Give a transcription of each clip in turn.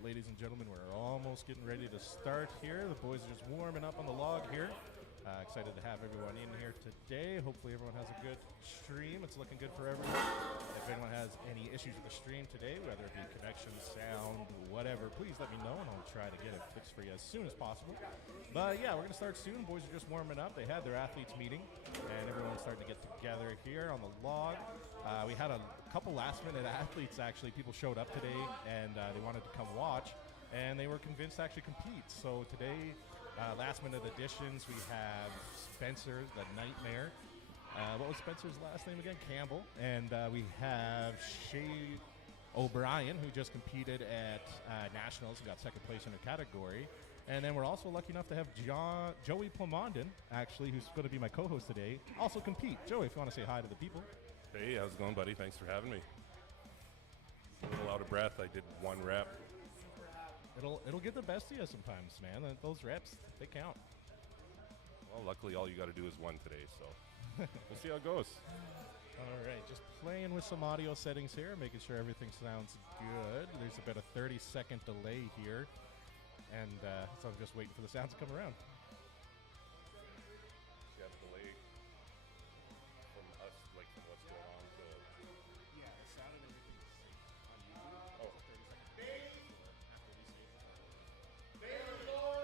right, ladies and gentlemen, we're almost getting ready to start here. The boys are just warming up on the log here. Excited to have everyone in here today. Hopefully everyone has a good stream. It's looking good for everyone. If anyone has any issues with the stream today, whether it be connection, sound, whatever, please let me know, and I'll try to get it fixed for you as soon as possible. But yeah, we're going to start soon. Boys are just warming up. They had their athletes meeting, and everyone's starting to get together here on the log. We had a couple last-minute athletes, actually. People showed up today, and they wanted to come watch, and they were convinced to actually compete. So today, last-minute additions, we have Spencer, the Nightmare. What was Spencer's last name again? Campbell. And we have Shay O'Brien, who just competed at Nationals and got second place in her category. And then we're also lucky enough to have Joey Plamondon, actually, who's going to be my co-host today, also compete. Joey, if you want to say hi to the people. Hey, how's it going, buddy? Thanks for having me. A little out of breath. I did one rep. It'll get the best of you sometimes, man. Those reps, they count. Well, luckily, all you got to do is one today, so we'll see how it goes. All right, just playing with some audio settings here, making sure everything sounds good. There's about a 30-second delay here, and so I'm just waiting for the sounds to come around. You have a delay from us, like from what's going on to... Yeah, the sound and everything's on YouTube. Oh. It's a 30-second delay.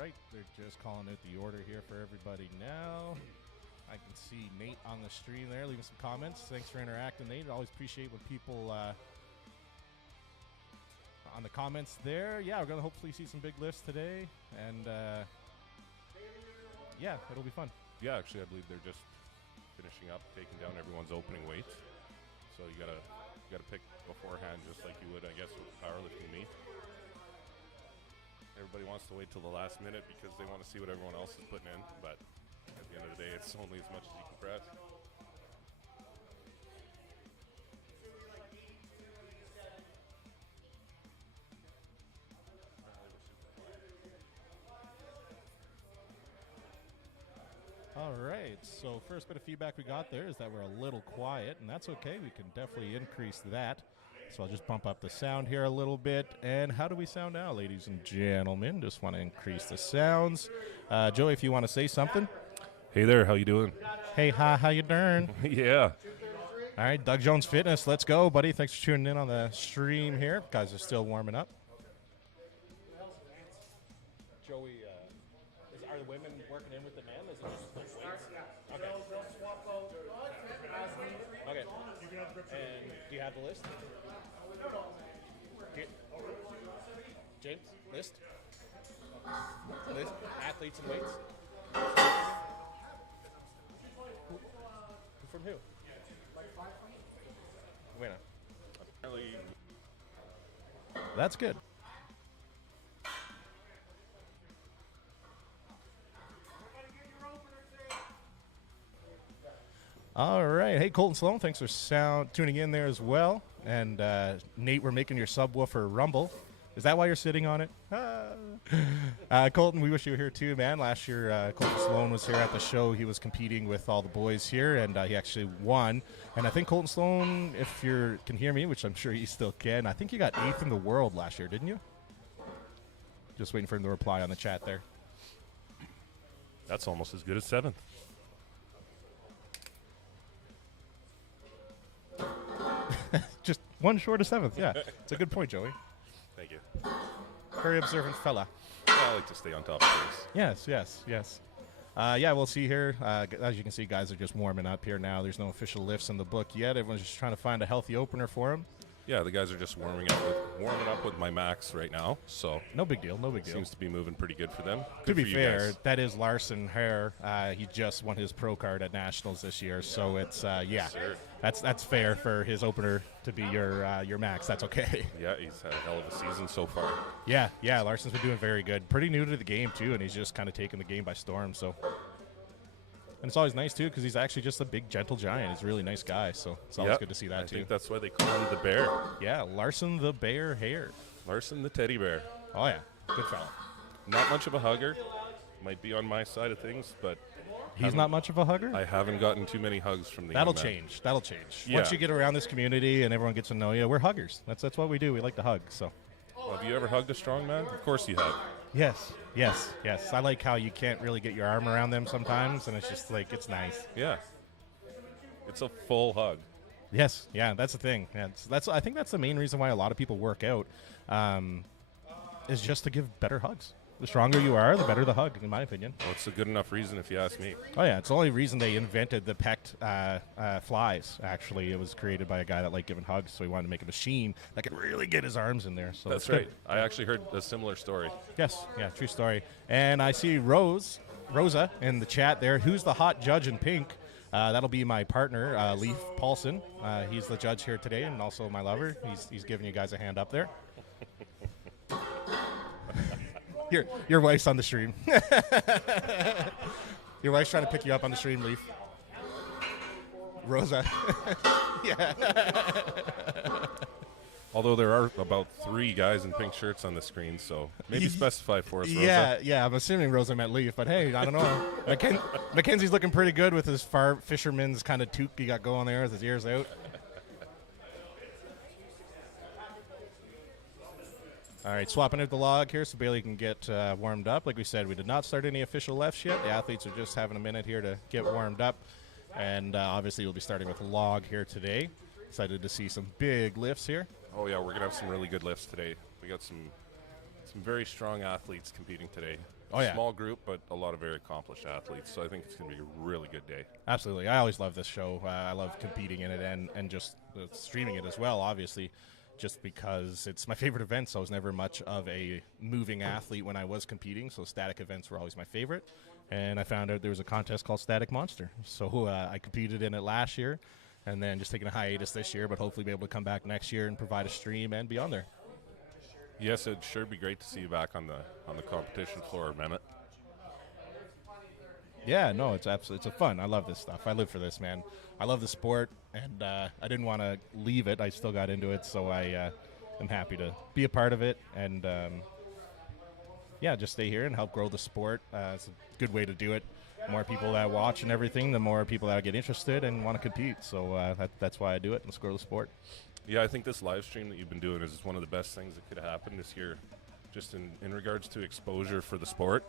Right, they're just calling out the order here for everybody now. I can see Nate on the stream there leaving some comments. Thanks for interacting, Nate. I always appreciate when people on the comments there. Yeah, we're going to hopefully see some big lifts today, and yeah, it'll be fun. Yeah, actually, I believe they're just finishing up, taking down everyone's opening weights. So you gotta pick beforehand, just like you would, I guess, with powerlifting meet. Everybody wants to wait till the last minute because they want to see what everyone else is putting in, but at the end of the day, it's only as much as you can press. All right, so first bit of feedback we got there is that we're a little quiet, and that's okay. We can definitely increase that. So I'll just bump up the sound here a little bit. And how do we sound now, ladies and gentlemen? Just want to increase the sounds. Joey, if you want to say something. Hey there, how you doing? Hey, hi, how you doing? Yeah. All right, Doug Jones Fitness, let's go, buddy. Thanks for tuning in on the stream here. Guys are still warming up. Joey, are the women working in with the men? Is it just weights? Okay. Okay. And do you have the list? James, list? List? Athletes and weights? From who? Wait a That's good. All right. Hey, Colton Sloan, thanks for tuning in there as well. And Nate, we're making your subwoofer rumble. Is that why you're sitting on it? Colton, we wish you were here too, man. Last year, Colton Sloan was here at the show. He was competing with all the boys here, and he actually won. And I think Colton Sloan, if you can hear me, which I'm sure you still can, I think you got 8th in the world last year, didn't you? Just waiting for him to reply on the chat there. That's almost as good as 7th. Just one short of 7th, yeah. It's a good point, Joey. Thank you. Very observant fella. I like to stay on top of things. Yes. Yeah, we'll see here. As you can see, guys are just warming up here now. There's no official lifts in the book yet. Everyone's just trying to find a healthy opener for them. Yeah, the guys are just warming up with my max right now. So no big deal. Seems to be moving pretty good for them. To be fair, that is Larson Hare. He just won his pro card at Nationals this year, so it's that's fair for his opener to be your max. That's okay. Yeah, he's had a hell of a season so far. Yeah, Larson's been doing very good. Pretty new to the game too, and he's just kind of taking the game by storm. So. And it's always nice, too, because he's actually just a big, gentle giant. He's a really nice guy, so it's always good to see that, too. I think that's why they call him the bear. Yeah, Larson the Bear Hare. Larson the teddy bear. Oh, yeah. Good fella. Not much of a hugger. Might be on my side of things, but He's not much of a hugger? I haven't gotten too many hugs from the That'll young man. change. That'll change. Yeah. Once you get around this community and everyone gets to know you, we're huggers. That's what we do. We like to hug. So. Well, have you ever hugged a strong man? Of course you have. Yes. I like how you can't really get your arm around them sometimes, and it's just like, it's nice. Yeah. It's a full hug. Yes, yeah, that's the thing. Yeah, I think that's the main reason why a lot of people work out, is just to give better hugs. The stronger you are, the better the hug, in my opinion. Well, it's a good enough reason if you ask me. Oh yeah, it's the only reason they invented the pecked flies. Actually, it was created by a guy that liked giving hugs, so he wanted to make a machine that could really get his arms in there. So That's right. I actually heard a similar story. Yes, yeah, true story. And I see Rosa in the chat there. Who's the hot judge in pink? That'll be my partner, Leif Paulson. He's the judge here today, and also my lover. He's giving you guys a hand up there. Your wife's on the stream. Your wife's trying to pick you up on the stream, Leif. Rosa. Yeah. Although there are about 3 guys in pink shirts on the screen, so maybe specify for us, Rosa. Yeah, I'm assuming Rosa meant Leaf, but hey, I don't know. Mackenzie's looking pretty good with his fisherman's kind of toque he got going there with his ears out. All right, swapping out the log here so Bailey can get warmed up. Like we said, we did not start any official lefts yet. The athletes are just having a minute here to get warmed up. And obviously we'll be starting with a log here today. Excited to see some big lifts here. Oh, yeah, we're going to have some really good lifts today. We got some very strong athletes competing today. Oh, yeah. Small group, but a lot of very accomplished athletes. So I think it's going to be a really good day. Absolutely. I always love this show. I love competing in it and just streaming it as well, obviously, just because it's my favorite event. So I was never much of a moving athlete when I was competing. So static events were always my favorite. And I found out there was a contest called Static Monster. So I competed in it last year. And then just taking a hiatus this year, but hopefully be able to come back next year and provide a stream and be on there. Yes, it'd sure be great to see you back on the competition floor, Mehmet. Yeah, no, it's absolutely it's fun. I love this stuff. I live for this, man. I love the sport, and I didn't want to leave it. I still got into it, so I am happy to be a part of it and just stay here and help grow the sport. It's a good way to do it. The more people that watch and everything, the more people that get interested and want to compete. So that's why I do it. Let's grow the sport. Yeah, I think this live stream that you've been doing is one of the best things that could have happened this year, just in regards to exposure for the sport.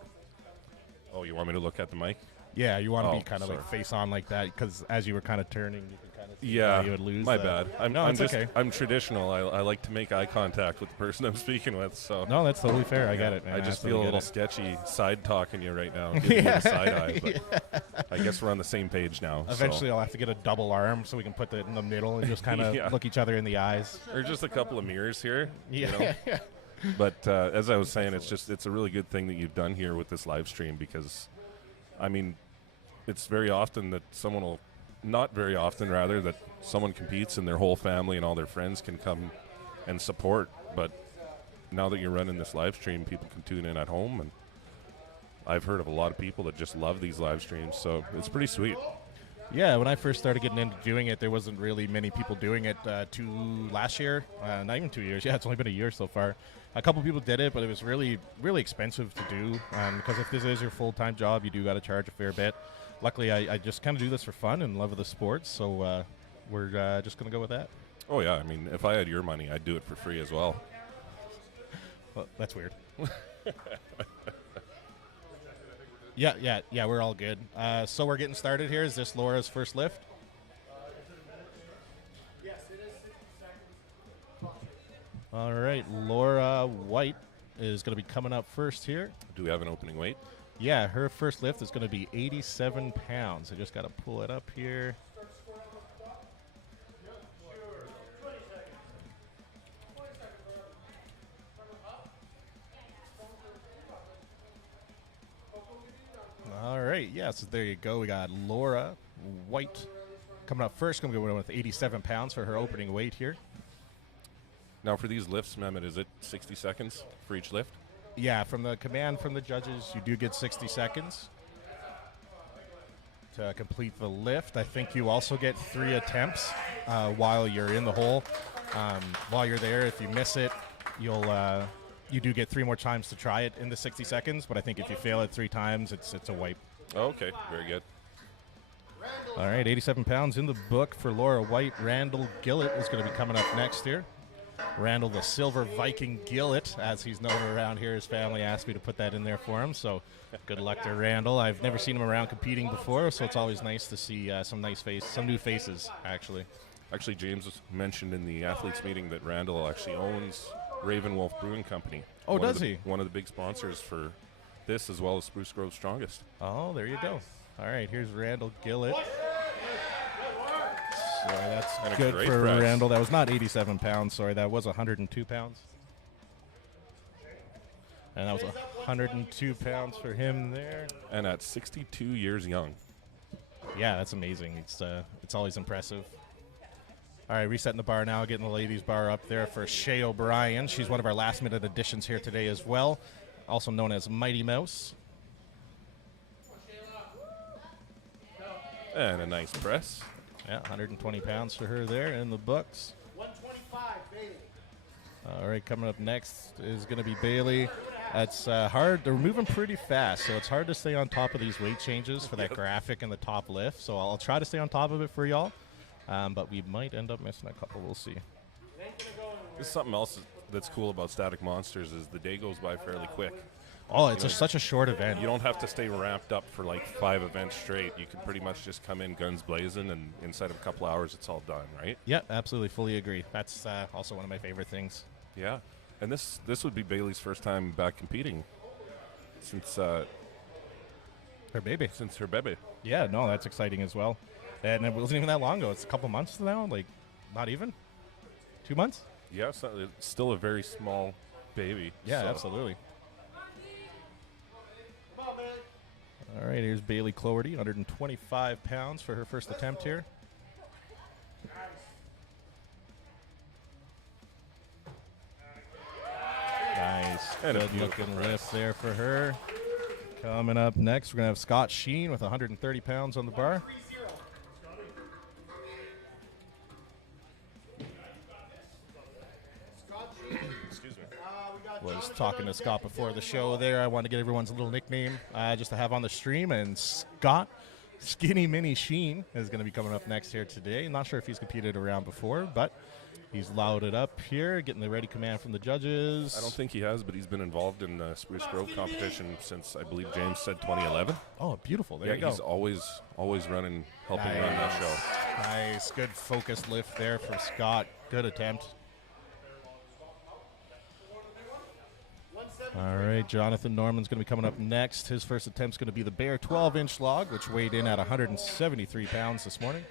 Oh, you want me to look at the mic? Yeah, you want to be kind of like face on like that because as you were kind of turning, you could kind of see how you would lose. My bad. Okay. I'm traditional. I like to make eye contact with the person I'm speaking with. So no, that's totally fair. I get it, man. I just feel a little sketchy side talking you right now, giving you a side eye. But I guess we're on the same page now. Eventually, I'll have to get a double arm so we can put it in the middle and just kind of look each other in the eyes. Or just a couple of mirrors here. Yeah. You know? But as I was saying, it's a really good thing that you've done here with this live stream because, I mean, it's very often that not very often rather, that someone competes and their whole family and all their friends can come and support. But now that you're running this live stream, people can tune in at home. And I've heard of a lot of people that just love these live streams. So it's pretty sweet. Yeah, when I first started getting into doing it, there wasn't really many people doing it last year. Not even 2 years. Yeah, it's only been a year so far. A couple people did it, but it was really, really expensive to do because if this is your full-time job, you do got to charge a fair bit. Luckily, I just kind of do this for fun and love of the sport, so we're just going to go with that. Oh, yeah. I mean, if I had your money, I'd do it for free as well. Well, that's weird. Yeah, we're all good. So we're getting started here. Is this Laura's first lift? Yes, it is 60 seconds. All right, Laura White is going to be coming up first here. Do we have an opening weight? Yeah, her first lift is going to be 87 pounds. I just got to pull it up here. All right, yeah, so there you go. We got Laura White coming up first. Going to go with 87 pounds for her opening weight here. Now, for these lifts, Mehmet, is it 60 seconds for each lift? Yeah, from the command from the judges, you do get 60 seconds to complete the lift. I think you also get 3 attempts while you're in the hole. While you're there, if you miss it, you do get 3 more times to try it in the 60 seconds. But I think if you fail it 3 times, it's a wipe. Oh, okay, very good. All right, 87 pounds in the book for Laura White. Randall Gillett is going to be coming up next here. Randall, the Silver Viking Gillett, as he's known around here. His family asked me to put that in there for him, so good luck to Randall. I've never seen him around competing before, so it's always nice to see some new faces, actually. Actually, James mentioned in the athletes meeting that Randall actually owns Raven Wolf Brewing Company. Oh, does he? One of the big sponsors for this, as well as Spruce Grove's Strongest. Oh, there you go. All right, here's Randall Gillett. So that's And a good great for press. Randall. That was not 87 pounds. Sorry, that was 102 pounds. And that was 102 pounds for him there. And at 62 years young. Yeah, that's amazing. It's always impressive. All right, resetting the bar now, getting the ladies' bar up there for Shay O'Brien. She's one of our last-minute additions here today as well, also known as Mighty Mouse. And a nice press. Yeah, 120 pounds for her there in the books. 125, Bailey. All right, coming up next is going to be Bailey. It's hard. They're moving pretty fast, so it's hard to stay on top of these weight changes for that graphic and the top lift. So I'll try to stay on top of it for y'all, but we might end up missing a couple. We'll see. This is something else that's cool about Static Monsters is the day goes by fairly quick. Oh, it's such a short event. You don't have to stay ramped up for like 5 events straight. You can pretty much just come in guns blazing, and inside of a couple hours, it's all done, right? Yeah, absolutely, fully agree. That's also one of my favorite things. Yeah. And this would be Bailey's first time back competing since Her baby. her baby. Yeah, no, that's exciting as well. And it wasn't even that long ago. It's a couple months now, like not even 2 months. Yeah, so it's still a very small baby. Yeah, so. absolutely. All right, here's Bailey Cloherty, 125 pounds for her first attempt here. Nice. And a Good beautiful looking press. lift there for her. Coming up next, we're going to have Scott Sheen with 130 pounds on the bar. Excuse me. Was talking to Scott before the show there. I want to get everyone's little nickname just to have on the stream. And Scott Skinny Mini Sheen is going to be coming up next here today. Not sure if he's competed around before, but he's louded up here, getting the ready command from the judges. I don't think he has, but he's been involved in Spruce Grove competition since I believe James said 2011. Oh, beautiful. There Yeah, you go. he's always running, helping run that show. Nice. Good focused lift there from Scott. Good attempt. All right, Jonathan Norman's going to be coming up next. His first attempt's going to be the Bear 12-inch log, which weighed in at 173 pounds this morning.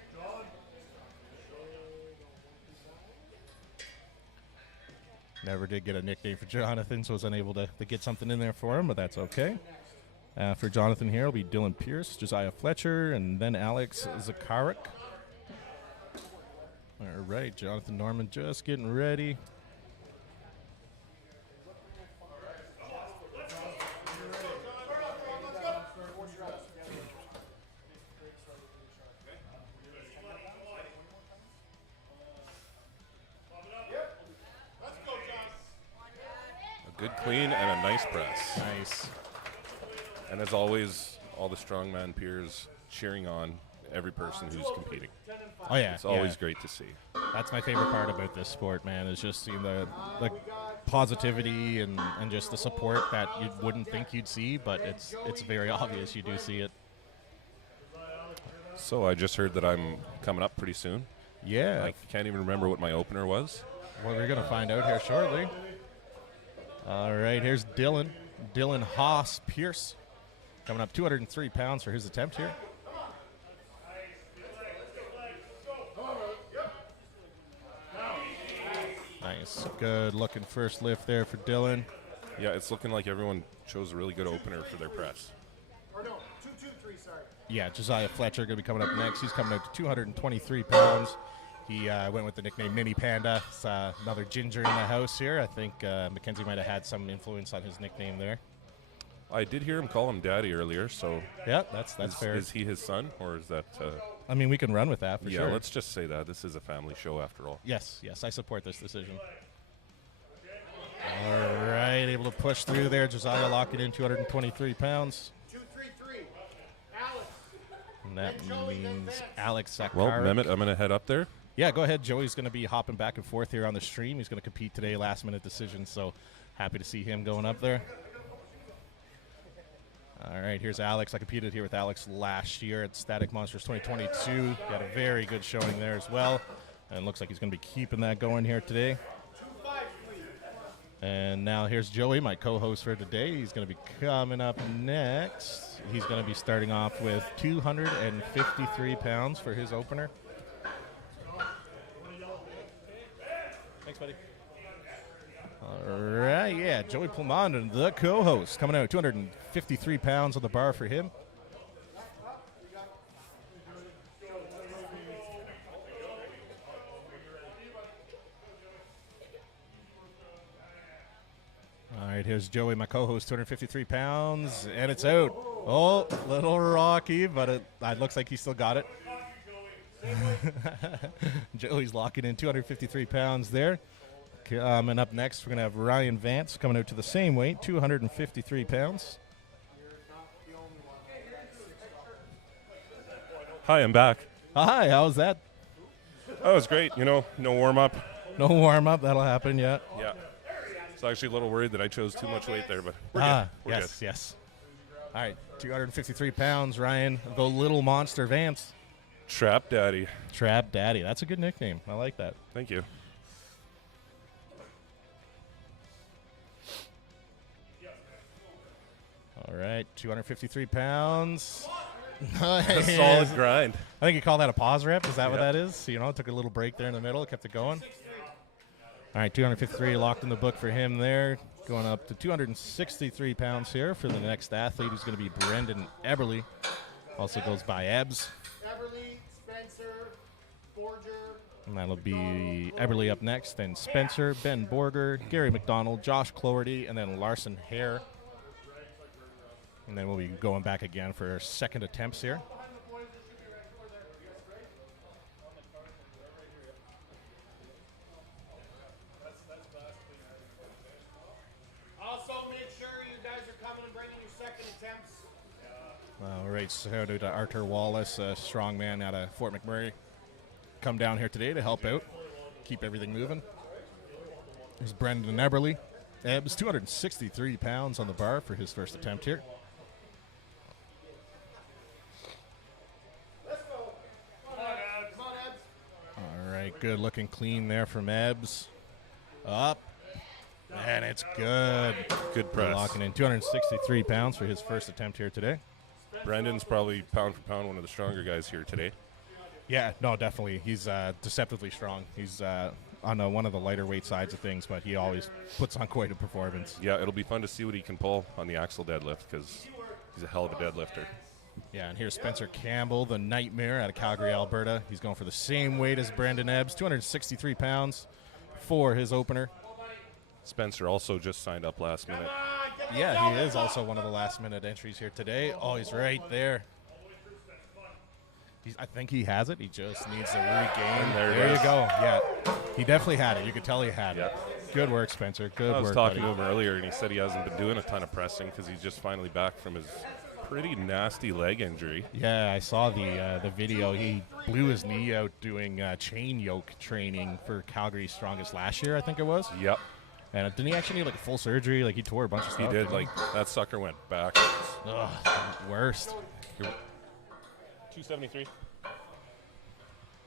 Never did get a nickname for Jonathan, so was unable to get something in there for him, but that's okay. For Jonathan here will be Dylan Pierce, Josiah Fletcher, and then Alex Zakarik. All right, Jonathan Norman just getting ready. A good clean and a nice press. Nice. And as always, all the strongman peers cheering on every person who's competing. Oh, yeah. It's always great to see. That's my favorite part about this sport, man, is just seeing the positivity and just the support that you wouldn't think you'd see, but it's very obvious you do see it. So I just heard that I'm coming up pretty soon. Yeah. I can't even remember what my opener was. Well, we're going to find out here shortly. All right, here's Dylan. Dylan Haas Pierce coming up 203 pounds for his attempt here. Nice. Good looking first lift there for Dylan. Yeah, it's looking like everyone chose a really good opener for their press. Or no, 223, sorry. Yeah, Josiah Fletcher going to be coming up next. He's coming out to 223 pounds. He went with the nickname Mini Panda. It's another ginger in the house here. I think Mackenzie might have had some influence on his nickname there. I did hear him call him Daddy earlier, so Yeah, that's fair. Is he his son, or is that... I mean, we can run with that for yeah, sure. let's just say that. This is a family show after all. Yes, I support this decision. All right, able to push through there. Josiah locking in 223 pounds. 233. that means Alex Zakaric. Well, Mehmet, I'm going to head up there. Yeah, go ahead. Joey's going to be hopping back and forth here on the stream. He's going to compete today, last-minute decision, so happy to see him going up there. All right, here's Alex. I competed here with Alex last year at Static Monsters 2022. He had a very good showing there as well, and looks like he's going to be keeping that going here today. And now here's Joey, my co-host for today. He's going to be coming up next. He's going to be starting off with 253 pounds for his opener. Thanks, buddy. All right, yeah, Joey Plumond, the co-host, coming out at 253 pounds on the bar for him. All right, here's Joey, my co-host, 253 pounds, and it's out. Oh, little rocky, but it looks like he still got it. Joey's locking in 253 pounds there. And up next, we're going to have Ryan Vance coming out to the same weight, 253 pounds. Hi, I'm back. Hi, how was that? Oh, it was great. You know, no warm-up. No warm-up, that'll happen yet. Yeah. I was actually a little worried that I chose too much weight there, but we're good. We're yes, good. yes. All right, 253 pounds, Ryan, the little monster Vance. Trap Daddy. Trap Daddy, that's a good nickname. I like that. Thank you. All right, 253 pounds. A solid grind. I think you call that a pause rep. Is that what Yeah. that is? You know, took a little break there in the middle, kept it going. All right, 253 locked in the book for him there. Going up to 263 pounds here for the next athlete, who's going to be Brendan Eberly. Also goes by Ebbs. Everly, Spencer, Borger. And that'll be Eberly up next, then Spencer, Ben Borger, Gary McDonald, Josh Cloherty, and then Larson Hare. And then we'll be going back again for our second attempts here. Also, make sure you guys are coming and bringing your second attempts. All right, so shout out to Arthur Wallace, a strongman out of Fort McMurray. Come down here today to help out, keep everything moving. There's Brendan Eberly. Ebbs, 263 pounds on the bar for his first attempt here. Let's go. Come on, Ebbs. All right, good looking clean there from Ebbs. Up. And it's good. Good press. Locking in 263 pounds for his first attempt here today. Brendan's probably pound for pound one of the stronger guys here today. Yeah, no, definitely. He's deceptively strong. He's on one of the lighter weight sides of things, but he always puts on quite a performance. Yeah, it'll be fun to see what he can pull on the axle deadlift because he's a hell of a deadlifter. Yeah, and here's Spencer Campbell, the Nightmare out of Calgary, Alberta. He's going for the same weight as Brendan Ebbs, 263 pounds for his opener. Spencer also just signed up last minute. Yeah, he is also one of the last-minute entries here today. Oh, he's right there. I think he has it. He just needs to regain. There you go. Yeah, he definitely had it. You could tell he had it. Good work, Spencer. Good work, I was talking buddy. to him earlier, and he said he hasn't been doing a ton of pressing because he's just finally back from his pretty nasty leg injury. Yeah, I saw the video. He blew his knee out doing chain yoke training for Calgary's Strongest last year, I think it was. Yep. And didn't he actually need like a full surgery? Like he tore a bunch of He stuff. did. Like, that sucker went backwards. Ugh, worst. 273.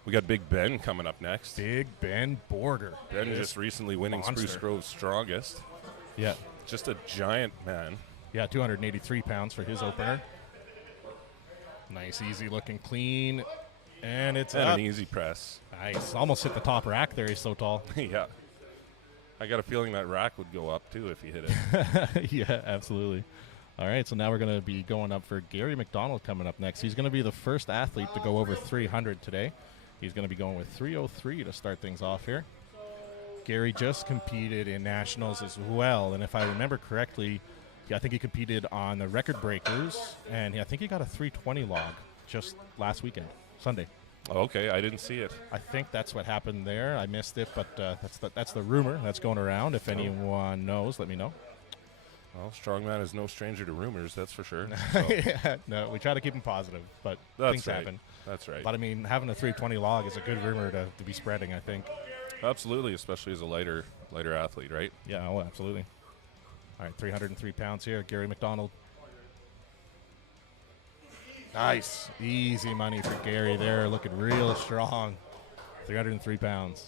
We got Big Ben coming up next. Big Ben Borger. Ben just recently winning monster. Spruce Grove's Strongest. Yeah. Just a giant man. Yeah, 283 pounds for his opener. Nice, easy looking clean. And it's And up. an easy press. Nice. Almost hit the top rack there. He's so tall. Yeah. I got a feeling that rack would go up, too, if he hit it. Yeah, absolutely. All right, so now we're going to be going up for Gary McDonald coming up next. He's going to be the first athlete to go over 300 today. He's going to be going with 303 to start things off here. Gary just competed in nationals as well, and if I remember correctly, I think he competed on the record breakers, and I think he got a 320 log just last weekend, Sunday. Okay, I didn't see it. I think that's what happened there. I missed it, but that's the rumor that's going around. If anyone knows, let me know. Well, strongman is no stranger to rumors, that's for sure. So. Yeah, no, we try to keep them positive, but things happen. That's right. But I mean, having a 320 log is a good rumor to be spreading, I think. Absolutely, especially as a lighter athlete, right? Yeah, oh, absolutely. All right, 303 pounds here, Gary McDonald. Nice. Easy money for Gary there, looking real strong. 303 pounds.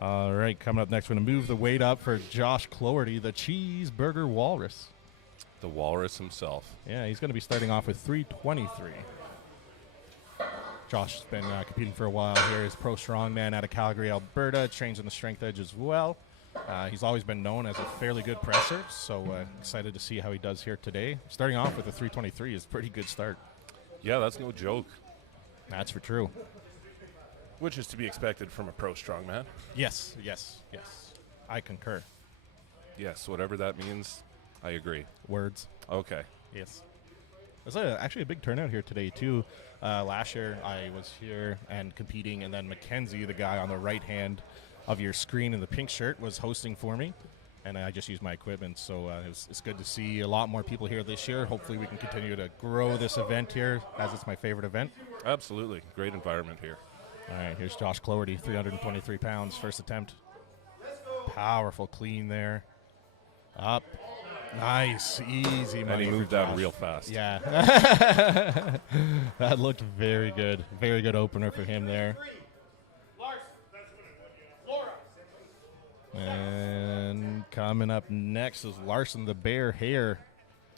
All right, coming up next, we're going to move the weight up for Josh Cloherty, the Cheeseburger Walrus. The Walrus himself. Yeah, he's going to be starting off with 323. Josh has been competing for a while here. He's pro strongman out of Calgary, Alberta. Trains in the strength edge as well. He's always been known as a fairly good presser, so excited to see how he does here today. Starting off with a 323 is a pretty good start. Yeah, that's no joke. That's for true. Which is to be expected from a pro strongman. Yes. I concur. Yes, whatever that means, I agree. Words. Okay. Yes. There's actually a big turnout here today, too. Last year, I was here and competing, and then Mackenzie, the guy on the right hand of your screen in the pink shirt, was hosting for me, and I just used my equipment. So it's good to see a lot more people here this year. Hopefully we can continue to grow this event here, as it's my favorite event. Absolutely. Great environment here. All right, here's Josh Cloherty, 323 pounds, first attempt. Powerful clean there. Up. Nice, easy money. And he moved for down Josh. real fast. Yeah. That looked very good. Very good opener for him there. And coming up next is Larson the Bear Hare.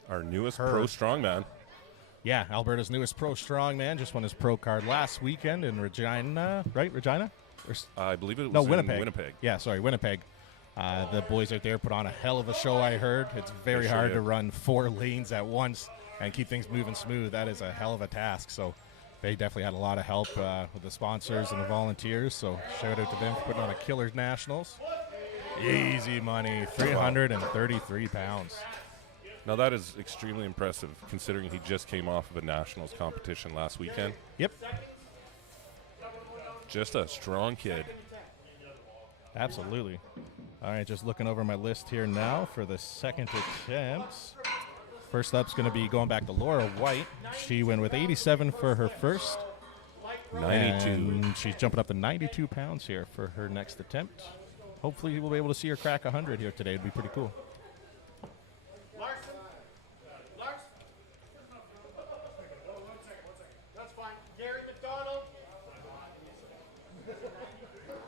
Our newest pro strongman. Yeah, Alberta's newest pro strongman. Just won his pro card last weekend in Regina, right? Regina? I believe it was in Winnipeg. Yeah, sorry, Winnipeg. The boys out there put on a hell of a show, I heard. It's very hard to run 4 lanes at once and keep things moving smooth. That is a hell of a task. So they definitely had a lot of help with the sponsors and the volunteers. So shout out to them for putting on a killer nationals. Easy money, 333 pounds. Now that is extremely impressive considering he just came off of a nationals competition last weekend. Yep. Just a strong kid. Absolutely. All right, just looking over my list here now for the second attempts. First up's going to be going back to Laura White. She went with 87 for her first. 92. And she's jumping up to 92 pounds here for her next attempt. Hopefully we'll be able to see her crack 100 here today. It'd be pretty cool. Larson. That's fine. Gary McDonald.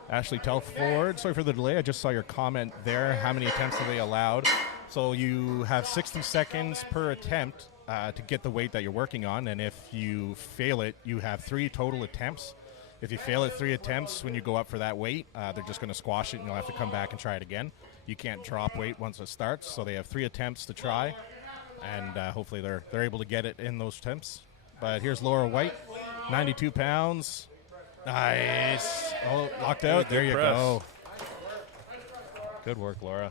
Ashley Telford, sorry for the delay. I just saw your comment there. How many attempts are they allowed? So you have 60 seconds per attempt to get the weight that you're working on, and if you fail it, you have 3 total attempts. If you fail at 3 attempts when you go up for that weight, they're just going to squash it, and you'll have to come back and try it again. You can't drop weight once it starts, so they have 3 attempts to try, and hopefully they're able to get it in those attempts. But here's Laura White, 92 pounds. Nice. Oh, locked out. There you go. Good work, Laura.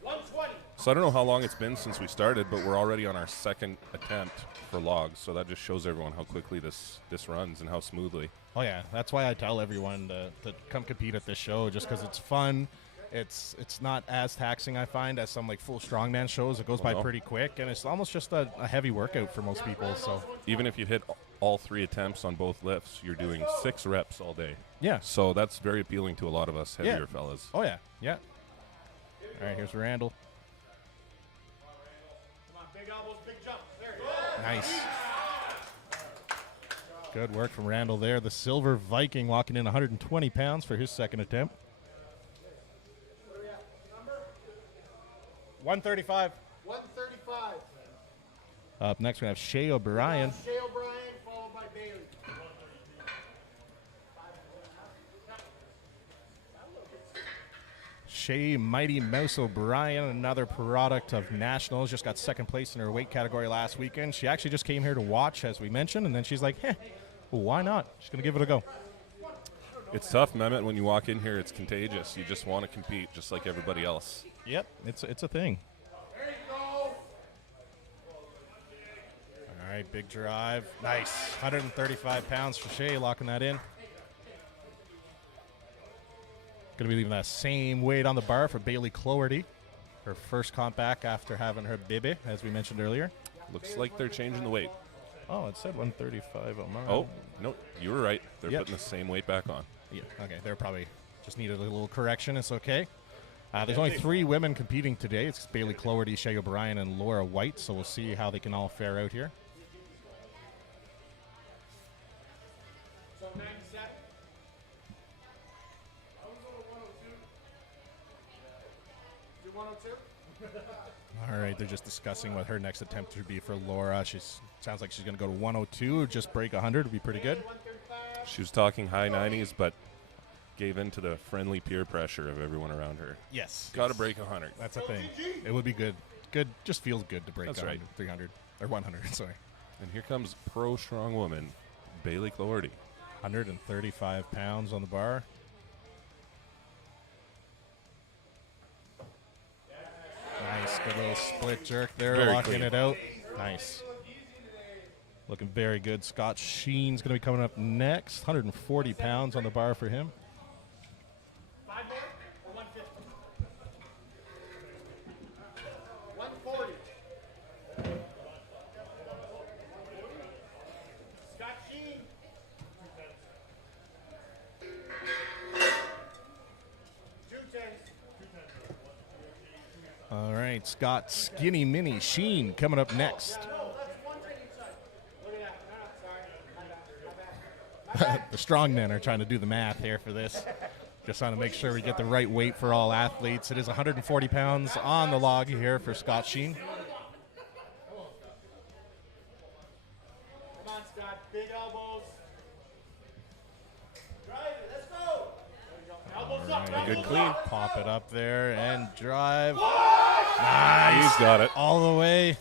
120. So I don't know how long it's been since we started, but we're already on our second attempt for logs. So that just shows everyone how quickly this runs and how smoothly. Oh, yeah. That's why I tell everyone to come compete at this show, just because it's fun. It's not as taxing, I find, as some like full strongman shows. It goes by pretty quick, and it's almost just a heavy workout for most people. So even if you hit all 3 attempts on both lifts, you're doing 6 reps all day. yeah. So that's very appealing to a lot of us heavier fellas. Oh, yeah. Yeah. All right, here's Randall. Come on, big elbows, big jump. There you go. Nice. Good work from Randall there. The Silver Viking walking in 120 pounds for his second attempt. 135. 135. Up next, we have Shea O'Brien. Shea O'Brien, followed by Bailey. Shea Mighty Mouse O'Brien, another product of Nationals, just got second place in her weight category last weekend. She actually just came here to watch, as we mentioned, and then she's like, well, why not? She's going to give it a go. It's tough, Mehmet. When you walk in here, it's contagious. You just want to compete just like everybody else. Yep, it's a thing. There you go. All right, big drive. Nice. 135 pounds for Shea, locking that in. Going to be leaving that same weight on the bar for Bailey Cloherty. Her first comp back after having her baby, as we mentioned earlier. Looks like they're changing the weight. Oh, it said 135 on mine. Oh, no, you were right. They're Yep. putting the same weight back on. Yeah, okay. They're probably just needed a little correction. It's okay. There's only 3 women competing today. It's Bailey Cloherty, Shay O'Brien, and Laura White, so we'll see how they can all fare out here. So 97. Do 102? All right, they're just discussing what her next attempt would be for Laura. Sounds like she's going to go to 102, just break 100 would be pretty good. 135. She was talking high 90s, but gave in to the friendly peer pressure of everyone around her. Yes. Got to break 100. That's a thing. It would be good. Good, just feels good to break That's 100, right. 300, or 100, sorry. And here comes pro strong woman, Bailey Cloherty. 135 pounds on the bar. Nice, good little split jerk there, Very locking clean. it out. Nice. Looking very good. Scott Sheen's going to be coming up next. 140 pounds on the bar for him. 5 more or 150? 140. Scott Sheen. 210. All right, Scott Skinny Mini Sheen coming up next. No, that's 110 inside. Look at that. No, sorry. My bad. The strongmen are trying to do the math here for this. Just trying to make sure we get the right weight for all athletes. It is 140 pounds on the log here for Scott Sheen. Come on, Scott. Big elbows. Drive it. Let's go. There you go. Elbows up. Right, good elbows clean. up. Pop it up there and drive He's got it. all the way.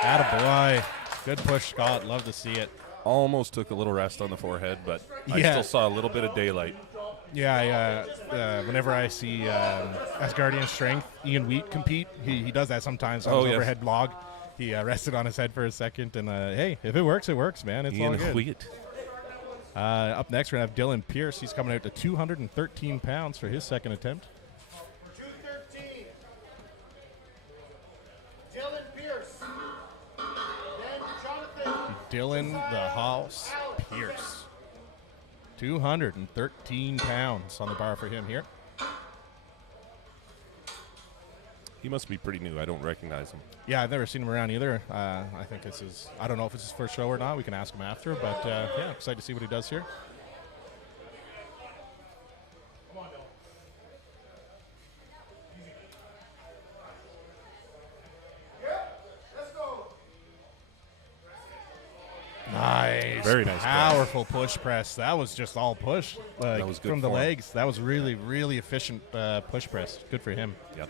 Attaboy. Good push, Scott. Love to see it. Almost took a little rest on the forehead, but I Yeah. still saw a little bit of daylight. Yeah, whenever I see Asgardian Strength, Ian Wheat compete, he does that sometimes on Oh, his yes. overhead log. He rested on his head for a second, and hey, if it works, man. It's all Ian good. Wheat. Up next, we're going to have Dylan Pierce. He's coming out to 213 pounds for his second attempt. 213. Dylan Pierce. Then Jonathan. Dylan the House Pierce. 213 pounds on the bar for him here. He must be pretty new. I don't recognize him. Yeah, I've never seen him around either. I think I don't know if it's his first show or not. We can ask him after, but yeah, excited to see what he does here. Let's go. Nice. Very nice Powerful push press. That was just all push That was good from the form. legs. That was really, really efficient push press. Good for him. Yep.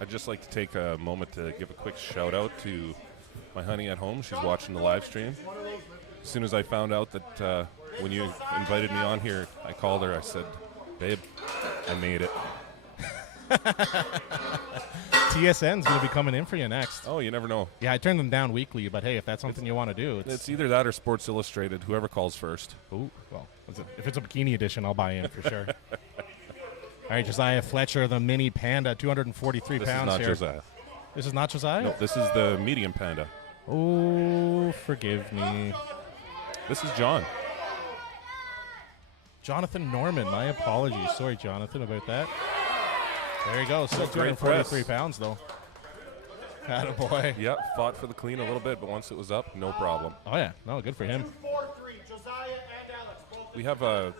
I'd just like to take a moment to give a quick shout out to my honey at home. She's watching the live stream. As soon as I found out that when you invited me on here, I called her. I said, "Babe, I made it." TSN's going to be coming in for you next. Oh, you never know. Yeah, I turn them down weekly, but hey, if that's something you want to do, It's either that or Sports Illustrated. Whoever calls first. Ooh, well, if it's a bikini edition, I'll buy in for sure. All right, Josiah Fletcher, the mini panda, 243 This pounds is not here. Josiah. This is not Josiah? No, this is the medium panda. Oh, forgive me. This is John. Jonathan Norman, my apologies. Sorry, Jonathan, about that. There you go. Still Great 243 press. pounds, though. Attaboy. Yep, fought for the clean a little bit, but once it was up, no problem. Oh, yeah. No, good for him. 243. Josiah and Alex. Both We have a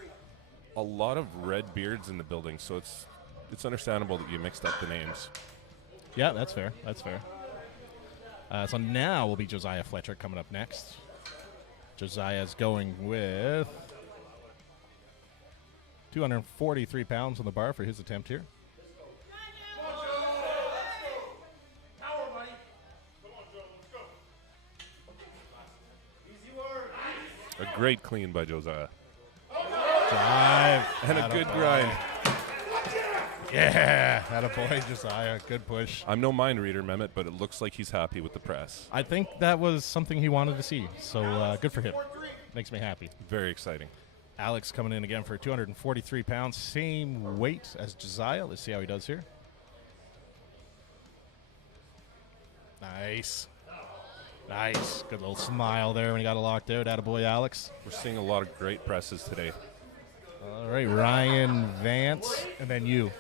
lot of red beards in the building, so it's understandable that you mixed up the names. Yeah, that's fair. That's fair. So now will be Josiah Fletcher coming up next. Josiah's going with 243 pounds on the bar for his attempt here. Power, buddy. Come on, Joe. Let's go. Easy word. A great clean by Josiah. Drive. And a good grind. Yeah. Attaboy, Josiah. Good push. I'm no mind reader, Mehmet, but it looks like he's happy with the press. I think that was something he wanted to see. So good for him. Makes me happy. Very exciting. Alex coming in again for 243 pounds. Same weight as Josiah. Let's see how he does here. Nice. Nice. Good little smile there when he got it locked out. Attaboy, Alex. We're seeing a lot of great presses today. All right, Ryan Vance, and then you.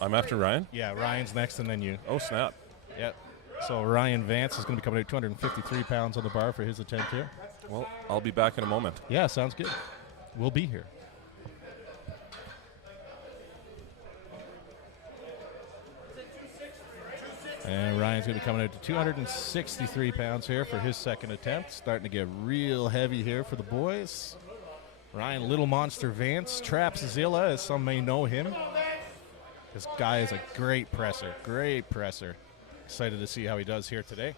I'm after Ryan? Yeah, Ryan's next, and then you. Oh, snap. Yep. So Ryan Vance is going to be coming out 253 pounds on the bar for his attempt here. Well, I'll be back in a moment. Yeah, sounds good. We'll be here. And Ryan's going to be coming out to 263 pounds here for his second attempt. Starting to get real heavy here for the boys. Ryan Little Monster Vance, Trapzilla, as some may know him. This guy is a great presser, great presser. Excited to see how he does here today.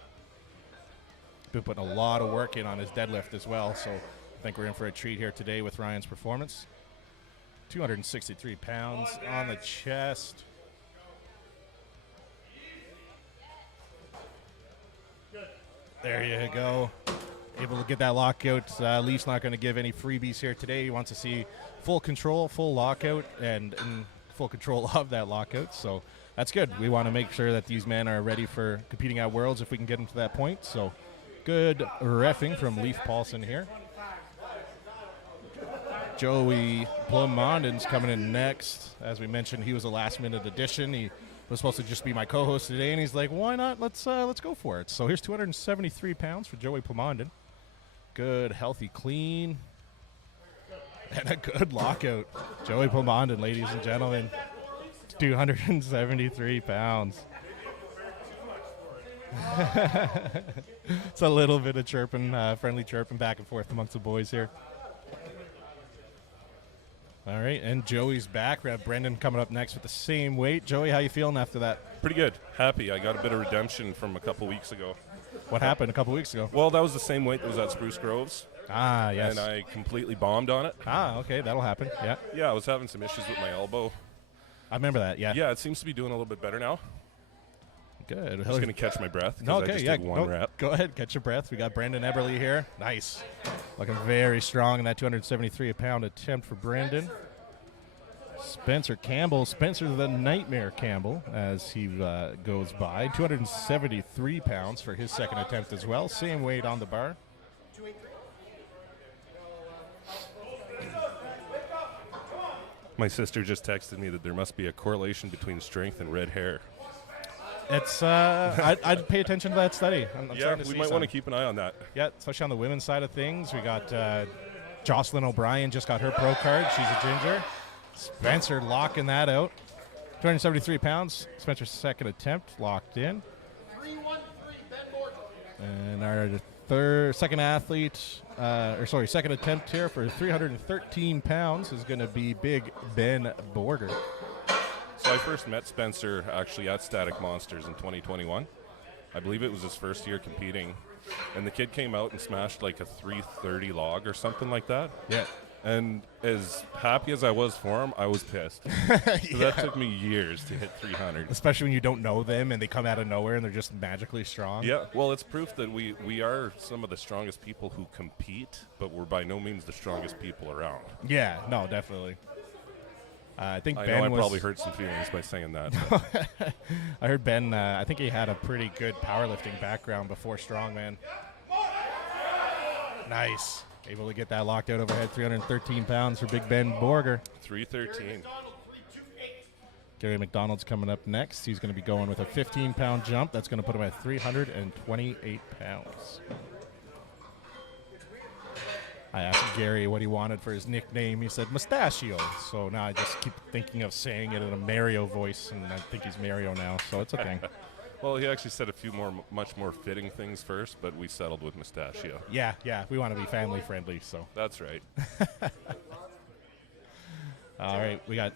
Been putting a lot of work in on his deadlift as well, so I think we're in for a treat here today with Ryan's performance. 263 pounds on the chest. There you go. Able to get that lockout. Leaf's not going to give any freebies here today. He wants to see full control, full lockout, and full control of that lockout. So that's good. We want to make sure that these men are ready for competing at Worlds if we can get them to that point. So good reffing from Leaf Paulson here. Joey Plumonden's coming in next. As we mentioned, he was a last-minute addition. He was supposed to just be my co-host today, and he's like, why not? Let's go for it. So here's 273 pounds for Joey Plumonden. Good, healthy, clean, and a good lockout. Joey Plumonden, ladies and gentlemen, 273 pounds. It's a little bit of chirping, friendly chirping back and forth amongst the boys here. All right, and Joey's back. We have Brendan coming up next with the same weight. Joey, how you feeling after that? Pretty good. Happy. I got a bit of redemption from a couple weeks ago. What happened a couple weeks ago? Well, that was the same weight that was at Spruce Groves. Ah, yes. And I completely bombed on it. Ah, okay, that'll happen. Yeah. Yeah, I was having some issues with my elbow. I remember that, yeah. Yeah, it seems to be doing a little bit better now. Good. I'm just going to catch my breath because No, I okay, just yeah. did one rep. Go ahead, catch your breath. We got Brendan Eberle here. Nice. Looking very strong in that 273-pound attempt for Brendan. Spencer Campbell, Spencer the Nightmare Campbell, as he goes by. 273 pounds for his second attempt as well. Same weight on the bar. My sister just texted me that there must be a correlation between strength and red hair. It's I'd pay attention to that study. I'm Yeah, starting to we see might some. want to keep an eye on that. Yeah, especially on the women's side of things. We got Jocelyn O'Brien just got her pro card. She's a ginger. Spencer locking that out. 273 pounds. Spencer's second attempt locked in. 313, Ben Morgan. And our second attempt here for 313 pounds is going to be Big Ben Borger. So I first met Spencer actually at Static Monsters in 2021. I believe it was his first year competing. And the kid came out and smashed like a 330 log or something like that. Yeah. And as happy as I was for him, I was pissed. So that took me years to hit 300. Especially when you don't know them and they come out of nowhere and they're just magically strong. Yeah, well, it's proof that we are some of the strongest people who compete, but we're by no means the strongest people around. Yeah, no, definitely. I think I Ben know I was, probably hurt some feelings by saying that. I heard Ben, I think he had a pretty good powerlifting background before strongman. Nice. Able to get that locked out overhead, 313 pounds for Big Ben Borger. 313. Gary McDonald's coming up next. He's going to be going with a 15-pound jump. That's going to put him at 328 pounds. I asked Gary what he wanted for his nickname. He said Mustachio. So now I just keep thinking of saying it in a Mario voice, and I think he's Mario now, so it's okay. Well, he actually said a few much more fitting things first, but we settled with Mustachio. Yeah, we want to be family friendly, so. That's right. All right, we got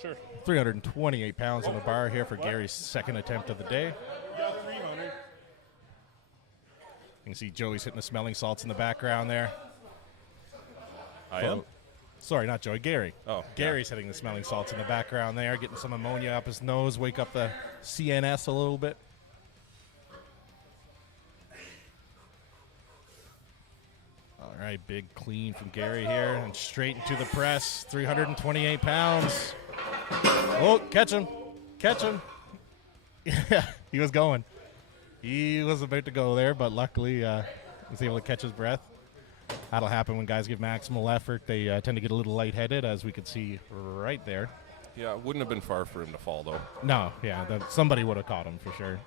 Sure. 328 pounds on the bar here for Gary's second attempt of the day. Got 300. You can see Joey's hitting the smelling salts in the background there. I am? Sorry, not Joey, Gary. Oh, Gary's hitting the smelling salts in the background there, getting some ammonia up his nose, wake up the CNS a little bit. All right, big clean from Gary here, and straight into the press, 328 pounds. Oh, catch him. Catch him. Yeah, He was going. He was about to go there, but luckily was able to catch his breath. That'll happen when guys give maximal effort. They tend to get a little lightheaded, as we could see right there. Yeah, it wouldn't have been far for him to fall, though. No, yeah, somebody would have caught him for sure.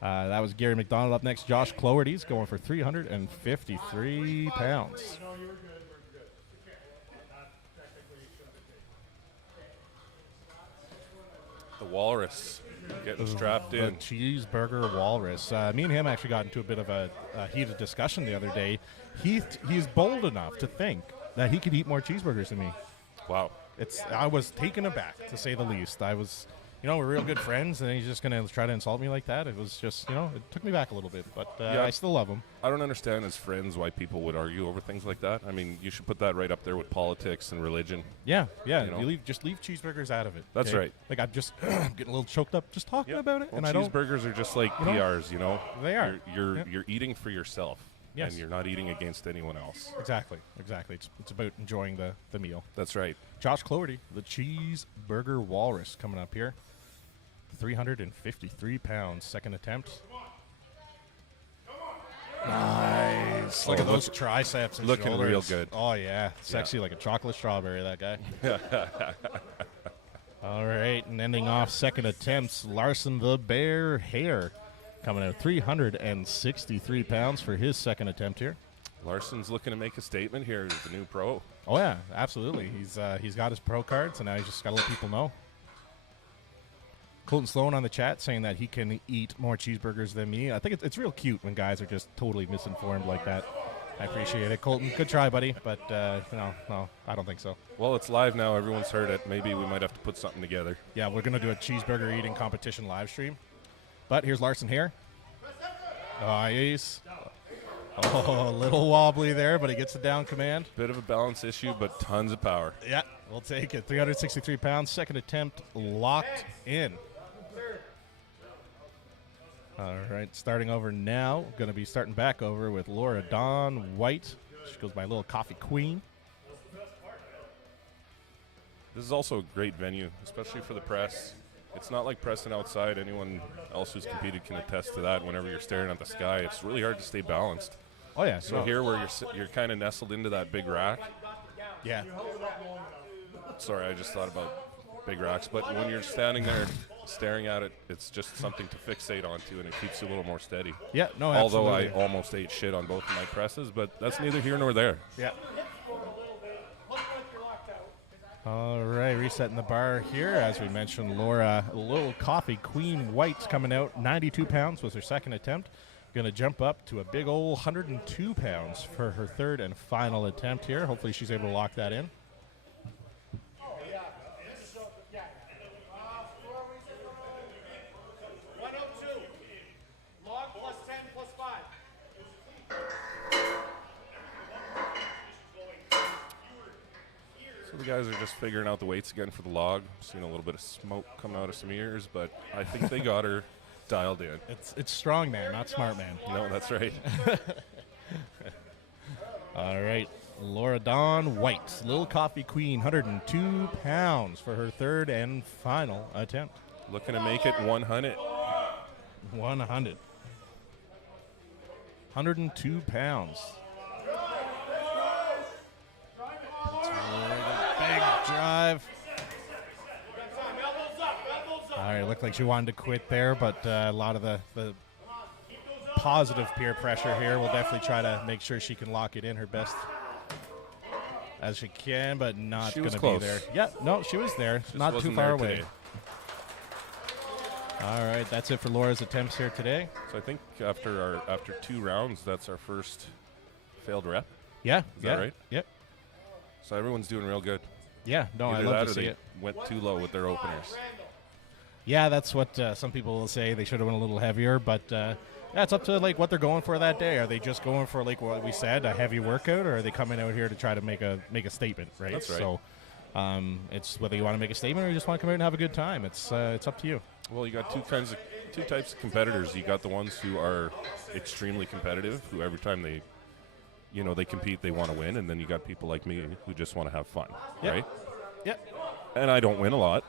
That was Gary McDonald. Up next, Josh Cloherty's going for 353 pounds. The Walrus getting strapped The in. cheeseburger walrus. Me and him actually got into a bit of a heated discussion the other day. He's bold enough to think that he could eat more cheeseburgers than me. Wow. I was taken aback, to say the least. I was, we're real good friends, and he's just going to try to insult me like that. It was just, it took me back a little bit, but I still love him. I don't understand as friends why people would argue over things like that. I mean, you should put that right up there with politics and religion. Yeah. You know? Just leave cheeseburgers out of it. That's okay? right. Like, I'm just getting a little choked up just talking about it, Well, and I don't. cheeseburgers are just like PRs, They are. You're eating for yourself. Yes. And you're not eating against anyone else. Exactly. It's about enjoying the meal. That's right. Josh Cloherty, the cheeseburger walrus, coming up here. 353 pounds, second attempt. Nice. Look at those triceps and looking shoulders. real good. Oh, yeah. Sexy like a chocolate strawberry, that guy. All right, and ending off second attempts, Larson the Bear Hare coming out 363 pounds for his second attempt here. Larson's looking to make a statement here as the new pro. Oh, yeah, absolutely. He's got his pro card, so now he's just got to let people know. Colton Sloan on the chat saying that he can eat more cheeseburgers than me. I think it's real cute when guys are just totally misinformed like that. I appreciate it. Colton, good try, buddy, but, no, I don't think so. Well, it's live now. Everyone's heard it. Maybe we might have to put something together. Yeah, we're going to do a cheeseburger eating competition live stream. But here's Larson here. Nice. Oh, a little wobbly there, but he gets it down command. Bit of a balance issue, but tons of power. Yeah, we'll take it. 363 pounds, second attempt locked in. All right, starting over now. Going to be starting back over with Laura Dawn White. She goes by Little Coffee Queen. This is also a great venue, especially for the press. It's not like pressing outside. Anyone else who's competed can attest to that. Whenever you're staring at the sky, it's really hard to stay balanced. Oh, yeah. So here where you're kind of nestled into that big rack. Yeah. Sorry, I just thought about big racks. But when you're standing there staring at it, it's just something to fixate onto, and it keeps you a little more steady. Yeah, no, Although absolutely. I almost ate shit on both of my presses, but that's neither here nor there. Yeah. All right, resetting the bar here. As we mentioned, Laura Little Coffee Queen White's coming out. 92 pounds was her second attempt. Going to jump up to a big old 102 pounds for her third and final attempt here. Hopefully she's able to lock that in. So the guys are just figuring out the weights again for the log. Seeing a little bit of smoke coming out of some ears, but I think they got her dialed in. It's strong man, not smart man. No, that's right. All right, Laura Dawn White, Little Coffee Queen, 102 pounds for her third and final attempt. Looking to make it 100. 100. 102 pounds. Big drive. All right, looked like she wanted to quit there, but a lot of the positive peer pressure here will definitely try to make sure she can lock it in her best as she can, but not going to be there. Yeah, no, she was there. Just not too wasn't far there away. today. All right, that's it for Laura's attempts here today. So I think after 2 rounds, that's our first failed rep. Yeah, Is that right? Yep. So everyone's doing real good. Yeah, no, Either I that love or to see they it. went too low with their openers. Yeah, that's what some people will say. They should have went a little heavier, but yeah, it's up to like what they're going for that day. Are they just going for like what we said, a heavy workout, or are they coming out here to try to make a statement? Right. That's right. So it's whether you want to make a statement or you just want to come out and have a good time. It's up to you. Well, you got two types of competitors. You got the ones who are extremely competitive, who every time they compete, they want to win, and then you got people like me who just want to have fun, right? Yep. And I don't win a lot,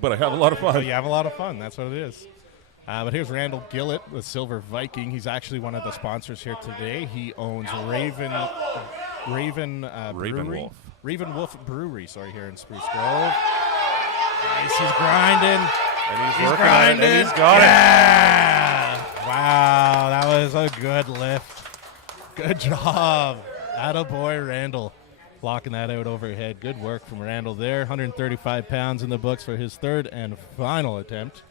but I have a lot of fun. So you have a lot of fun. That's what it is. But here's Randall Gillett, the Silver Viking. He's actually one of the sponsors here today. He owns Raven Brewery. Wolf. Raven Wolf Brewery, here in Spruce Grove. Nice, he's grinding. And He's grinding. And he's got it. Wow, that was a good lift. Good job. Attaboy, Randall. Locking that out overhead. Good work from Randall there. 135 pounds in the books for his third and final attempt.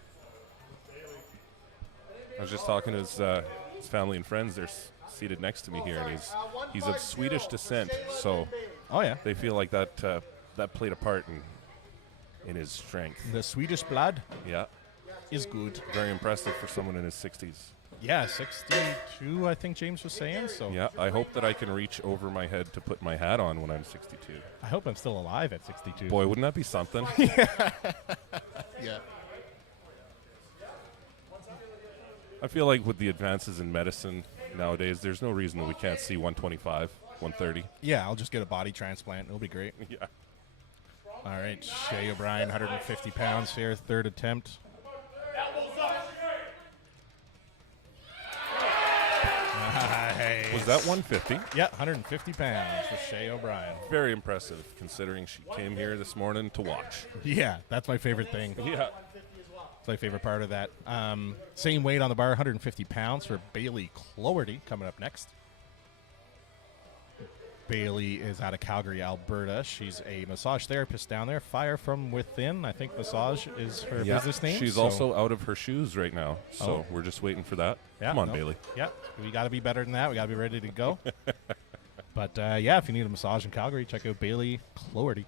I was just talking to his family and friends. They're seated next to me here, and he's of Swedish descent, so they feel like that played a part in his strength. The Swedish blood is good. Very impressive for someone in his 60s. Yeah, 62, I think James was saying. So yeah, I hope that I can reach over my head to put my hat on when I'm 62. I hope I'm still alive at 62. Boy, wouldn't that be something? Yeah. I feel like with the advances in medicine nowadays, there's no reason that we can't see 125, 130. Yeah, I'll just get a body transplant. It'll be great. Yeah. All right, Shea O'Brien, 150 pounds here, third attempt. Nice. Was that 150? Yeah, 150 pounds for Shea O'Brien. Very impressive, considering she came here this morning to watch. Yeah, that's my favorite thing. Yeah. It's my favorite part of that. Same weight on the bar, 150 pounds for Bailey Cloherty coming up next. Bailey is out of Calgary, Alberta. She's a massage therapist down there. Fire from within. I think massage is her business name. She's also out of her shoes right now, so we're just waiting for that. Yeah, Come on, Bailey. Yeah, we got to be better than that. We got to be ready to go. But, if you need a massage in Calgary, check out Bailey Cloherty.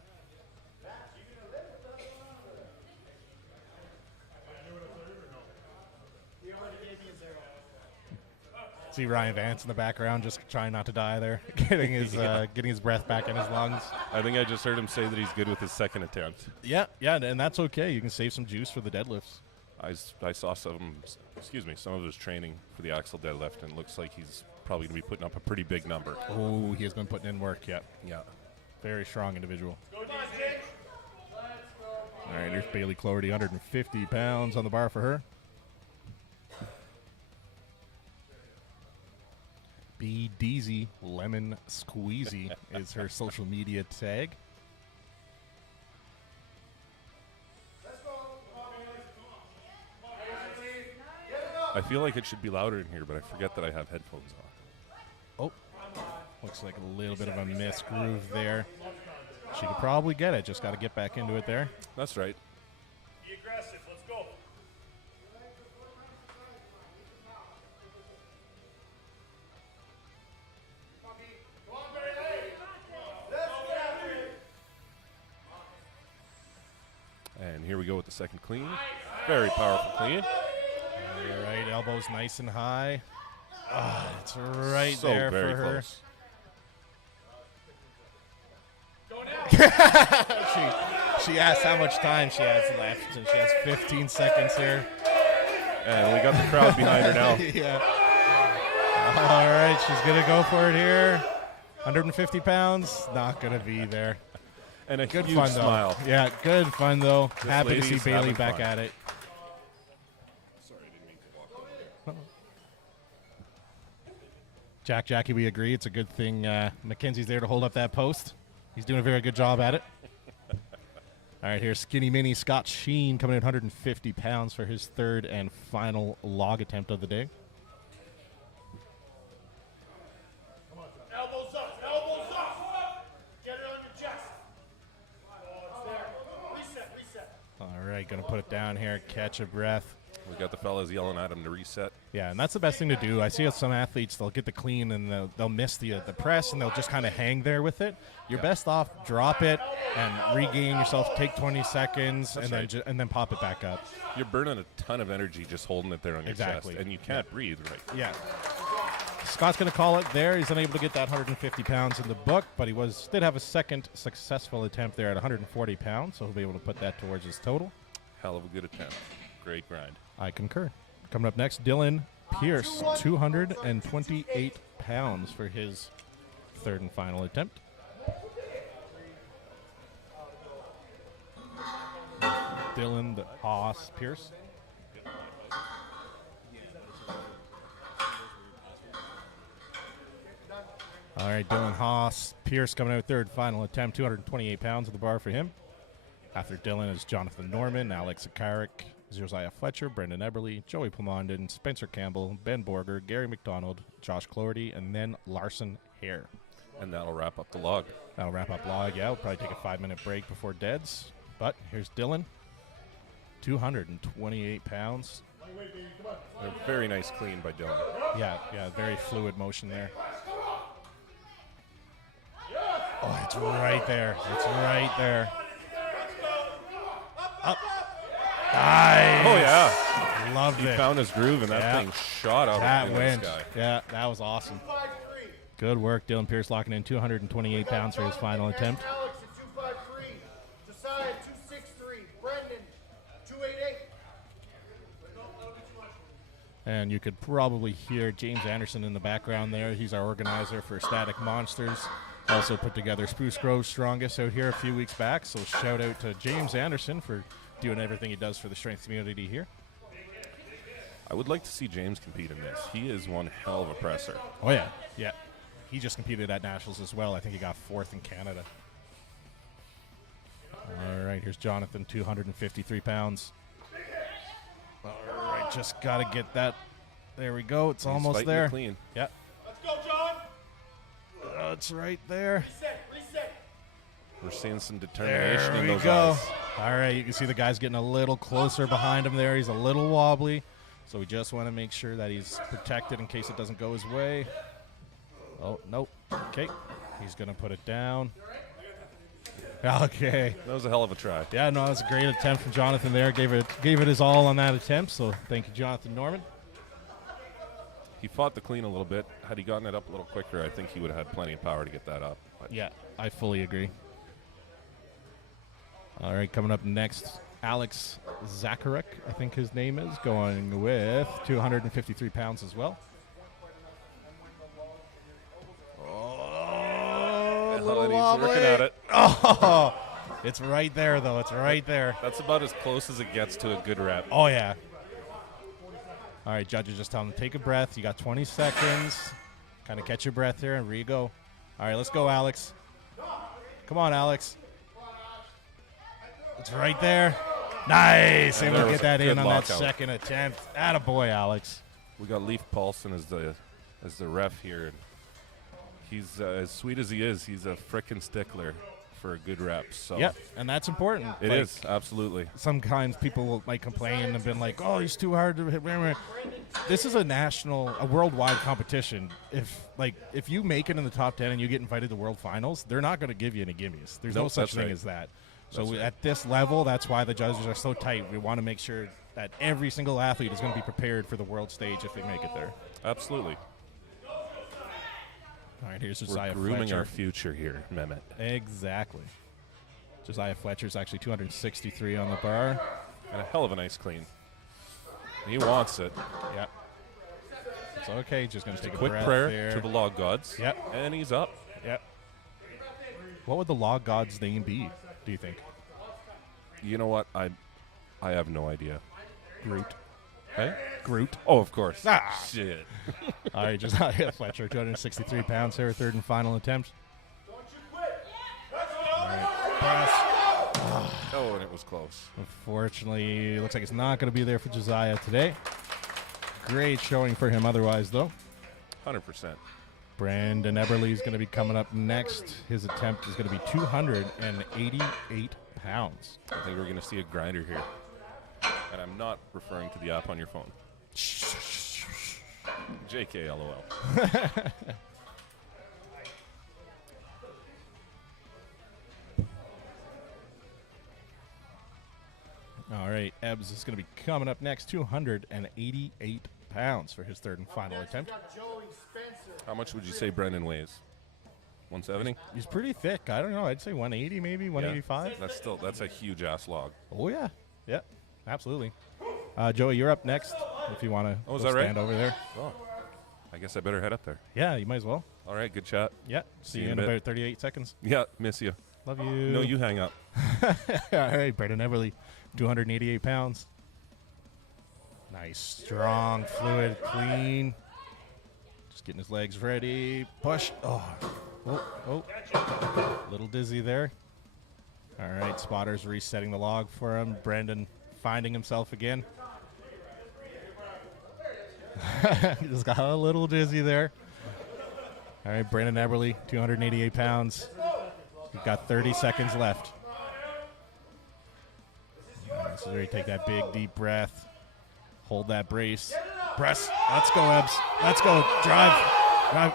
See Ryan Vance in the background, just trying not to die there, getting his breath back in his lungs. I think I just heard him say that he's good with his second attempt. Yeah, and that's okay. You can save some juice for the deadlifts. I saw some of his training for the axle deadlift, and it looks like he's probably going to be putting up a pretty big number. Oh, he has been putting in work. Yeah. Very strong individual. All right, here's Bailey Cloherty, 150 pounds on the bar for her. B. Deezy Lemon Squeezy is her social media tag. I feel like it should be louder in here, but I forget that I have headphones on. Oh, looks like a little bit of a missed groove there. She could probably get it. Just got to get back into it there. That's right. Be aggressive. Let's go. And here we go with the second clean. Very powerful clean. All right, elbows nice and high. It's right So there very for her. close. She asked how much time she has left, and she has 15 seconds here. And we got the crowd behind her now. Yeah. All right, she's going to go for it here. 150 pounds, not going to be there. And a Good huge fun, smile. though. Yeah, good fun, though. This Happy to see lady's Bailey having back fun. at it. Sorry, I didn't mean to walk over. Jackie, we agree. It's a good thing Mackenzie's there to hold up that post. He's doing a very good job at it. All right, here's Skinny Mini Scott Sheen coming in 150 pounds for his third and final log attempt of the day. Elbows up. Elbows up. Get it on your chest. Oh, it's there. Reset. All right, going to put it down here, catch a breath. We got the fellas yelling at him to reset. Yeah, and that's the best thing to do. I see some athletes, they'll get the clean and they'll miss the press and they'll just kind of hang there with it. You're best off drop it and regain yourself, take 20 seconds, That's and right. then and then pop it back up. You're burning a ton of energy just holding it there on your Exactly. chest, and you can't breathe right. Yeah. Scott's going to call it there. He's unable to get that 150 pounds in the book, but he did have a second successful attempt there at 140 pounds, so he'll be able to put that towards his total. Hell of a good attempt. Great grind. I concur. Coming up next, Dylan Pierce, 228 pounds for his third and final attempt. Dylan the Hoss Pierce. All right, Dylan Haas. Pierce coming out third, final attempt, 228 pounds at the bar for him. After Dylan is Jonathan Norman, Alex Akarik, Josiah Fletcher, Brendan Eberle, Joey Pomondon, Spencer Campbell, Ben Borger, Gary McDonald, Josh Clorty, and then Larson Hare. And that'll wrap up the log. That'll wrap up log. Yeah, we'll probably take a 5-minute break before deads. But here's Dylan, 228 pounds. A very nice clean by Dylan. Yeah, very fluid motion there. Oh, it's right there. It's right there. Up. Nice. Oh, yeah. Loved He it. found his groove, and that thing shot out That of the went. sky. Yeah, that was awesome. Good work, Dylan Pierce, locking in 228 pounds for his final attempt. Alex at 253. Josiah 263. Brendan 288. And you could probably hear James Anderson in the background there. He's our organizer for Static Monsters. Also put together Spruce Grove's Strongest out here a few weeks back. So shout out to James Anderson for doing everything he does for the strength community here. I would like to see James compete in this. He is one hell of a presser. Oh, yeah. Yeah. He just competed at Nationals as well. I think he got 4th in Canada. All right, here's Jonathan, 253 pounds. All right, just got to get that. There we go. It's He's almost fighting there. it clean. Yeah. Let's go, John. It's right there. Reset. We're seeing some determination There in we those go. eyes. All right, you can see the guy's getting a little closer behind him there. He's a little wobbly, so we just want to make sure that he's protected in case it doesn't go his way. Oh, nope. Okay, he's going to put it down. Okay. That was a hell of a try. Yeah, no, that's a great attempt from Jonathan there. Gave it his all on that attempt, so thank you, Jonathan Norman. He fought the clean a little bit. Had he gotten it up a little quicker, I think he would have had plenty of power to get that up. But Yeah, I fully agree. All right, coming up next, Alex Zacharek, I think his name is, going with 253 pounds as well. Oh, and he's working at it. Oh, it's right there, though. It's right there. That's about as close as it gets to a good rep. Oh, yeah. All right, judges, just tell him to take a breath. You got 20 seconds. Kind of catch your breath here, and re-go. All right, let's go, Alex. Come on, Alex. It's right there. Nice. And And there we'll was get a that in good on that lockout. second attempt. Attaboy, Alex. We got Leaf Paulson as the ref here. And he's as sweet as he is. He's a frickin' stickler for a good rep. So Yep, and that's important. it is absolutely. Sometimes people might complain and been like, "Oh, he's too hard to hit." This is a worldwide competition. If you make it in the top 10 and you get invited to World Finals, they're not going to give you any gimmies. There's no Nope, such that's thing right. as that. So That's right. at this level, that's why the judges are so tight. We want to make sure that every single athlete is going to be prepared for the world stage if they make it there. Absolutely. All right, here's We're Josiah grooming Fletcher. our future here, Mehmet. Exactly. Josiah Fletcher's actually 263 on the bar. And a hell of a nice clean. He wants it. Yep. It's okay. Just going to take a Quick breath prayer there. to the log gods. Yep. And he's up. Yep. What would the log god's name be, do you think? You know what? I have no idea. Groot. Hey? Groot. Oh, of course. Ah. Shit. All right, Josiah Fletcher, 263 pounds here, third and final attempt. All right, press. Oh, and it was close. Unfortunately, looks like it's not going to be there for Josiah today. Great showing for him otherwise, though. 100%. Brandon Eberle is going to be coming up next. His attempt is going to be 288 pounds. I think we're going to see a grinder here. And I'm not referring to the app on your phone. JK, LOL. All right, Ebbs is going to be coming up next, 288 pounds for his third and final attempt. Got Joey Spencer. How much would you say Brendan weighs? 170? He's pretty thick. I don't know. I'd say 180 maybe, 185. That's a huge ass log. Oh, yeah. Yeah, absolutely. Joey, you're up next if you want to Oh, is that right? stand over there. Oh, I guess I better head up there. Yeah, you might as well. All right, good chat. Yeah, see you in a bit. about 38 seconds. Yeah, miss you. Love you. No, you hang up. All right, Brandon Eberle, 288 pounds. Nice, strong, fluid, clean. Just getting his legs ready. Push. Oh. Little dizzy there. All right, spotters resetting the log for him. Brandon finding himself again. Just got a little dizzy there. All right, Brandon Eberle, 288 pounds. We've got 30 seconds left. This is where you take that big, deep breath. Hold that brace. Press. Let's go, Ebbs. Let's go. Drive.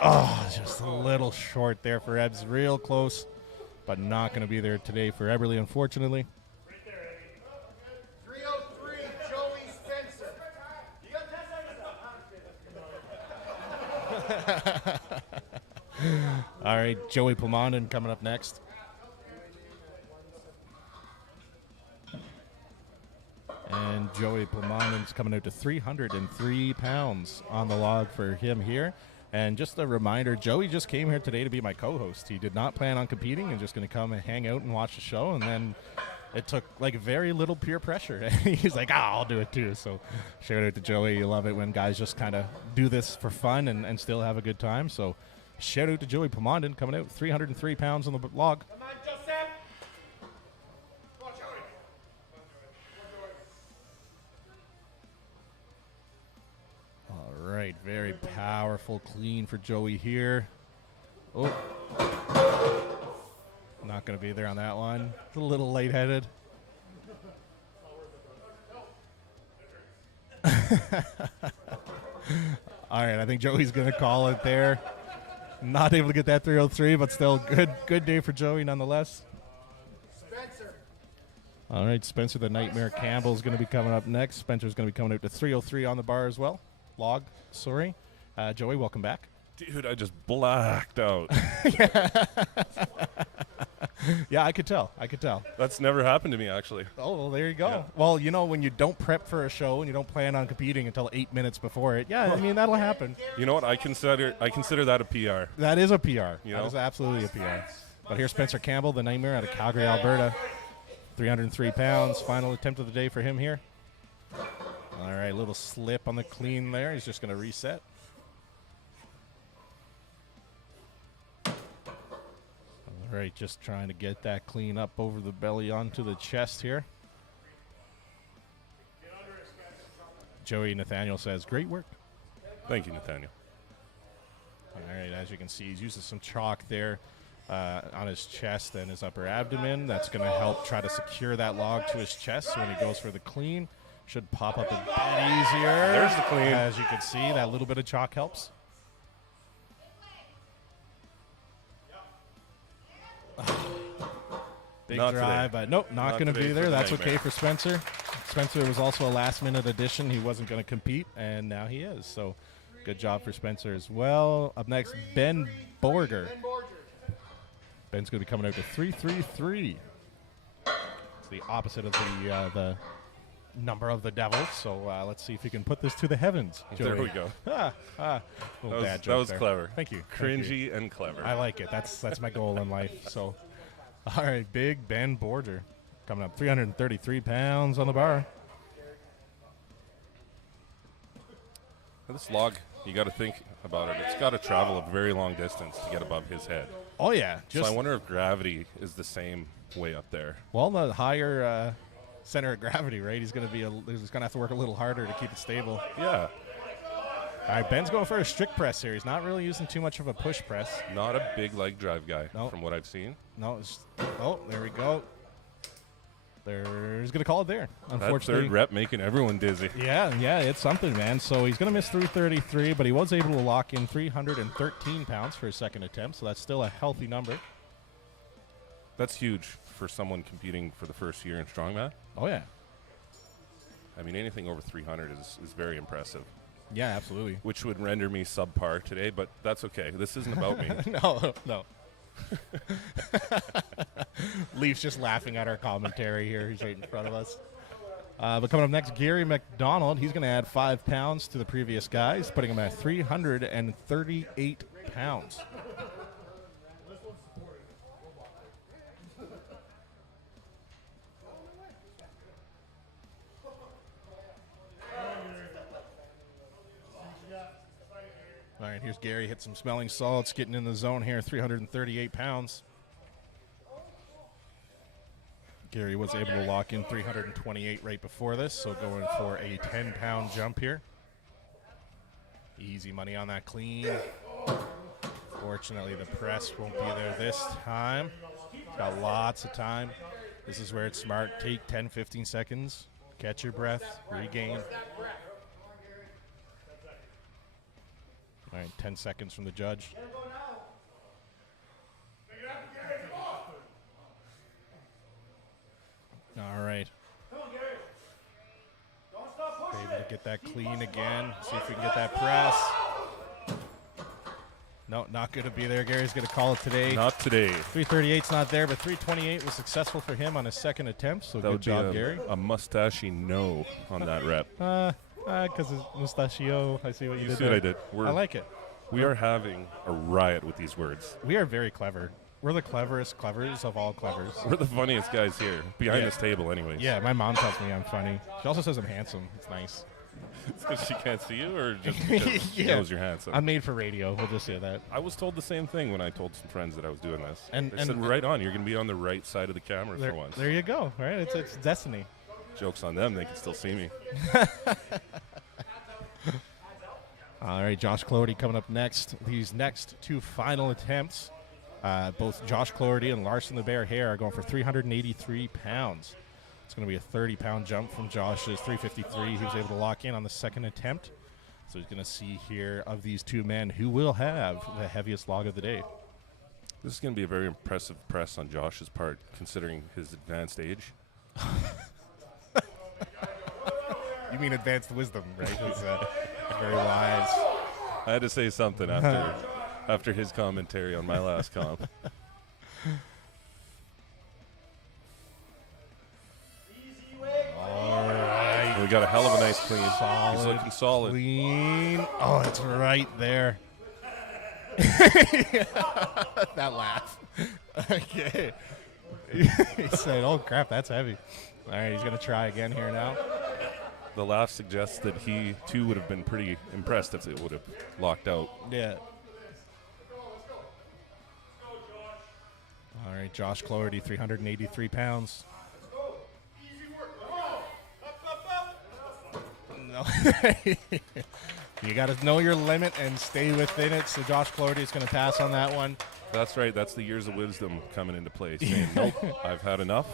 Oh, just a little short there for Ebbs. Real close, but not going to be there today for Eberle, unfortunately. 303, Joey Spencer. All right, Joey Plomondon coming up next. And Joey Plomondon's coming out to 303 pounds on the log for him here. And just a reminder, Joey just came here today to be my co-host. He did not plan on competing and just going to come and hang out and watch the show. And then it took like very little peer pressure. He's like, I'll do it too. So shout out to Joey. You love it when guys just kind of do this for fun and still have a good time. So shout out to Joey Plomondon coming out 303 pounds on the log. Come on, Joseph. Come on, Joey. All right, very powerful clean for Joey here. Oh, not going to be there on that one. It's a little lightheaded. All right, I think Joey's going to call it there. Not able to get that 303, but still good day for Joey nonetheless. Spencer. All right, Spencer the Nightmare Campbell is going to be coming up next. Spencer's going to be coming out to 303 on the bar as well. Log, sorry. Joey, welcome back. Dude, I just blacked out. Yeah, I could tell. That's never happened to me, actually. Oh, well, there you go. Yeah. Well, you know, when you don't prep for a show and you don't plan on competing until 8 minutes before it, yeah, I mean, that'll happen. You know what? I consider that a PR. That is a PR. You That know? is absolutely a PR. But here's Spencer Campbell, the Nightmare out of Calgary, Alberta. 303 pounds. Final attempt of the day for him here. All right, little slip on the clean there. He's just going to reset. All right, just trying to get that clean up over the belly onto the chest here. Joey Nathaniel says, great work. Thank you, Nathaniel. All right, as you can see, he's using some chalk there on his chest and his upper abdomen. That's going to help try to secure that log to his chest. So when he goes for the clean, should pop up a bit easier. There's the clean. As you can see, that little bit of chalk helps. Big Not drive, today. but nope, not going to today be for there. the That's Nightmare. okay for Spencer. Spencer was also a last-minute addition. He wasn't going to compete, and now he is. So good job for Spencer as well. Up next, Ben Borger. Ben Borger. Ben's going to be coming out to 333. It's the opposite of the number of the devil. So let's see if he can put this to the heavens. There Joey. we go. Little bad That joke was there. clever. Thank you. Thank you. Cringy and clever. I like it. That's my goal in life. So, all right, big Ben Borger coming up, 333 pounds on the bar. This log, you got to think about it. It's got to travel a very long distance to get above his head. Oh yeah, So I wonder if gravity is the same way up there. well, the higher center of gravity, right? He's gonna have to work a little harder to keep it stable. Yeah, All right, Ben's going for a strict press here. He's not really using too much of a push press. not a big leg drive guy No. from what I've seen. No, there we go. He's gonna call it there. That Unfortunately, third rep making everyone dizzy. Yeah, it's something, man. So he's going to miss 333, but he was able to lock in 313 pounds for his second attempt, so that's still a healthy number. That's huge for someone competing for the first year in strongman. Oh, yeah. I mean, anything over 300 is very impressive, Yeah, absolutely. which would render me subpar today, but that's okay. This isn't about me. No. Leaf's just laughing at our commentary here. He's right in front of us. But coming up next, Gary McDonald. He's going to add 5 pounds to the previous guys, putting him at 338 pounds. All right, right, here's Gary. Hit some smelling salts, getting in the zone here, 338 pounds. Gary was able to lock in 328 right before this, so going for a 10-pound jump here. Easy money on that clean. Fortunately, the press won't be there this time. Got lots of time. This is where it's smart. Take 10, 15 seconds. Catch your breath. Regain. All right, 10 seconds from the judge. All right. Able to get that clean again. See if we can get that press. No, not going to be there. Gary's going to call it today. Not today. 338's not there, but 328 was successful for him on his second attempt. So That good would job, be Gary. a mustachey no on that rep. Because it's mustachio. I see what you You did see there. what I did? I like it. We are having a riot with these words. We are very clever. We're the cleverest clevers of all clevers. We're the funniest guys here, behind Yeah. this table anyways. Yeah, my mom tells me I'm funny. She also says I'm handsome. It's nice. It's because she can't see you, or just because she Yeah. knows you're handsome? I'm made for radio. We'll just say that. I was told the same thing when I told some friends that I was doing this. And- They said, and- right on, you're going to be on the right side of the camera There, for once. there you go. Right? It's destiny. Joke's on them, they can still see me. All right, Josh Cloherty coming up next. These next two final attempts, both Josh Cloherty and Larson the Bear Hare are going for 383 pounds. It's going to be a 30-pound jump from Josh's 353. He was able to lock in on the second attempt. So he's going to see here of these two men who will have the heaviest log of the day. This is going to be a very impressive press on Josh's part, considering his advanced age. You mean advanced wisdom, right? He's very wise. I had to say something after his commentary on my last comp. All right. We got a hell of a nice clean. He's Solid, looking solid. Clean. Oh, it's right there. That laugh. Okay. He said, oh, crap, that's heavy. All right, he's going to try again here now. The laugh suggests that he, too, would have been pretty impressed if it would have locked out. Yeah. All right, Josh Cloherty, 383 pounds. No. You got to know your limit and stay within it. So Josh Cloherty is going to pass on that one. That's right. That's the years of wisdom coming into play, saying, nope, I've had enough.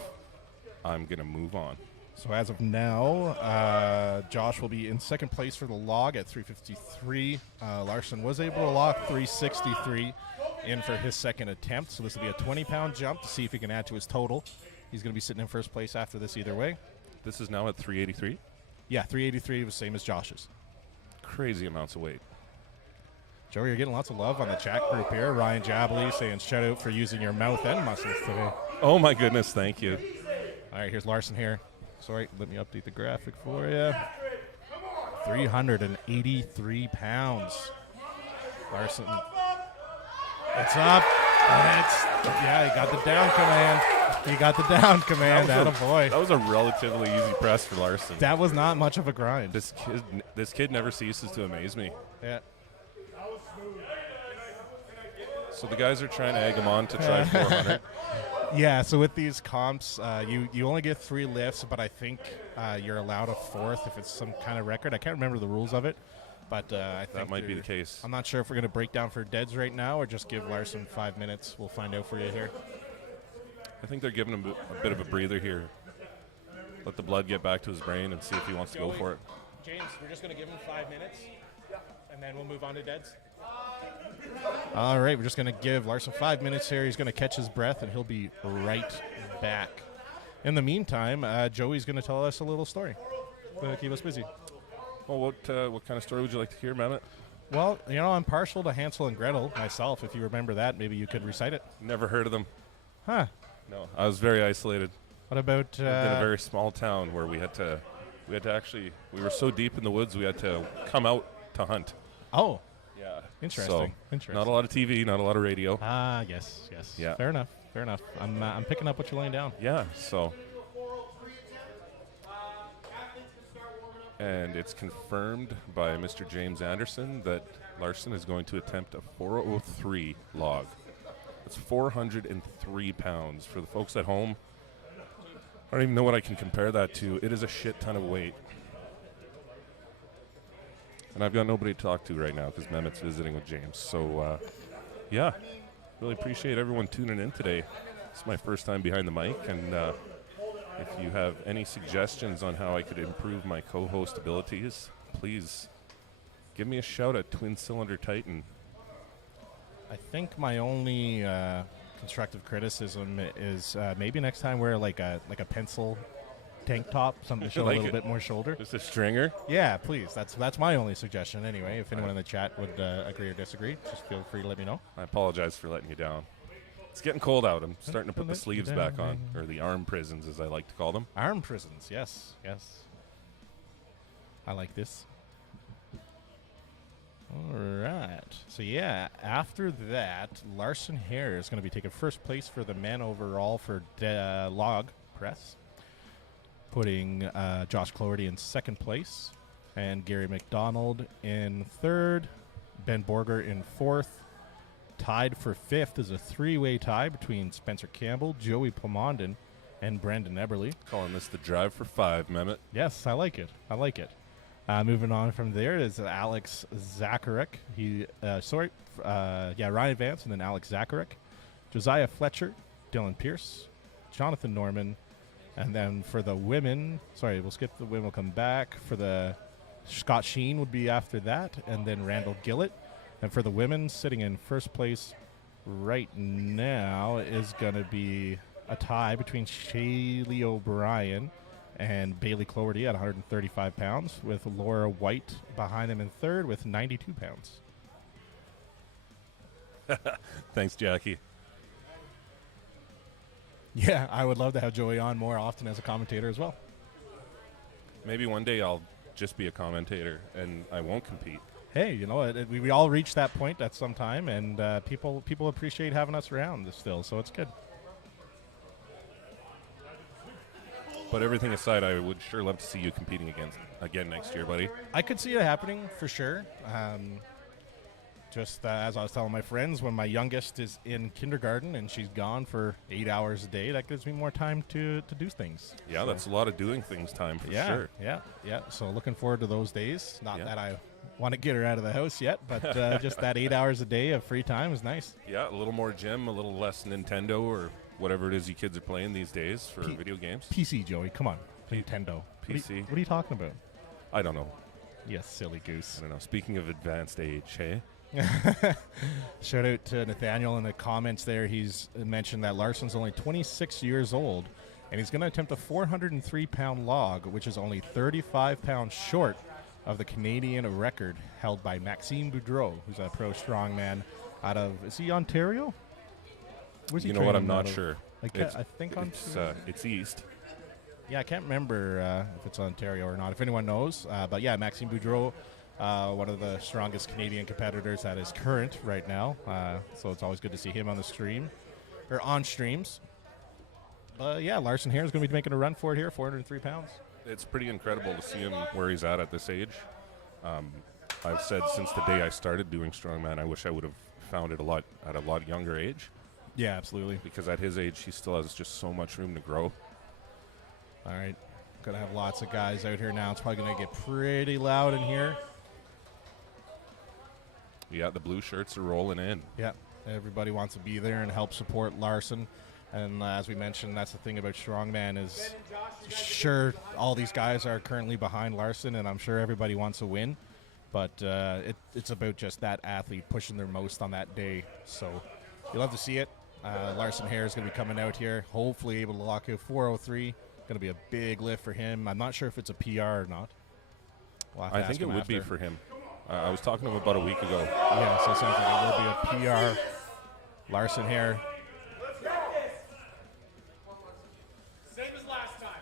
I'm going to move on. So as of now, Josh will be in second place for the log at 353. Larson was able to lock 363 in for his second attempt. So this will be a 20-pound jump to see if he can add to his total. He's going to be sitting in first place after this either way. This is now at 383. Yeah, 383 was same as Josh's. Crazy amounts of weight. Joey, you're getting lots of love on the chat group here. Ryan Jabley saying shout out for using your mouth and muscles today. Oh, my goodness. Thank you. All right, here's Larson here. Sorry, let me update the graphic for you. 383 pounds. Larson. It's up. And yeah, he got the down command. He got the down command. Attaboy. That was a relatively easy press for Larson. That was not much of a grind. This kid never ceases to amaze me. Yeah. So the guys are trying to egg him on to try 400. Yeah, so with these comps, you only get 3 lifts, but I think you're allowed a 4th if it's some kind of record. I can't remember the rules of it, but I think That might be the case. I'm not sure if we're going to break down for deads right now or just give Larson 5 minutes. We'll find out for you here. I think they're giving him a bit of a breather here. Let the blood get back to his brain and see if he wants to go for it. James, we're just going to give him 5 minutes, and then we'll move on to deads. All right, we're just going to give Larson 5 minutes here. He's going to catch his breath, and he'll be right back. In the meantime, Joey's going to tell us a little story. Keep us busy. Well, what kind of story would you like to hear, Mamet? Well, you know, I'm partial to Hansel and Gretel myself. If you remember that, maybe you could recite it. Never heard of them. Huh. No, I was very isolated. What about... Lived in a very small town where we had to actually, we were so deep in the woods, we had to come out to hunt. Oh. Yeah. Interesting. So, Interesting. not a lot of TV, not a lot of radio. Ah, yes, yes. Yeah. Fair enough. Fair enough. I'm picking up what you're laying down. Yeah, so. And it's confirmed by Mr. James Anderson that Larson is going to attempt a 403 log. That's 403 pounds. For the folks at home, I don't even know what I can compare that to. It is a shit ton of weight. And I've got nobody to talk to right now because Mehmet's visiting with James. So, yeah, really appreciate everyone tuning in today. It's my first time behind the mic, and if you have any suggestions on how I could improve my co-host abilities, please give me a shout at Twin Cylinder Titan. I think my only constructive criticism is maybe next time wear like a pencil tank top, something to show Like a little it. bit more shoulder. Just a stringer. Yeah, please. That's my only suggestion anyway. If anyone in the chat would agree or disagree, just feel free to let me know. I apologize for letting you down. It's getting cold out. I'm starting to put the sleeves back on, or the arm prisons as I like to call them. Arm prisons, yes, yes. I like this. All right. So, yeah, after that, Larson Hare is going to be taking first place for the man overall for log press, putting Josh Cloherty in second place, and Gary McDonald in third, Ben Borger in fourth. Tied for fifth is a three-way tie between Spencer Campbell, Joey Pomondon, and Brandon Eberle. Calling this the drive for five, Mehmet. Yes, I like it. I like it. Moving on from there is Alex Zacharek. Ryan Vance and then Alex Zacharek. Josiah Fletcher, Dylan Pierce, Jonathan Norman, and then for the women, we'll skip the women, we'll come back. For the Scott Sheen would be after that, and then Randall Gillett. And for the women, sitting in first place right now is going to be a tie between Shaylee O'Brien and Bailey Cloherty at 135 pounds, with Laura White behind him in third with 92 pounds. Thanks, Jackie. Yeah, I would love to have Joey on more often as a commentator as well. Maybe one day I'll just be a commentator and I won't compete. Hey, you know, we all reach that point at some time, and people appreciate having us around still, so it's good. But everything aside, I would sure love to see you competing again next year, buddy. I could see it happening for sure. Just as I was telling my friends, when my youngest is in kindergarten and she's gone for 8 hours a day, that gives me more time to do things. Yeah, so that's a lot of doing things time for sure. Yeah. So looking forward to those days. Not Yeah. that I want to get her out of the house yet, but just that 8 hours a day of free time is nice. Yeah, a little more gym, a little less Nintendo or whatever it is you kids are playing these days for video games. PC, Joey, come on. Nintendo. PC. What are you talking about? I don't know. Yes, silly goose. I don't know. Speaking of advanced age, hey? Shout out to Nathaniel in the comments there. He's mentioned that Larson's only 26 years old, and he's going to attempt a 403-pound log, which is only 35 pounds short of the Canadian record held by Maxime Boudreau, who's a pro strongman out of, is he Ontario? Where's he You know what? I'm training not out of? sure. I think Ontario. It's east. Yeah, I can't remember if it's Ontario or not. If anyone knows. But yeah, Maxime Boudreau, one of the strongest Canadian competitors that is current right now. So it's always good to see him on the stream, or on streams. Yeah, Larson Hare is going to be making a run for it here, 403 pounds. It's pretty incredible to see him where he's at this age. I've said since the day I started doing strongman, I wish I would have found it at a lot younger age. Yeah, absolutely. Because at his age, he still has just so much room to grow. All right. Going to have lots of guys out here now. It's probably going to get pretty loud in here. Yeah, the blue shirts are rolling in. Yeah, everybody wants to be there and help support Larson. And as we mentioned, that's the thing about strongman is, sure, all these guys are currently behind Larson, and I'm sure everybody wants to win. But it's about just that athlete pushing their most on that day. So you love to see it. Larson Hare is going to be coming out here, hopefully able to lock a 403. Going to be a big lift for him. I'm not sure if it's a PR or not. I think it would be for him. I was talking to him about a week ago. Yeah, so it sounds like it will be a PR. Larson Hare. Same as last time.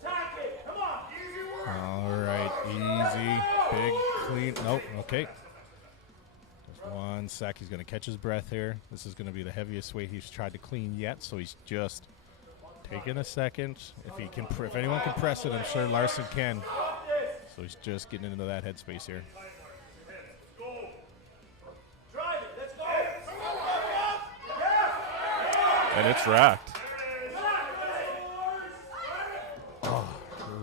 Attack it. Come on. Easy work. All right, easy, big, clean. Nope, okay. Just one sec. He's going to catch his breath here. This is going to be the heaviest weight he's tried to clean yet, so he's just taking a second. If anyone can press it, I'm sure Larson can. So he's just getting into that headspace here. And it's racked.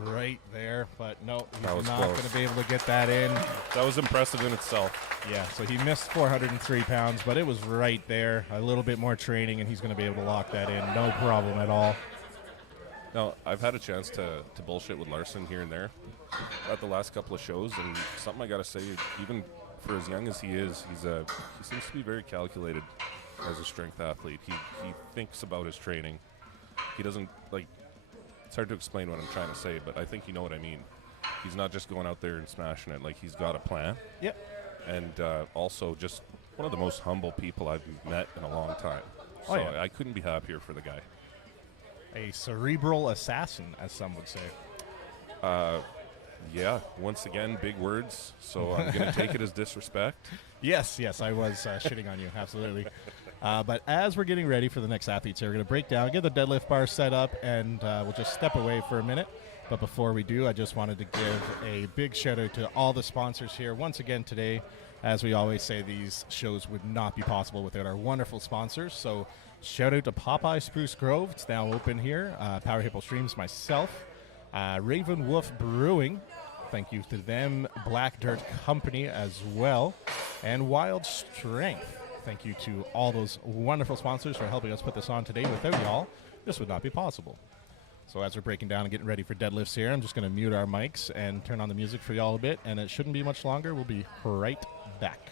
Right there, but no, That was he's not close. going to be able to get that in. That was impressive in itself. Yeah, so he missed 403 pounds, but it was right there. A little bit more training, and he's going to be able to lock that in. No problem at all. Now, I've had a chance to bullshit with Larson here and there at the last couple of shows, and something I got to say, even for as young as he is, he seems to be very calculated as a strength athlete. He thinks about his training. He doesn't, like, it's hard to explain what I'm trying to say, but I think you know what I mean. He's not just going out there and smashing it. Like, he's got a plan. Yep. And also just one of the most humble people I've met in a long time. Oh, So yeah. I couldn't be happier for the guy. A cerebral assassin, as some would say. Yeah, once again, big words, so I'm going to take it as disrespect. Yes, I was shitting on you, absolutely. But as we're getting ready for the next athletes here, we're going to break down, get the deadlift bar set up, and we'll just step away for a minute. But before we do, I just wanted to give a big shout out to all the sponsors here. Once again today, as we always say, these shows would not be possible without our wonderful sponsors. So shout out to Popeye Spruce Grove. It's now open here. Power Hippo Streams, myself. Raven Wolf Brewing. Thank you to them. Black Dirt Company as well. And Wild Strength. Thank you to all those wonderful sponsors for helping us put this on today. Without y'all, this would not be possible. So as we're breaking down and getting ready for deadlifts here, I'm just going to mute our mics and turn on the music for y'all a bit, and it shouldn't be much longer. We'll be right back.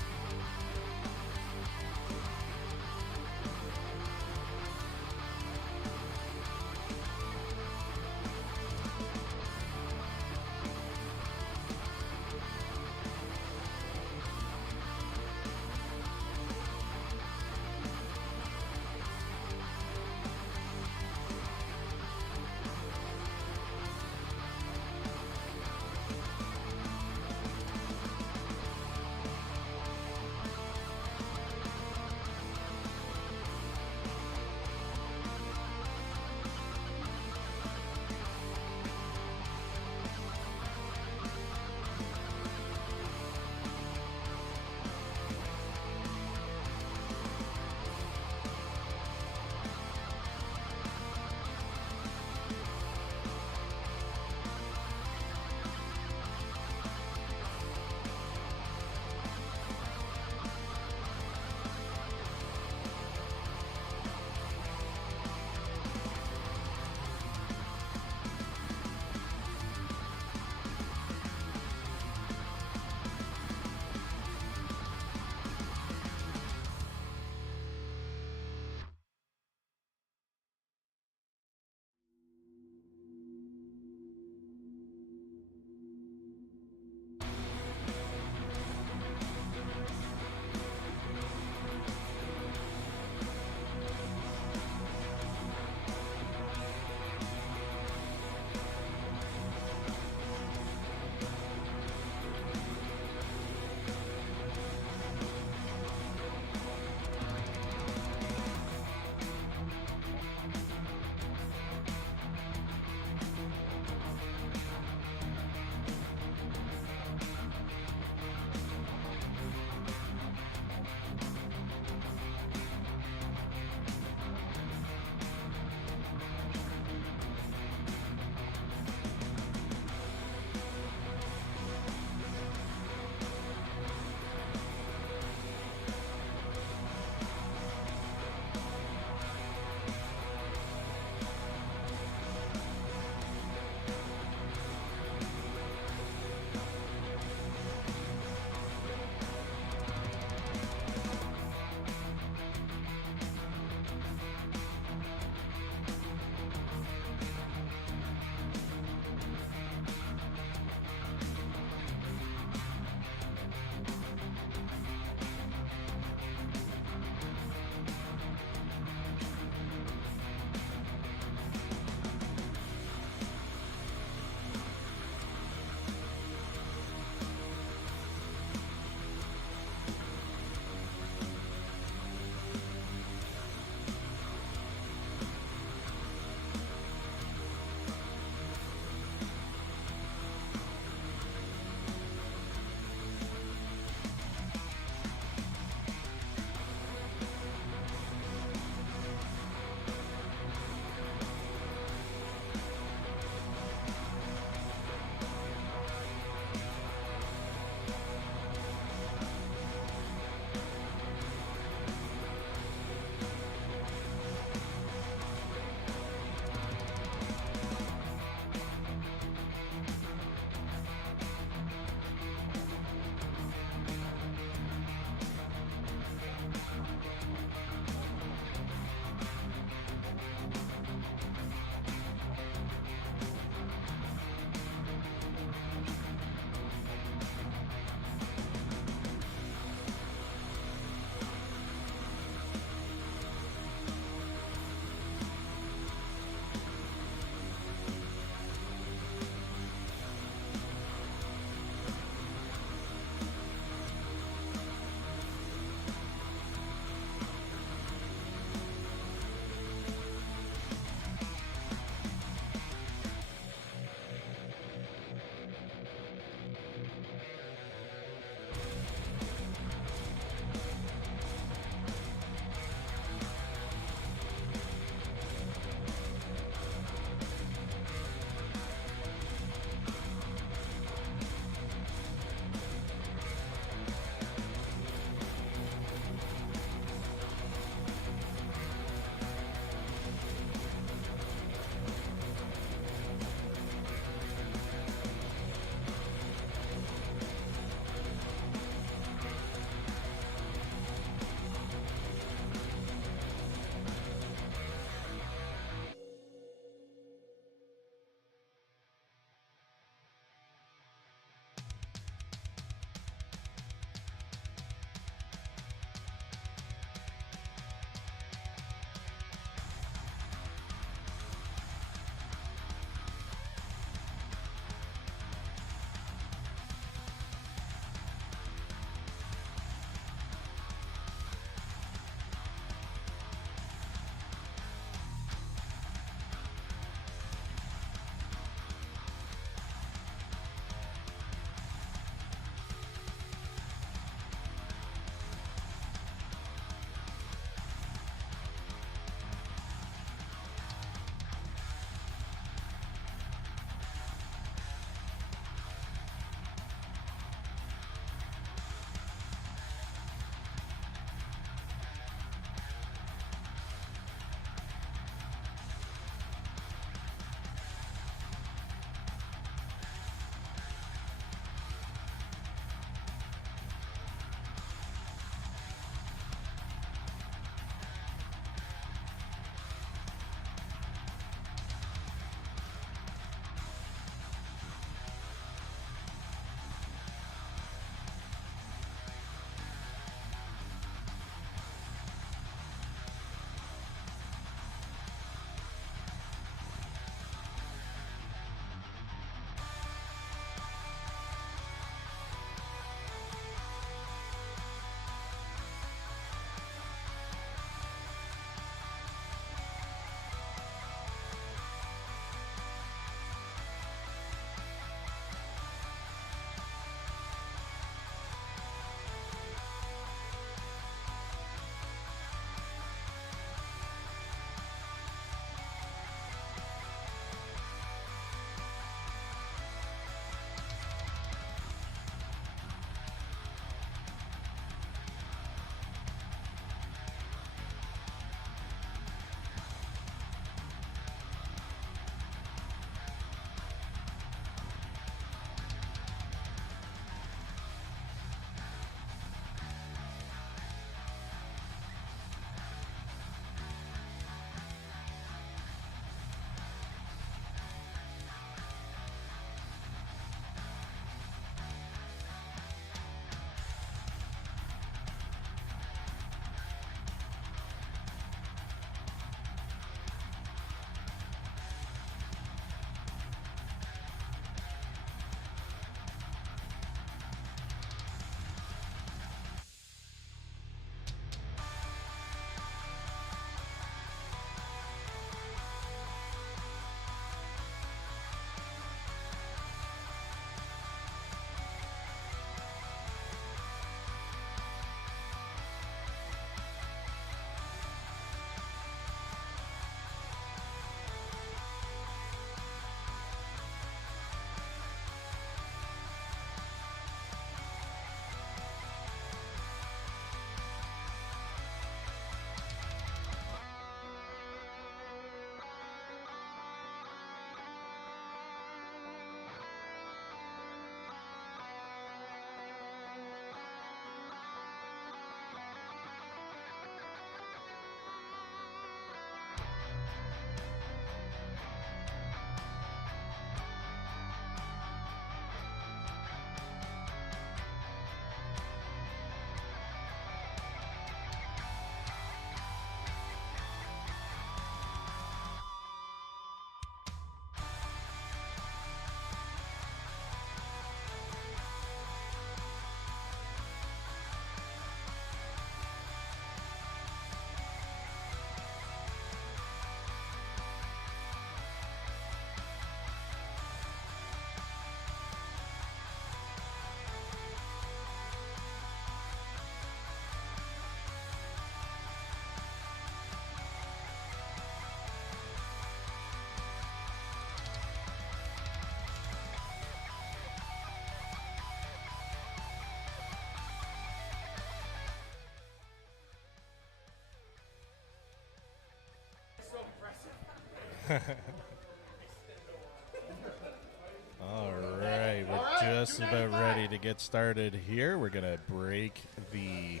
All right, we're just about ready to get started here. We're going to break the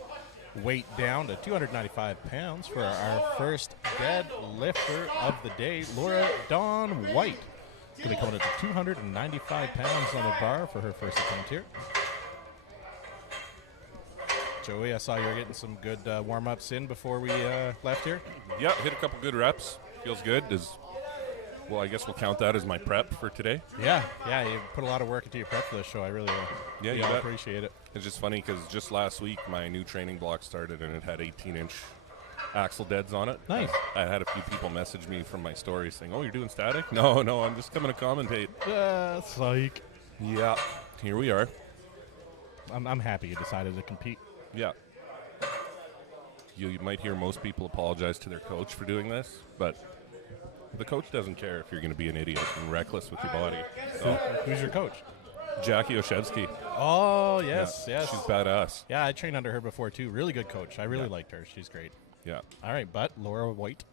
weight down to 295 pounds for our first deadlifter of the day, Laura Dawn White. It's going to be coming up to 295 pounds on the bar for her first attempt here. Joey, I saw you were getting some good warm-ups in before we left here. Yeah, hit a couple good reps. Feels good. Well, I guess we'll count that as my prep for today. Yeah, you put a lot of work into your prep for this show. I really you appreciate it. It's just funny because just last week my new training block started and it had 18-inch axle deads on it. Nice. I had a few people message me from my story saying, "Oh, you're doing static?" No, I'm just coming to commentate. Psych. Yeah, here we are. I'm happy you decided to compete. Yeah. You might hear most people apologize to their coach for doing this, but the coach doesn't care if you're going to be an idiot and reckless with your body. So, Who's your coach? Jackie Oshevsky. Oh, yes. She's badass. Yeah, I trained under her before, too. Really good coach. I really liked her. She's great. Yeah. All right, but Laura White,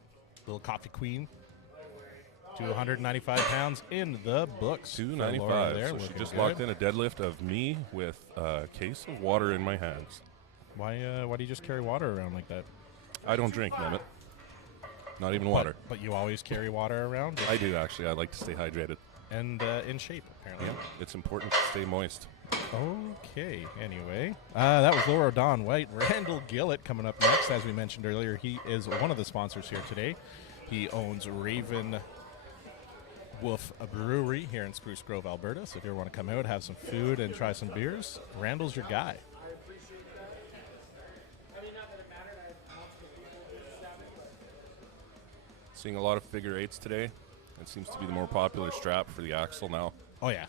little coffee queen, 295 pounds in the books. 295. There, So she just good. locked in a deadlift of me with a case of water in my hands. Why do you just carry water around like that? I don't drink, Mehmet. Not even water. But you always carry water around? I do, actually. I like to stay hydrated. And in shape, apparently. Yeah, it's important to stay moist. Okay, anyway. That was Laura Dawn White. Randall Gillett coming up next. As we mentioned earlier, he is one of the sponsors here today. He owns Raven Wolf Brewery here in Spruce Grove, Alberta. So if you ever want to come out, have some food, and try some beers, Randall's your guy. Seeing a lot of figure eights today. It seems to be the more popular strap for the axle now. Oh, yeah.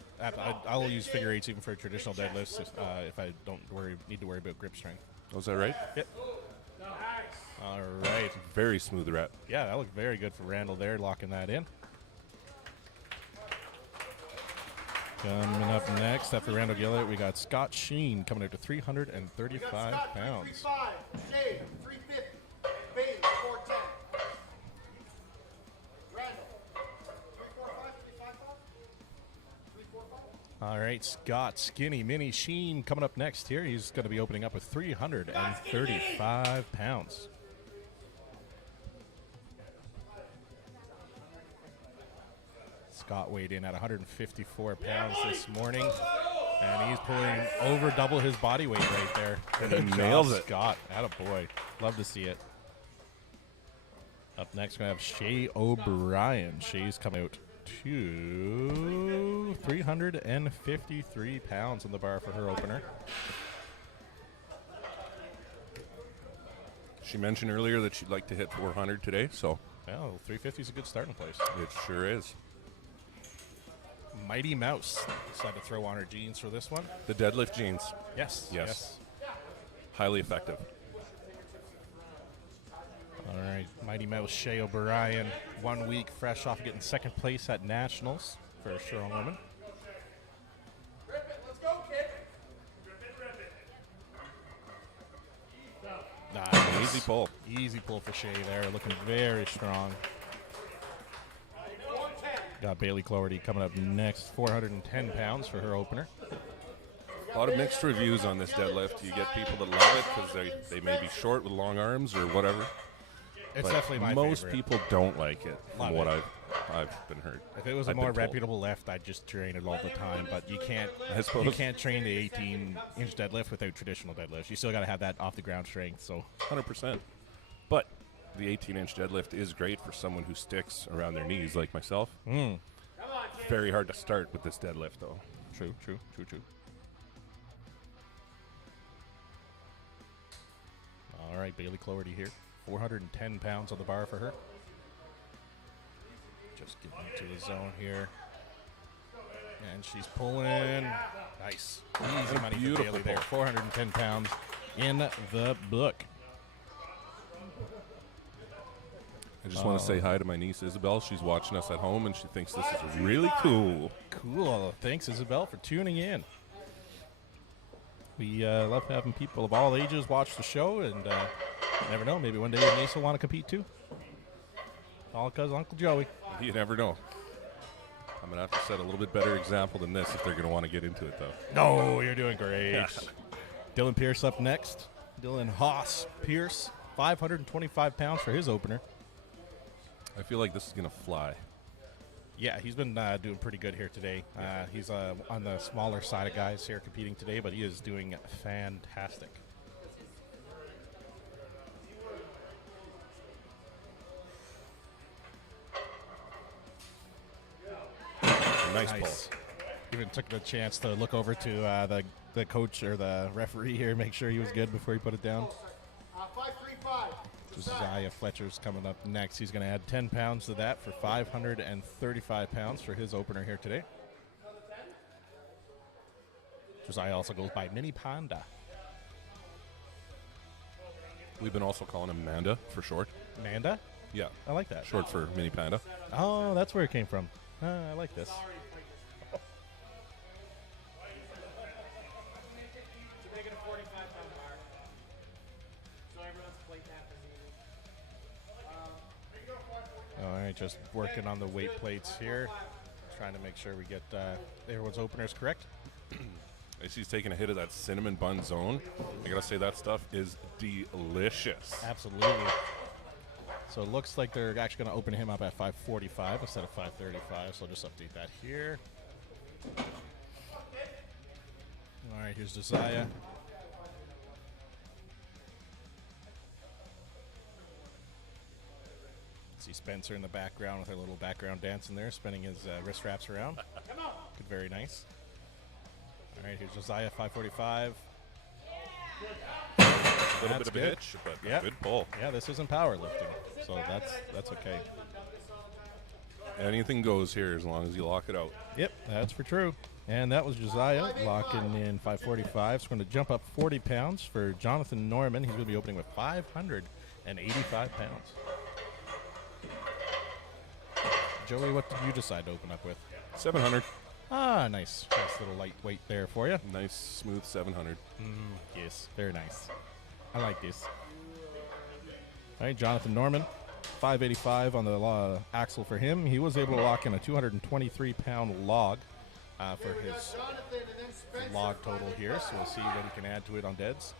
I'll use figure eights even for traditional deadlifts if I don't need to worry about grip strength. Oh, is that right? Yep. All right. Very smooth rep. Yeah, that looked very good for Randall there, locking that in. Coming up next, after Randall Gillett, we got Scott Sheen coming up to 335 pounds. 335, Shade, 350, Bailey, 410. Randall, 345, 355, 345. All right, Scott Skinny Mini Sheen coming up next here. He's going to be opening up with 335 pounds. Scott weighed in at 154 pounds this morning, and he's pulling over double his body weight right there. He nails it. Scott, attaboy. Love to see it. Up next, we're going to have Shay O'Brien. Shay's coming out to 353 pounds on the bar for her opener. She mentioned earlier that she'd like to hit 400 today, so Well, 350 is a good starting place. it sure is. Mighty Mouse decided to throw on her jeans for this one. The deadlift jeans, Yes. Yes. highly effective. All right, Mighty Mouse Shay O'Brien, 1 week fresh off getting second place at Nationals for a strong woman. Rip it, let's go, kid. Rip it. Nice. Easy pull. Easy pull for Shay there, looking very strong. 110. Got Bailey Cloherty coming up next, 410 pounds for her opener. A lot of mixed reviews on this deadlift. You get people that love it because they may be short with long arms or whatever. It's But definitely my most favorite. people don't like it, Love from what it. I've been heard. If it was a I've more been told. reputable lift, I'd just train it all the time. But you can't. I suppose. You can't train the 18-inch deadlift without traditional deadlifts. You still got to have that off the ground strength. So 100%. But the 18-inch deadlift is great for someone who sticks around their knees, like myself. Come on, kid. Very hard to start with this deadlift, though. true. All right, Bailey Cloherty here, 410 pounds on the bar for her. Just getting into the zone here, and she's pulling. Nice, easy money for Beautiful Bailey there. pull. 410 pounds in the book. I just want to say hi to my niece Isabel. She's watching us at home, and she thinks this is really cool. Cool. Thanks, Isabel, for tuning in. We love having people of all ages watch the show, and you never know, maybe one day your niece will want to compete too. All because Uncle Joey. You never know. I'm going to have to set a little bit better example than this if they're going to want to get into it, though. No, you're doing great. Dylan Pierce up next. Dylan Haas Pierce, 525 pounds for his opener. I feel like this is going to fly. Yeah, he's been doing pretty good here today. He's on the smaller side of guys here competing today, but he is doing fantastic. Nice pull. Even took the chance to look over to the coach or the referee here, make sure he was good before he put it down. 535. Josiah Fletcher's coming up next. He's going to add 10 pounds to that for 535 pounds for his opener here today. Josiah also goes by Mini Panda. We've been also calling him Manda for short. Manda? Yeah. I like that. Short for Mini Panda. Oh, that's where it came from. I like this. All right, just working on the weight plates here. Trying to make sure we get everyone's openers correct. I see he's taking a hit of that cinnamon bun zone. I got to say, that stuff is delicious. Absolutely. So it looks like they're actually going to open him up at 545 instead of 535, so I'll just update that here. All right, here's Josiah. See Spencer in the background with her little background dancing there, spinning his wrist wraps around. Good, very nice. All right, here's Josiah, 545. A little bit of a good. hitch, but Yeah. good pull. Yeah, this isn't powerlifting, so that's okay. Anything goes here as long as you lock it out. Yep, that's for true. And that was Josiah locking in 545. So we're going to jump up 40 pounds for Jonathan Norman. He's going to be opening with 585 pounds. Joey, what did you decide to open up with? 700. Ah, nice. Nice little lightweight there for you. Nice, smooth 700. Yes, very nice. I like this. All right, Jonathan Norman, 585 on the axle for him. He was able to lock in a 223-pound log for his log total here, so we'll see what he can add to it on deads.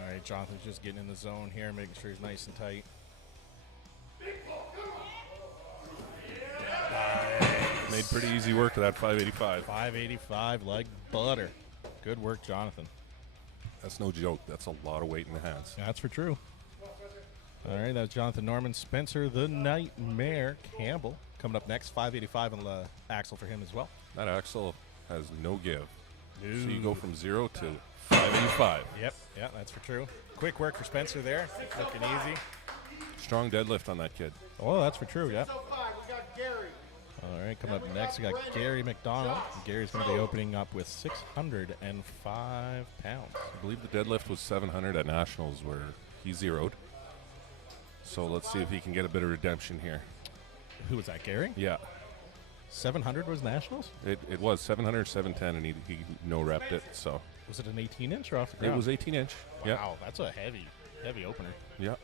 All right, Jonathan's just getting in the zone here, making sure he's nice and tight. Made pretty easy work of that 585. 585 like butter. Good work, Jonathan. That's no joke. That's a lot of weight in the hands. That's for true. All right, that's Jonathan Norman. Spencer the Nightmare Campbell coming up next. 585 on the axle for him as well. That axle has no give. So Ooh. you go from 0 to 585. Yep, yeah, that's for true. Quick work for Spencer there. Looking easy. Strong deadlift on that kid. Oh, that's for true, yeah. 605, we got Gary. All right, coming up next, we got Gary McDonald. Gary's going to be opening up with 605 pounds. I believe the deadlift was 700 at Nationals where he zeroed. So let's see if he can get a bit of redemption here. Who was that, Gary? Yeah, 700 was Nationals? it was 700, 710, and he no-repped it. So Was it an 18-inch or off the ground? it was 18-inch. Yeah, Wow, that's a heavy opener. yeah.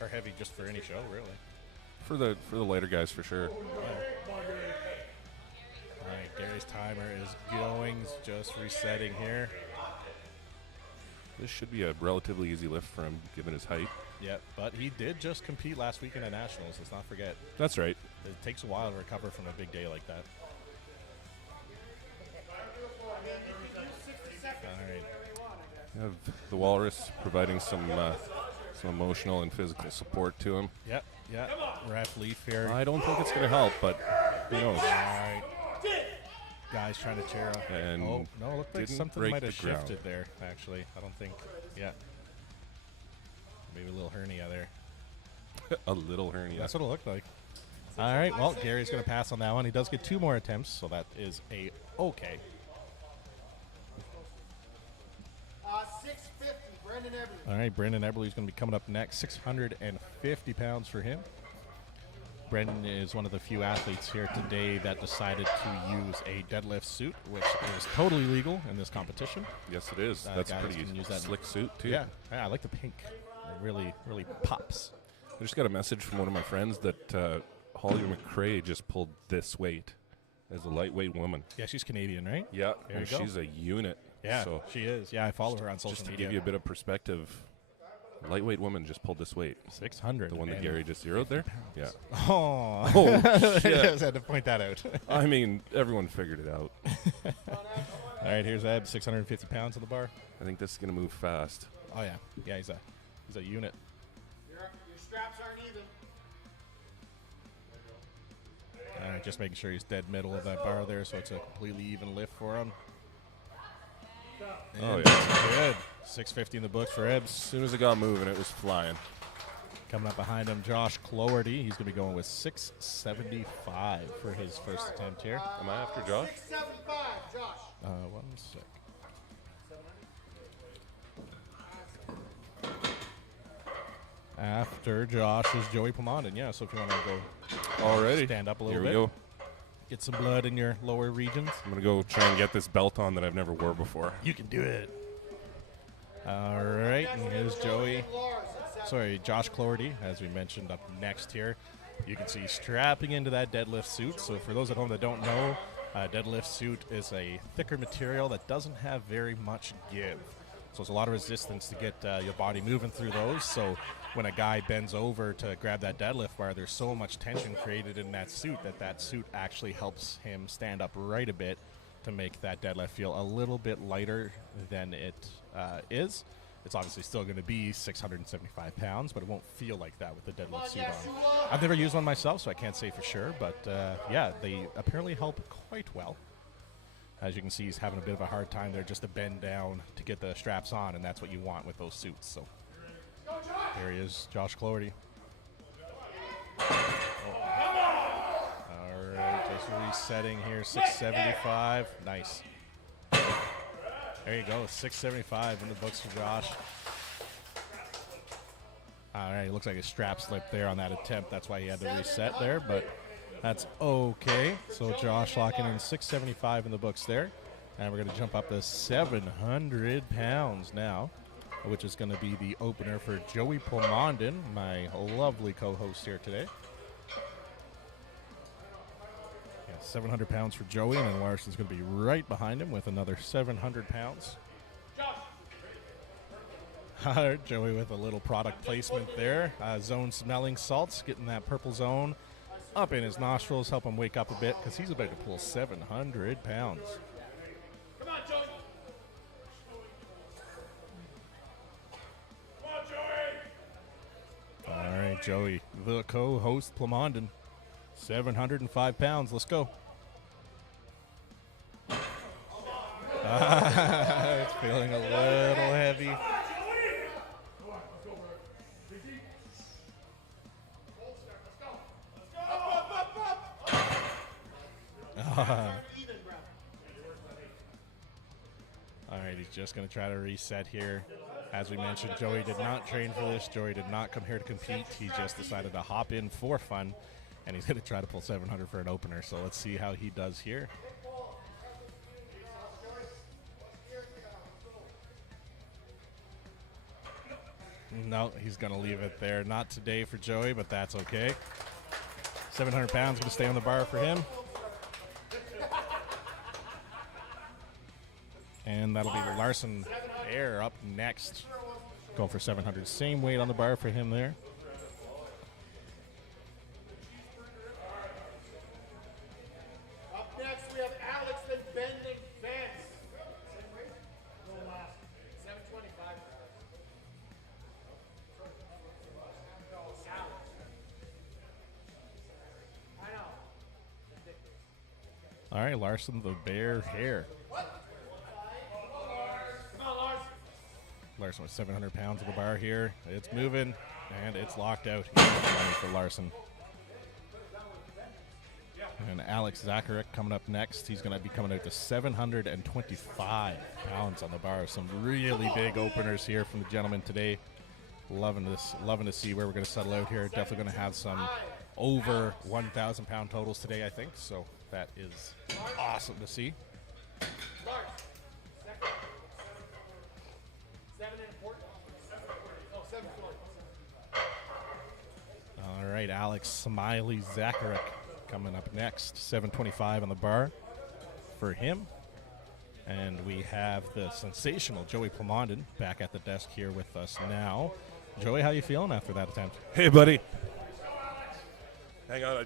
Or heavy just for any show, really. For the lighter guys, for sure. All right, Gary's timer is going, just resetting here. This should be a relatively easy lift for him, given his height. Yep, but he did just compete last weekend at Nationals. Let's not forget. That's right. It takes a while to recover from a big day like that. All right. You have the Walrus providing some emotional and physical support to him. Yep, yep. Ref Leaf here. I don't think it's going to help, but who knows? All right. Guys trying to cheer up. And Oh, no, it looked like didn't something break might have the ground. shifted there, actually. I don't think. Yeah. Maybe a little hernia there. A little hernia. That's what it looked like. All right, well, Gary's going to pass on that one. He does get 2 more attempts, so that is a okay. 650, Brendan Everly. All right, Brandon Eberle's going to be coming up next. 650 pounds for him. Brendan is one of the few athletes here today that decided to use a deadlift suit, which is totally legal in this competition. Yes, it is. That's a guys pretty can use that. slick suit, too. Yeah, I like the pink. It really pops. I just got a message from one of my friends that Holly McRae just pulled this weight as a lightweight woman. Yeah, she's Canadian, right? Yeah, There and you go. she's a unit. Yeah, so she is. Yeah, I follow her on social just to media. give you a bit of perspective, lightweight woman just pulled this weight. 600. The one that Gary just zeroed there? Yeah. Oh, Oh, shit. I just had to point that out. I mean, everyone figured it out. All right, here's Eb, 650 pounds on the bar. I think this is going to move fast. Oh yeah, yeah, he's a unit. Your straps aren't even. All right, just making sure he's dead middle of that bar there, so it's a completely even lift for him. Oh, And yeah. that's good. 650 in the books for As Ebbs. soon as it got moving, it was flying. Coming up behind him, Josh Cloherty. He's going to be going with 675 for his first attempt here. Am I after Josh? 675, Josh. One sec. After Josh is Joey Pomondon. Yeah, so if you want to go Already. stand up a little Here bit, we go. get some blood in your lower regions. I'm going to go try and get this belt on that I've never wore before. You can do it. All right, and here's Joey. Sorry, Josh Cloherty, as we mentioned up next here. You can see strapping into that deadlift suit. So for those at home that don't know, a deadlift suit is a thicker material that doesn't have very much give. So it's a lot of resistance to get your body moving through those. So when a guy bends over to grab that deadlift bar, there's so much tension created in that suit that suit actually helps him stand up right a bit to make that deadlift feel a little bit lighter than it is. It's obviously still going to be 675 pounds, but it won't feel like that with the deadlift suit on. I've never used one myself, so I can't say for sure, but yeah, they apparently help quite well. As you can see, he's having a bit of a hard time there just to bend down to get the straps on, and that's what you want with those suits. So there he is, Josh Cloherty. All right, just resetting here, 675. Nice. There you go, 675 in the books for Josh. All right, it looks like his strap slipped there on that attempt. That's why he had to reset there, but that's okay. So Josh locking in 675 in the books there. And we're going to jump up to 700 pounds now, which is going to be the opener for Joey Pomondon, my lovely co-host here today. 700 pounds for Joey, and then Larson's going to be right behind him with another 700 pounds. Joey with a little product placement there. Zone smelling salts, getting that purple zone up in his nostrils, help him wake up a bit because he's about to pull 700 pounds. Come on, Joey. Come on, Joey. All right, Joey, the co-host Plamondon, 705 pounds. Let's go. It's feeling a little heavy. All right, he's just going to try to reset here. As we mentioned, Joey did not train for this. Joey did not come here to compete. He just decided to hop in for fun, and he's going to try to pull 700 for an opener. So let's see how he does here. No, he's going to leave it there. Not today for Joey, but that's okay. 700 pounds going to stay on the bar for him. And that'll be Larson there up next. Going for 700. Same weight on the bar for him there. Up next, we have Alex the Bending Fence. 725. I know. All right, Larson, the bear hair. Come on, Lars. Larson with 700 pounds of the bar here. It's moving, and it's locked out for Larson. And Alex Zacharek coming up next. He's going to be coming out to 725 pounds on the bar. Some really big openers here from the gentleman today. Loving this. Loving to see where we're going to settle out here. Definitely going to have some over 1,000 pound totals today, I think. So that is awesome to see. All right, Alex Smiley Zacharek coming up next. 725 on the bar for him. And we have the sensational Joey Plamondon back at the desk here with us now. Joey, how you feeling after that attempt? Hey, buddy. Hang on.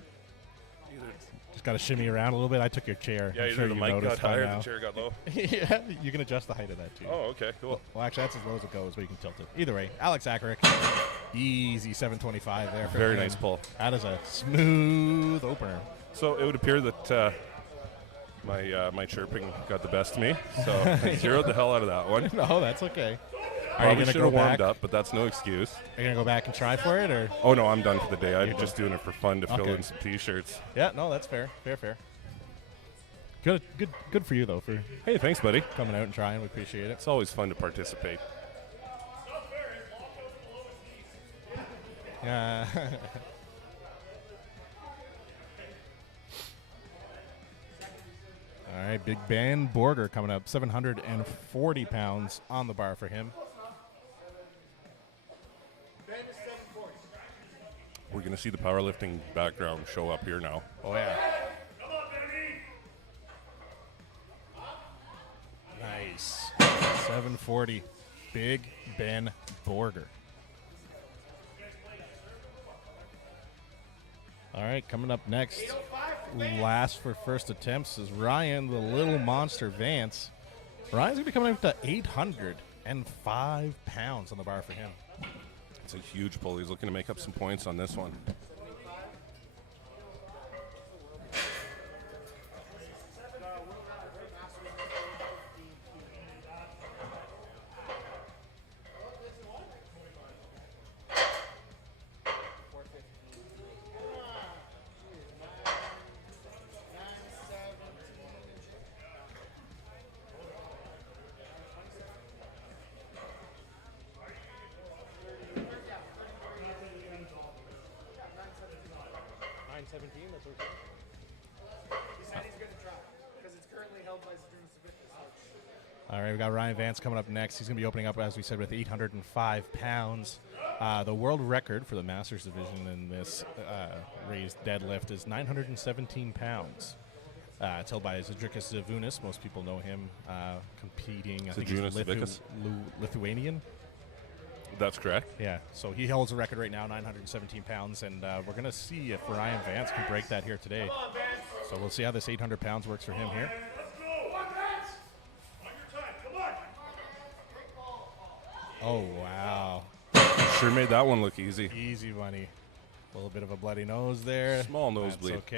Just got to shimmy around a little bit. I took your chair. Yeah, I'm either sure the you mic got noticed by higher or now. the chair got low. Yeah, you can adjust the height of that too. Oh, okay, cool. Well, actually, that's as low as it goes, but you can tilt it. Either way, Alex Zacharek, easy 725 there. For Very him. nice pull. That is a smooth opener. So it would appear that my chirping got the best of me. So I zeroed the hell out of that one. No, that's okay. Are you Probably going to should go have warmed back? up, but that's no excuse. Are you going to go back and try for it, or? Oh, no, I'm done for the day. I'm You're just doing it for fun to fill Okay. in some T-shirts. Yeah, no, that's fair. Fair. Good for you though for Hey, thanks, buddy. coming out and trying. We appreciate it. It's always fun to participate. All right, Big Ben Borger coming up, 740 pounds on the bar for him. We're going to see the powerlifting background show up here now. Oh yeah. Nice. 740. Big Ben Borger. All right, coming up next, last for first attempts is Ryan, the little monster Vance. Ryan's going to be coming up to 805 pounds on the bar for him. It's a huge pull. He's looking to make up some points on this one. All right, we got Ryan Vance coming up next. He's going to be opening up, as we said, with 805 pounds. The world record for the Masters division in this raised deadlift is 917 pounds. It's held by Zydrukas Zavunis. Most people know him competing. I think he's Lithuanian. That's correct. Yeah, so he holds a record right now, 917 pounds, and we're going to see if Ryan Vance can break that here today. So we'll see how this 800 pounds works for him here. Oh, wow. Sure made that one look easy. Easy money. A little bit of a bloody nose there. Small nosebleed. That's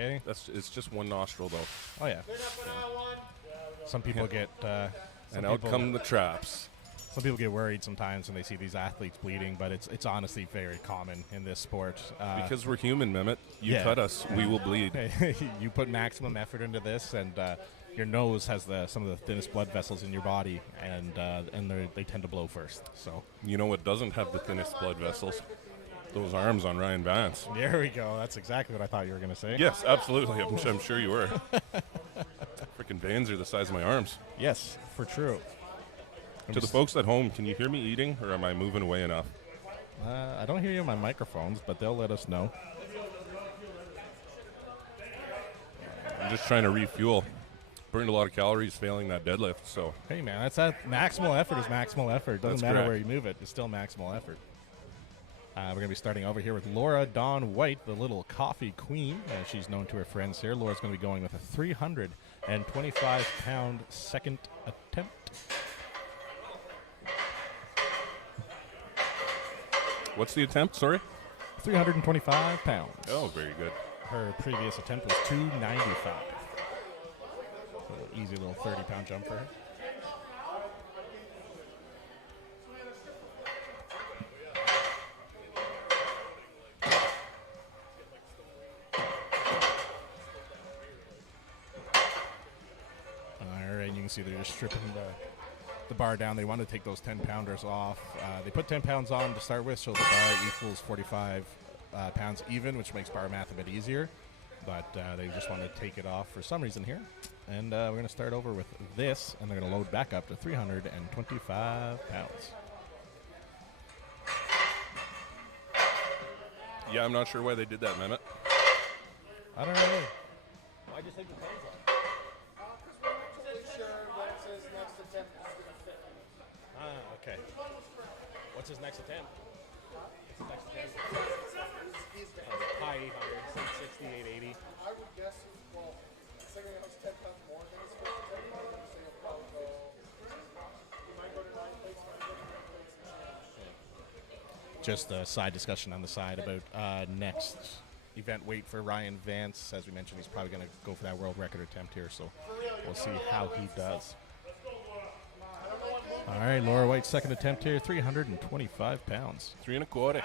okay. It's just one nostril, though. Oh, yeah. Some people get... And out come the traps. Some people get worried sometimes when they see these athletes bleeding, but it's honestly very common in this sport. Because we're human, Mehmet. You yeah. cut us, we will bleed. You put maximum effort into this, and your nose has some of the thinnest blood vessels in your body, and they tend to blow first. So You know what doesn't have the thinnest blood vessels? Those arms on Ryan Vance. there we go. That's exactly what I thought you were going to say. Yes, absolutely. I'm sure you were. Freaking veins are the size of my arms. Yes, for true. To the folks at home, can you hear me eating, or am I moving away enough? I don't hear you on my microphones, but they'll let us know. I'm just trying to refuel. Burned a lot of calories failing that deadlift, so Hey, man, that's maximal effort is maximal effort. Doesn't That's matter correct. where you move it. It's still maximal effort. We're going to be starting over here with Laura Dawn White, the little coffee queen, as she's known to her friends here. Laura's going to be going with a 325-pound second attempt. what's the attempt? Sorry? 325 pounds. Oh, very good. Her previous attempt was 295. Easy little 30-pound jump for her. All right, you can see they're just stripping the bar down. They want to take those 10-pounders off. They put 10 pounds on to start with, so the bar equals 45 pounds even, which makes bar math a bit easier. But they just want to take it off for some reason here. And we're going to start over with this, and they're going to load back up to 325 pounds. Yeah, I'm not sure why they did that, Mehmet. I don't know. Why'd you take the pants off? Because we're not totally sure what it says next attempt is going to fit. Ah, okay. What's his next attempt? What's his next attempt? He's High 800, 660, 880. I would guess, well, considering it was 10 pounds more than his first attempt, I'm going to say he'll probably go, he might go to 9 plates, might go to 10 plates. Just a side discussion on the side about next event weight for Ryan Vance. As we mentioned, he's probably going to go for that world record attempt here, so we'll see how he does. All right, Laura White's second attempt here, 325 pounds. 3 1/4.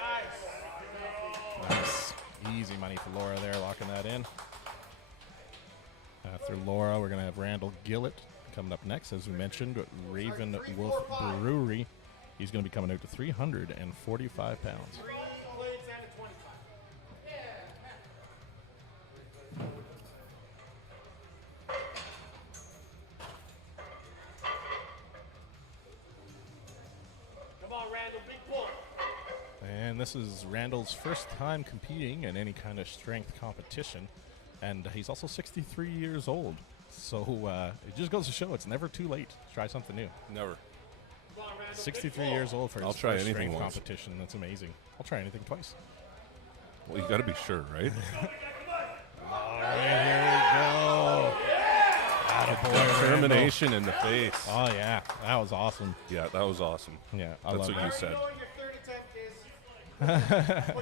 Nice. Easy money for Laura there, locking that in. After Laura, we're going to have Randall Gillett coming up next. As we mentioned, Raven Wolf Brewery. He's going to be coming out to 345 pounds. 3 plates and a 25. Come on, Randall, big pull. And this is Randall's first time competing in any kind of strength competition. And he's also 63 years old. So it just goes to show it's never too late to try something new. Never. 63 years old for his I'll try first anything strength once. competition. That's amazing. I'll try anything twice. Well, you got to be sure, right? All right, here we go. Attaboy, Determination in the face. Randall. Oh, yeah. That was awesome. Yeah, that was awesome. Yeah, I That's love what you that. said. Know what your third attempt is. Put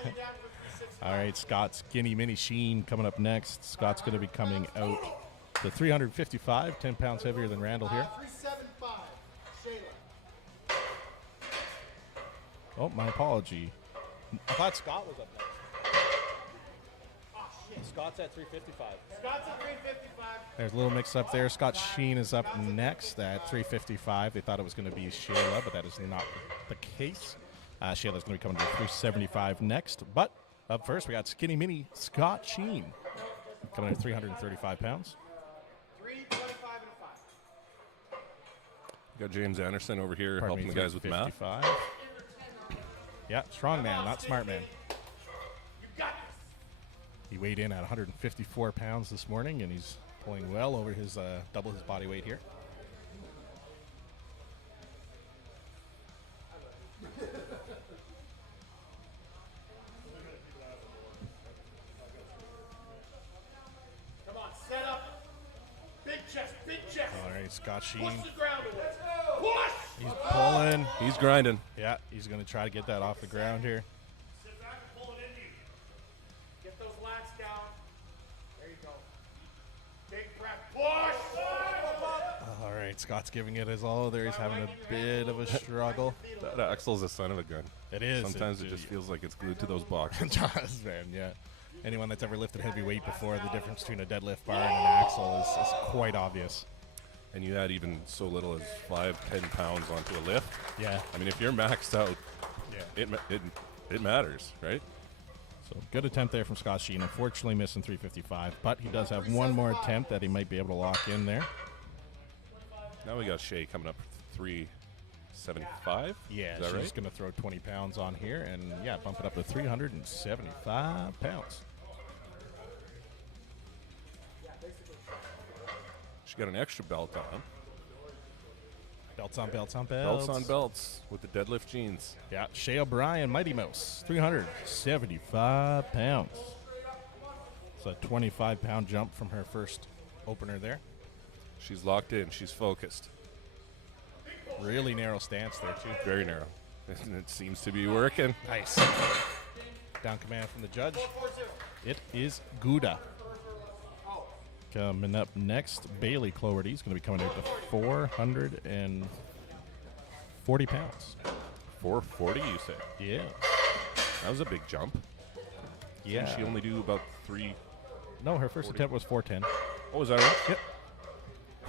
you down for 365. All right, Scott's Skinny Mini Sheen coming up next. Scott's going to be coming out to 355, 10 pounds heavier than Randall here. 375. Shayla. Oh, my apology. I thought Scott was up next. Oh, shit. Scott's at 355. Scott's at 355. There's a little mix up there. Scott Sheen is up next at 355. They thought it was going to be Shayla, but that is not the case. Shayla's going to be coming to 375 next. But up first, we got Skinny Mini Scott Sheen coming in at 335 pounds. 325 and a 5. You got James Anderson over here Pardon helping me, the guys with math. 355. Yeah, strong man, not smart man. You got this. He weighed in at 154 pounds this morning, and he's pulling well over his double his body weight here. Come on, set up. Big chest, big chest. All right, Scott Push Sheen. the ground away. Push! He's pulling. He's grinding. Yeah, he's going to try to get that off the ground here. Sit back and pull it into you. Get those lats down. There you go. Big breath. Push! All right, Scott's giving it his all there. He's having a bit of a struggle. That axle's a son of a gun. It is. Sometimes it just feels like it's glued to those boxes. It does, man, yeah. Anyone that's ever lifted heavy weight before, the difference between a deadlift bar and an axle is quite obvious. And you add even so little as 5-10 pounds onto a lift. Yeah. I mean, if you're maxed out, Yeah. it matters, right? So good attempt there from Scott Sheen. Unfortunately missing 355, but he does have one more attempt that he might be able to lock in there. Now we got Shay coming up 375. Yeah, Is that she's right? going to throw 20 pounds on here and, yeah, bump it up to 375 pounds. She got an extra belt on. Belts on belts on belts. Belts on belts with the deadlift jeans. Yeah, Shay O'Brien, Mighty Mouse, 375 pounds. It's a 25-pound jump from her first opener there. She's locked in. She's focused. Really narrow stance there, too. Very narrow. And it seems to be working. Nice. Down command from the judge. It is Gouda. Coming up next, Bailey Cloherty is going to be coming out to 440 pounds. 440, you say? Yeah. That was a big jump. Yeah. Didn't she only do about 3? No, her first attempt was 410. Oh, was that right? Yep.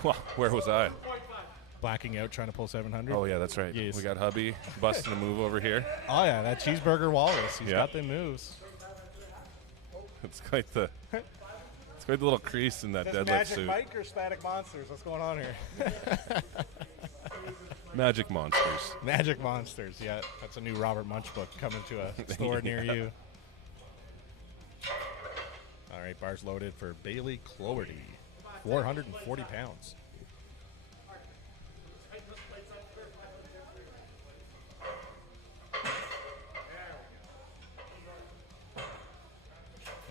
Well, where was I? Blacking out, trying to pull 700. Oh, yeah, that's right. Yes. We got hubby busting a move over here. Oh, yeah, that cheeseburger walrus. He's Yeah. got the moves. It's quite the little crease in that deadlift Magic suit. Mike or Static Monsters? What's going on here? Magic monsters. Magic Monsters, yeah. That's a new Robert Munch book coming to a store near you. All right, bars loaded for Bailey Cloherty, 440 pounds.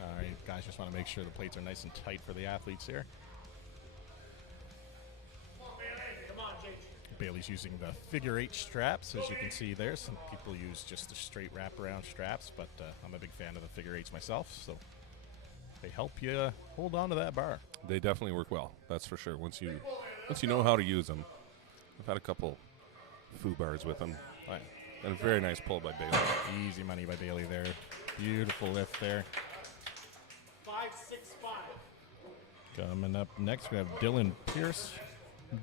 All right, guys, just want to make sure the plates are nice and tight for the athletes here. Bailey's using the figure 8 straps, as you can see there. Some people use just the straight wraparound straps, but I'm a big fan of the figure 8s myself, so they help you hold on to that bar. They definitely work well. That's for sure. Once you know how to use them. I've had a couple foo bars with them. All right. And a very nice pull by Bailey. Easy money by Bailey there. Beautiful lift there. 565. Coming up next, we have Dylan Pierce.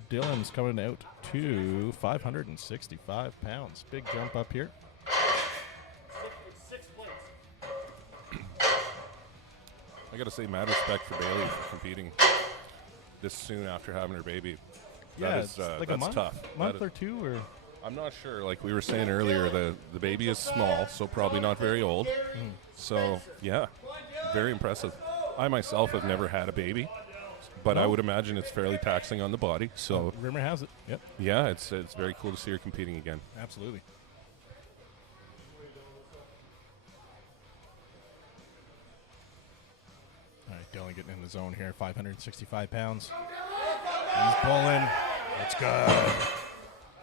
Dylan's coming out to 565 pounds. Big jump up here. 6 plates. I got to say, mad respect for Bailey for competing this soon after having her baby. Yeah, That is, it's like that's a month, tough. month That or two, or I'm not sure. Like we were saying earlier, the baby is small, so probably not very old. So, yeah, very impressive. I myself have never had a baby, but I would imagine it's fairly taxing on the body. So, rumor has it. Yep, yeah, it's very cool to see her competing again. absolutely. All right, Dylan getting in the zone here. 565 pounds. He's pulling. It's good.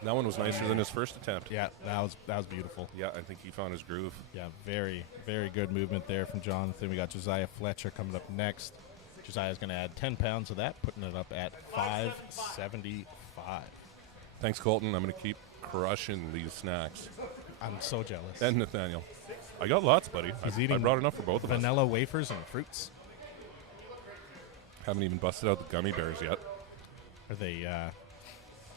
That one was nicer than his first attempt. Yeah, that was beautiful. Yeah, I think he found his groove. Yeah, very, very good movement there from Jonathan. We got Josiah Fletcher coming up next. Josiah's going to add 10 pounds of that, putting it up at 575. Thanks, Colton. I'm going to keep crushing these snacks. I'm so jealous. And Nathaniel. I got lots, buddy. He's I eating brought enough for both of us. vanilla wafers and fruits. Haven't even busted out the gummy bears yet. Are they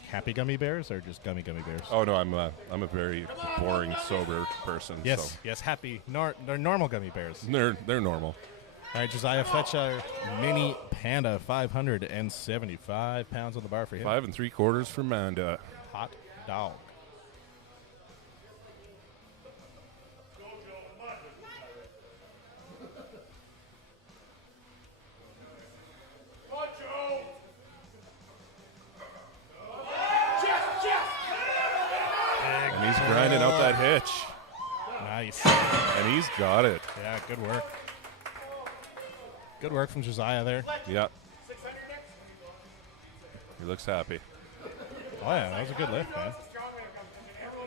happy gummy bears or just gummy bears? Oh no, I'm a very boring, sober person. Yes, so. yes, happy. They're normal gummy bears. They're normal. All right, Josiah Fletcher, Mini Panda, 575 pounds on the bar for him. 5 3/4 for Manda. Hot dog. And he's grinding out that hitch. Nice. And he's got it. Yeah, good work. Good work from Josiah there. Yeah. He looks happy. Oh, yeah, that was a good lift, man.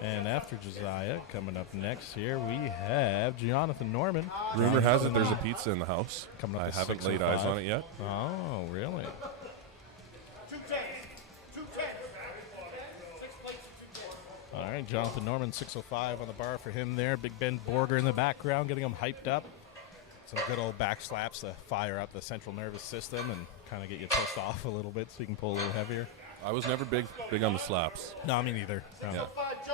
And after Josiah, coming up next here, we have Jonathan Norman. Rumor has it there's a pizza in the house. Coming up I to haven't laid eyes 605. on it yet. Oh, really? 210. 210. 6 plates for 210. All right, Jonathan Norman, 605 on the bar for him there. Big Ben Borger in the background, getting him hyped up. Some good old back slaps to fire up the central nervous system and kind of get you pissed off a little bit so you can pull a little heavier. I was never big on the slaps. No, me neither. No. Yeah.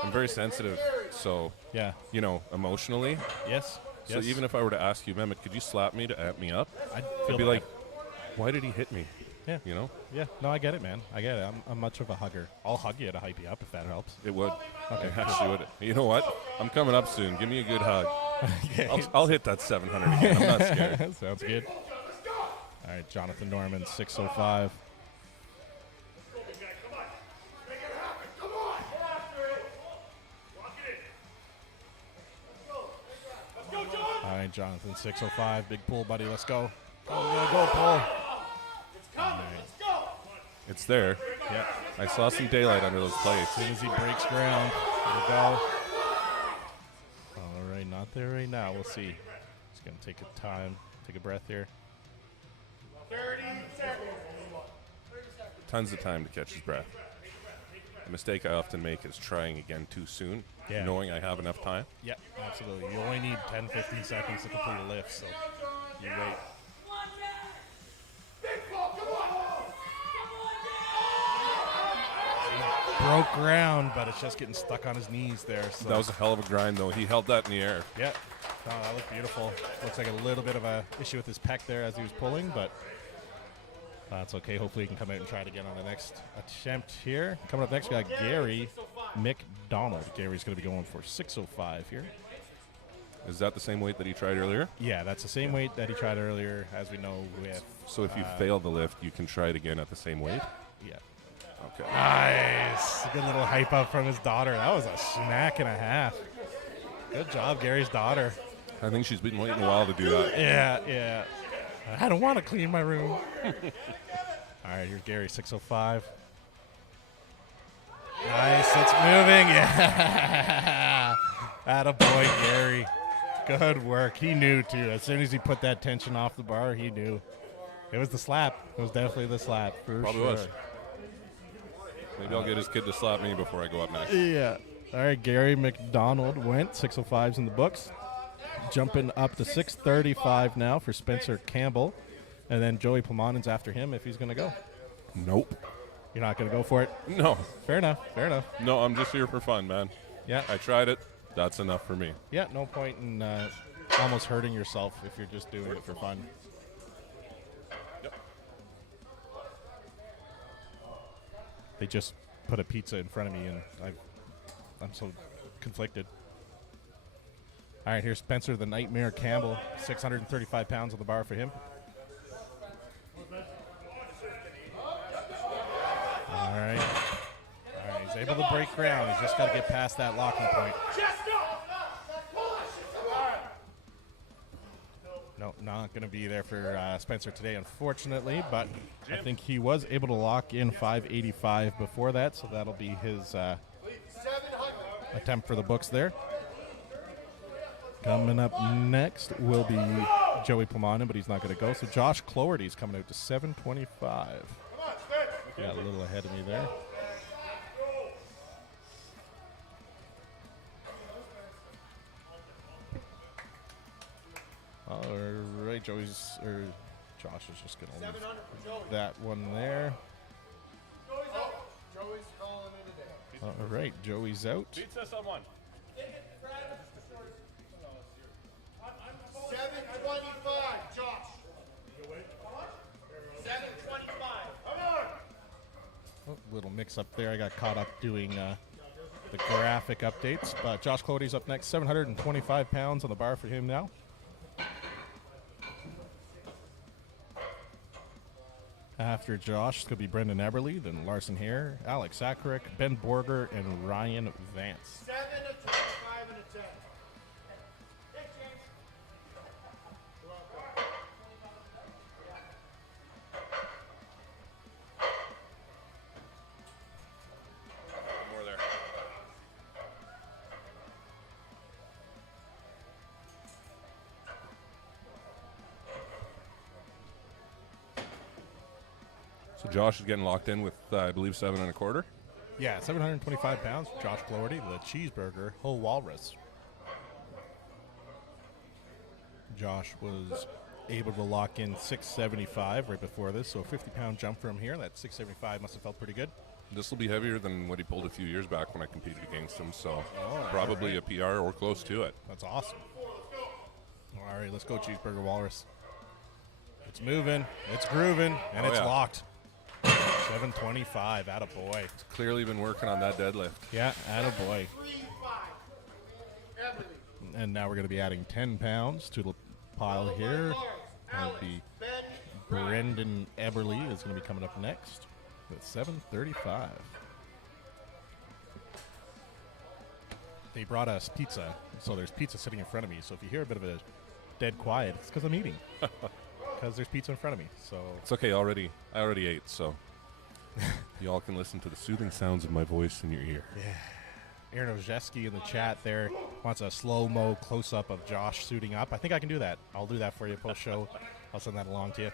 I'm very sensitive, so, Yeah. you know, emotionally. Yes. So Yes. even if I were to ask you, Mehmet, could you slap me to amp me up? I'd I'd feel be bad. like, why did he hit me? Yeah. You know? Yeah. No, I get it, man. I get it. I'm much of a hugger. I'll hug you to hype you up if that helps. It would. Okay. It actually would. You know what? I'm coming up soon. Give me a good hug. I'll hit that 700 again. I'm not scared. Sounds good. All right, Jonathan Norman, 605. All right, Jonathan, 605. Big pull, buddy. Let's go. Oh, yeah, go, pull. All right. It's there. Yeah. I saw some daylight under those plates. As soon as he breaks ground, here we go. All right, not there right now. We'll see. He's going to take a time, take a breath here. 30 seconds. Tons of time to catch his breath. The mistake I often make is trying again too soon, Yeah. knowing I have enough time. Yeah, absolutely. You only need 10, 15 seconds to complete a lift, so you wait. broke ground, but it's just getting stuck on his knees there. So. That was a hell of a grind, though. He held that in the air. Yeah. Oh, that looked beautiful. Looks like a little bit of a issue with his pec there as he was pulling, but that's okay. Hopefully he can come out and try it again on the next attempt here. Coming up next, we got Gary McDonald. Gary's going to be going for 605 here. Is that the same weight that he tried earlier? Yeah, that's the same weight that he tried earlier, as we know with. So if you fail the lift, you can try it again at the same weight? Yeah. Okay. Nice. Good little hype up from his daughter. That was a smack and a half. Good job, Gary's daughter. I think she's been waiting a while to do that. Yeah. I don't want to clean my room. All right, here's Gary, 605. Nice, it's moving. Yeah. Attaboy, Gary. Good work. He knew, too. As soon as he put that tension off the bar, he knew. It was the slap. It was definitely the slap, for Probably sure. was. Maybe I'll get his kid to slap me before I go up next. Yeah. All right, Gary McDonald went. 605's in the books. Jumping up to 635 now for Spencer Campbell. And then Joey Plamanin's after him if he's going to go. Nope. You're not going to go for it? No. Fair enough. No, I'm just here for fun, man. Yeah. I tried it. That's enough for me. Yeah, no point in almost hurting yourself if you're just doing it for fun. Yep. They just put a pizza in front of me, and I'm so conflicted. All right, here's Spencer the Nightmare Campbell, 635 pounds on the bar for him. All right, he's able to break ground. He's just got to get past that locking point. No, not going to be there for Spencer today, unfortunately, but I think he was able to lock in 585 before that, so that'll be his attempt for the books there. Coming up next will be Joey Plamanin, but he's not going to go. So Josh Cloherty's coming out to 725. Got a little ahead of me there. All right, Josh is just going to leave that one there. Joey's calling it a day. All right, Joey's out. Pizza, someone. 725, Josh. 725. Come on. Oh, little mix up there. I got caught up doing the graphic updates. But Josh Cloherty's up next. 725 pounds on the bar for him now. After Josh, it's going to be Brendan Eberle, then Larson Hare, Alex Sakaric, Ben Borger, and Ryan Vance. 7, a 25, and a 10. More there. So Josh is getting locked in with, I believe, 7 1/4. Yeah, 725 pounds. Josh Cloherty, the cheeseburger, whole walrus. Josh was able to lock in 675 right before this, so a 50-pound jump from here. That 675 must have felt pretty good. This will be heavier than what he pulled a few years back when I competed against him, so probably a PR or close to it. That's awesome. All right, let's go, cheeseburger walrus. It's moving, it's grooving, and it's locked. 725, attaboy. It's clearly been working on that deadlift. Yeah, attaboy. 3, 5. Eberle. And now we're going to be adding 10 pounds to the pile here. That'll be Brendan Eberle is going to be coming up next with 735. They brought us pizza, so there's pizza sitting in front of me. So if you hear a bit of a dead quiet, it's because I'm eating. Because there's pizza in front of me. So It's okay, I already ate, so you all can listen to the soothing sounds of my voice in your ear. Aaron Ojeski in the chat there wants a slow-mo close-up of Josh suiting up. I think I can do that. I'll do that for you post-show. I'll send that along to you.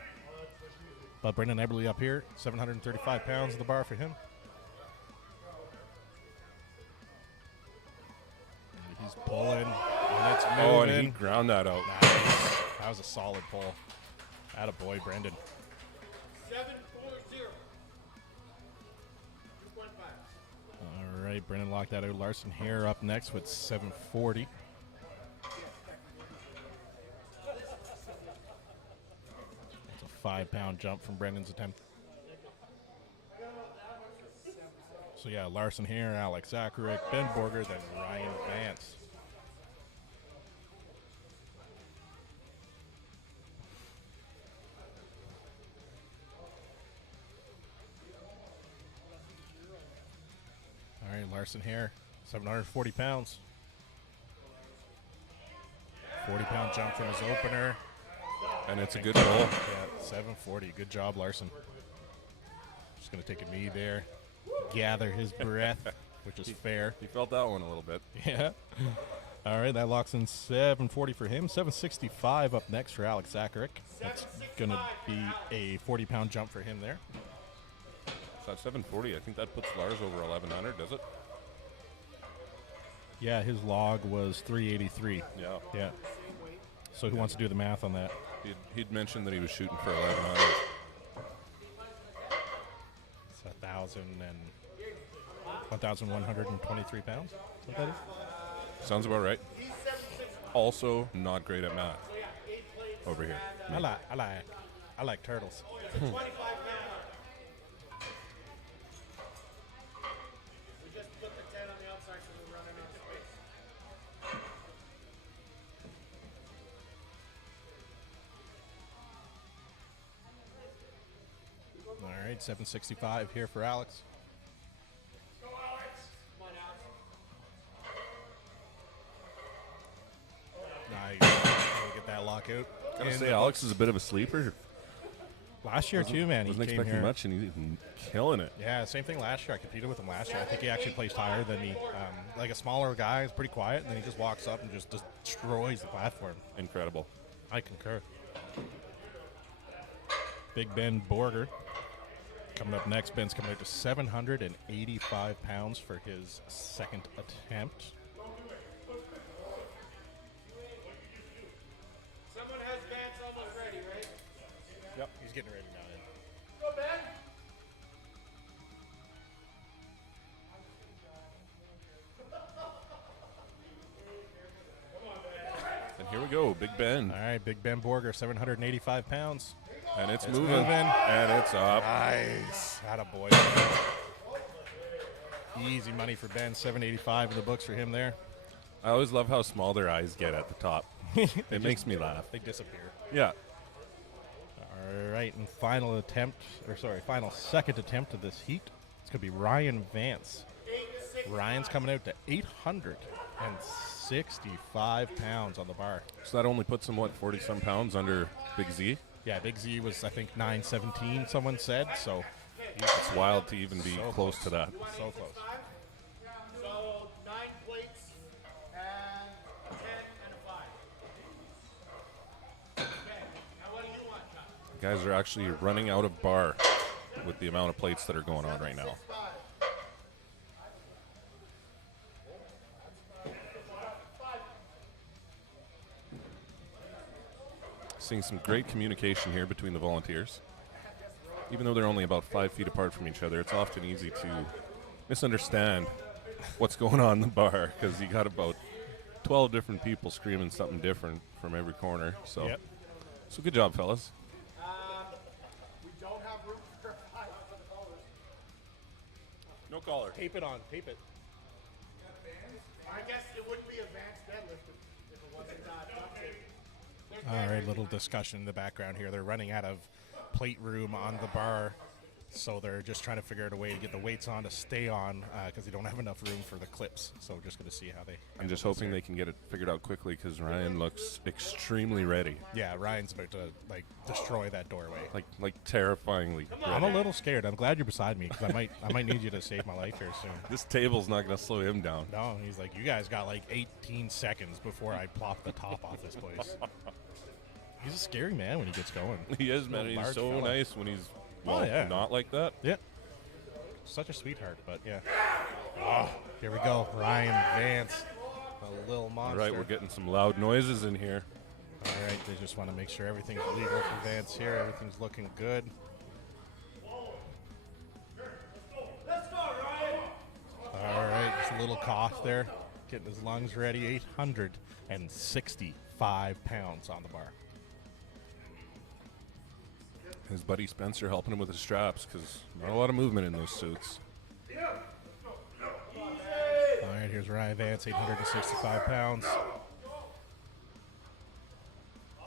But Brendan Eberle up here, 735 pounds at the bar for him. And he's pulling, and it's moving. Oh, and he ground that out. Nice. That was a solid pull. Attaboy, Brendan. 740. 2.5. Brennan locked that out. Larson Hare up next with 740. It's a 5-pound jump from Brennan's attempt. So yeah, Larson Hare, Alex Zakharek, Ben Borger, then Ryan Vance. All right, Larson Hare, 740 pounds. 40-pound jump from his opener. And it's a good roll. Yeah, 740. Good job, Larson. Just going to take a knee there, gather his breath, which is fair. He felt that one a little bit. Yeah. All right, that locks in 740 for him. 765 up next for Alex Zakharek. That's going to be a 40-pound jump for him there. So at 740, I think that puts Lars over 1100, does it? Yeah, his log was 383. Yeah. Yeah. So who wants to do the math on that? He'd mentioned that he was shooting for 1100. It's 1,123 pounds. Is what that is? Sounds about right. Also, not great at math over here. I like turtles. All right, 765 here for Alex. Nice. We'll get that lockout. Gotta In say, the Alex is a bit of a sleeper. last year too, man. He Wasn't came expecting here. much, and he's killing it. Yeah, same thing last year. I competed with him last year. I think he actually placed higher than me. Like a smaller guy, he's pretty quiet, and then he just walks up and just destroys the platform. Incredible. I concur. Big Ben Borger coming up next. Ben's coming out to 785 pounds for his second attempt. Someone has Vance almost ready, right? Yep, he's getting ready now. Go, Ben. And here we go, Big Ben. All right, Big Ben Borger, 785 pounds. And it's It's moving. moving. And it's up. Nice. Attaboy. Easy money for Ben. 785 in the books for him there. I always love how small their eyes get at the top. It makes me laugh. They disappear. Yeah. All right, and final second attempt of this heat. It's going to be Ryan Vance. Ryan's coming out to 865 pounds on the bar. So that only puts him, 40-some pounds under Big Z? Yeah, Big Z was, I think, 917, someone said, so It's wild to even be So close to that. so close. So 9 plates and a 10 and a 5. Okay, now what do you want, John? Guys are actually running out of bar with the amount of plates that are going on right now. Seeing some great communication here between the volunteers. Even though they're only about 5 feet apart from each other, it's often easy to misunderstand what's going on in the bar because you got about 12 different people screaming something different from every corner. So, Yep. so good job, fellas. We don't have room for 5 for the callers. No caller. Tape it on. Tape it. I guess it wouldn't be a Vance deadlift if it wasn't duct tape. All right, little discussion in the background here. They're running out of plate room on the bar, so they're just trying to figure out a way to get the weights on to stay on because they don't have enough room for the clips. So we're just going to see how they. I'm just hoping they can get it figured out quickly because Ryan looks extremely ready, Yeah, Ryan's about to destroy that doorway. like terrifyingly I'm ready. a little scared. I'm glad you're beside me because I might need you to save my life here soon. This table's not going to slow him down. No, he's like, you guys got 18 seconds before I plop the top off this place. He's a scary man when he gets going. He is, man. Little He's large so fella. nice when he's yeah. not like that. Yeah. Such a sweetheart, but yeah. Oh, here we go. Ryan Vance, a little monster. All right, we're getting some loud noises in here. All right, they just want to make sure everything's legal for Vance here. Everything's looking good. Let's go, Ryan. All right, A little cough there, getting his lungs ready. 865 pounds on the bar. His buddy Spencer helping him with his straps because not a lot of movement in those suits. All right, here's Ryan Vance, 865 pounds.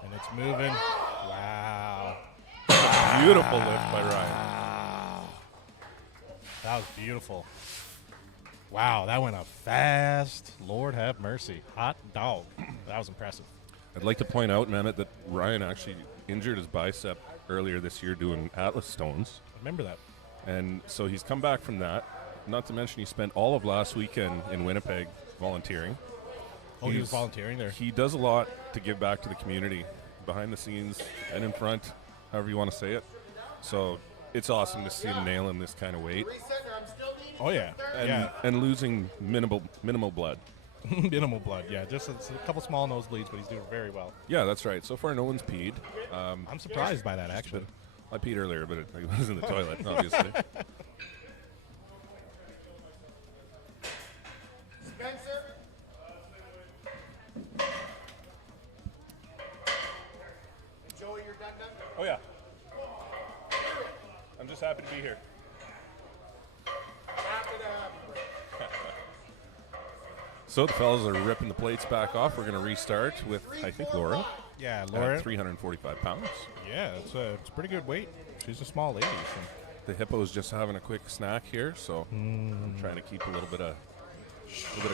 And it's moving. Wow. Beautiful lift by Ryan. Wow. That was beautiful. Wow, that went up fast. Lord have mercy. Hot dog. That was impressive. I'd like to point out, Mehmet, that Ryan actually injured his bicep earlier this year doing Atlas stones. I remember that. And so he's come back from that. Not to mention he spent all of last weekend in Winnipeg volunteering. Oh, he was volunteering there. He does a lot to give back to the community, behind the scenes and in front, however you want to say it. So it's awesome to see him nailing this kind of weight. Oh, yeah. And losing minimal blood. Minimal blood, yeah. Just a couple small nosebleeds, but he's doing very well. Yeah, that's right. So far, no one's peed. I'm surprised by that, actually. I peed earlier, but it was in the toilet, obviously. Spencer? Joey, you're done? Oh, yeah. I'm just happy to be here. Happy to have you, bro. So the fellas are ripping the plates back off. We're going to restart with, I think, Laura. Yeah, Laura. At 345 pounds. Yeah, it's a pretty good weight. She's a small lady. So. The hippo's just having a quick snack here, so I'm trying to keep a little bit of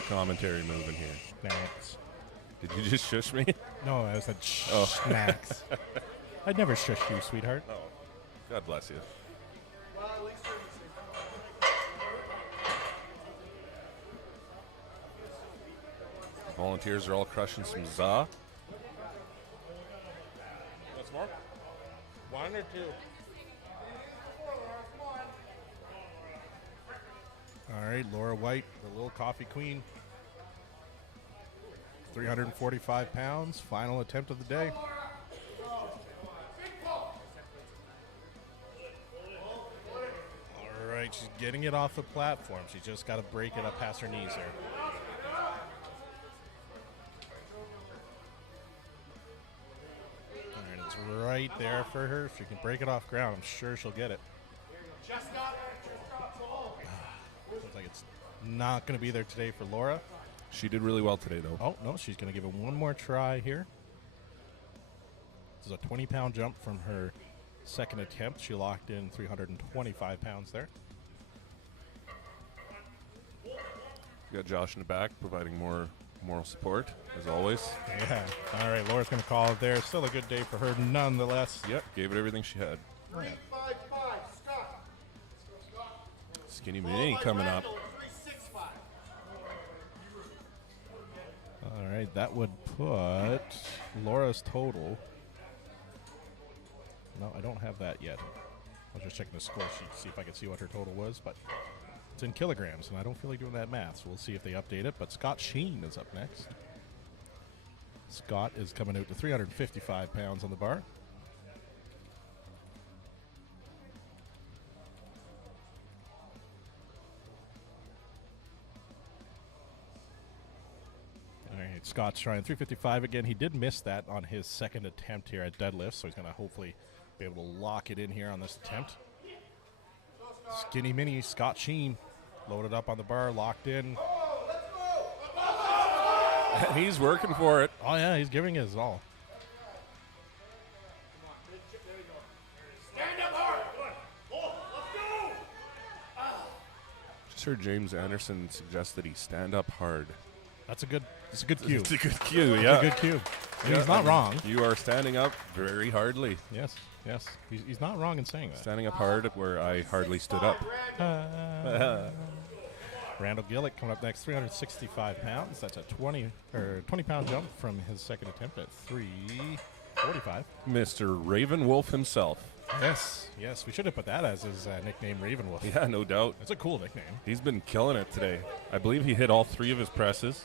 commentary moving here. Snacks. Did you just shush me? No, I said snacks. I'd never shush you, sweetheart. Oh, God bless you. Well, at least you're in the same. Volunteers are all crushing some za. What's more? One or two? All right, Laura White, the little coffee queen. 345 pounds, final attempt of the day. All right, she's getting it off the platform. She's just got to break it up past her knees there. All right, it's right there for her. If she can break it off ground, I'm sure she'll get it. Looks like it's not going to be there today for Laura. She did really well today, though. Oh, no, she's going to give it one more try here. This is a 20-pound jump from her second attempt. She locked in 325 pounds there. We got Josh in the back providing more moral support, as always. Yeah. All right, Laura's going to call it there. Still a good day for her nonetheless. Yep, gave it everything she had. 355, Scott. Skinny Mini coming up. 365. All right, that would put Laura's total. No, I don't have that yet. I was just checking the score sheet to see if I could see what her total was, but it's in kilograms, and I don't feel like doing that math, so we'll see if they update it. But Scott Sheen is up next. Scott is coming out to 355 pounds on the bar. All right, Scott's trying 355 again. He did miss that on his second attempt here at deadlift, so he's going to hopefully be able to lock it in here on this attempt. Skinny Mini, Scott Sheen, loaded up on the bar, locked in. He's working for it. Oh, yeah, he's giving his all. Stand up hard. Let's go. Just heard James Anderson suggest that he stand up hard. That's a good cue. It's a good cue, That's yeah. a good cue. And Yeah, he's not wrong. You are standing up very hardly. Yes. He's not wrong in saying that. Standing up hard where I hardly stood up. Randall Gillick coming up next, 365 pounds. That's a 20-pound jump from his second attempt at 345. Mr. Raven Wolf himself. Yes. We should have put that as his nickname, Ravenwolf. Yeah, no doubt. That's a cool nickname. He's been killing it today. I believe he hit all 3 of his presses,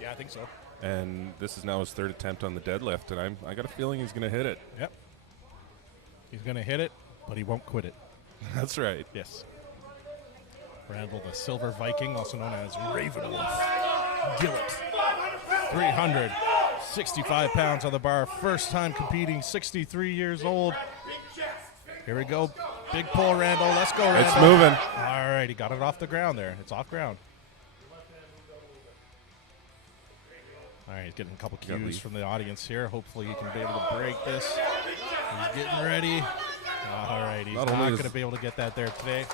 Yeah, I think so. and this is now his 3rd attempt on the deadlift, and I got a feeling he's going to hit it. Yep. He's going to hit it, but he won't quit it. That's right. Yes. Randall, the Silver Viking, also known as Ravenwolf Gillett. 365 pounds on the bar. First time competing, 63 years old. Here we go. Big pull, Randall. Let's go, Randall. It's moving. All right, he got it off the ground there. It's off ground. All right, he's getting a couple cues from the audience here. Hopefully he can be able to break this. He's getting ready. All right, he's not going to be able to get that there today.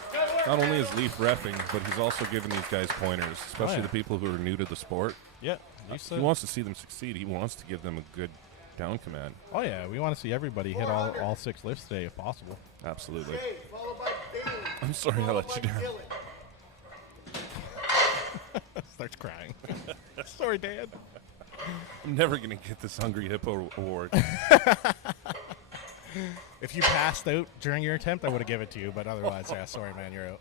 Not only is Leaf reffing, but he's also giving these guys pointers, especially the people who are new to the sport. Yeah. He wants to see them succeed. He wants to give them a good down command. Oh, yeah. We want to see everybody hit all 6 lifts today if possible. Absolutely. I'm sorry I let you down. Starts crying. Sorry, Dad. I'm never going to get this Hungry Hippo award. If you passed out during your attempt, I would have given it to you, but otherwise, yeah, sorry, man, you're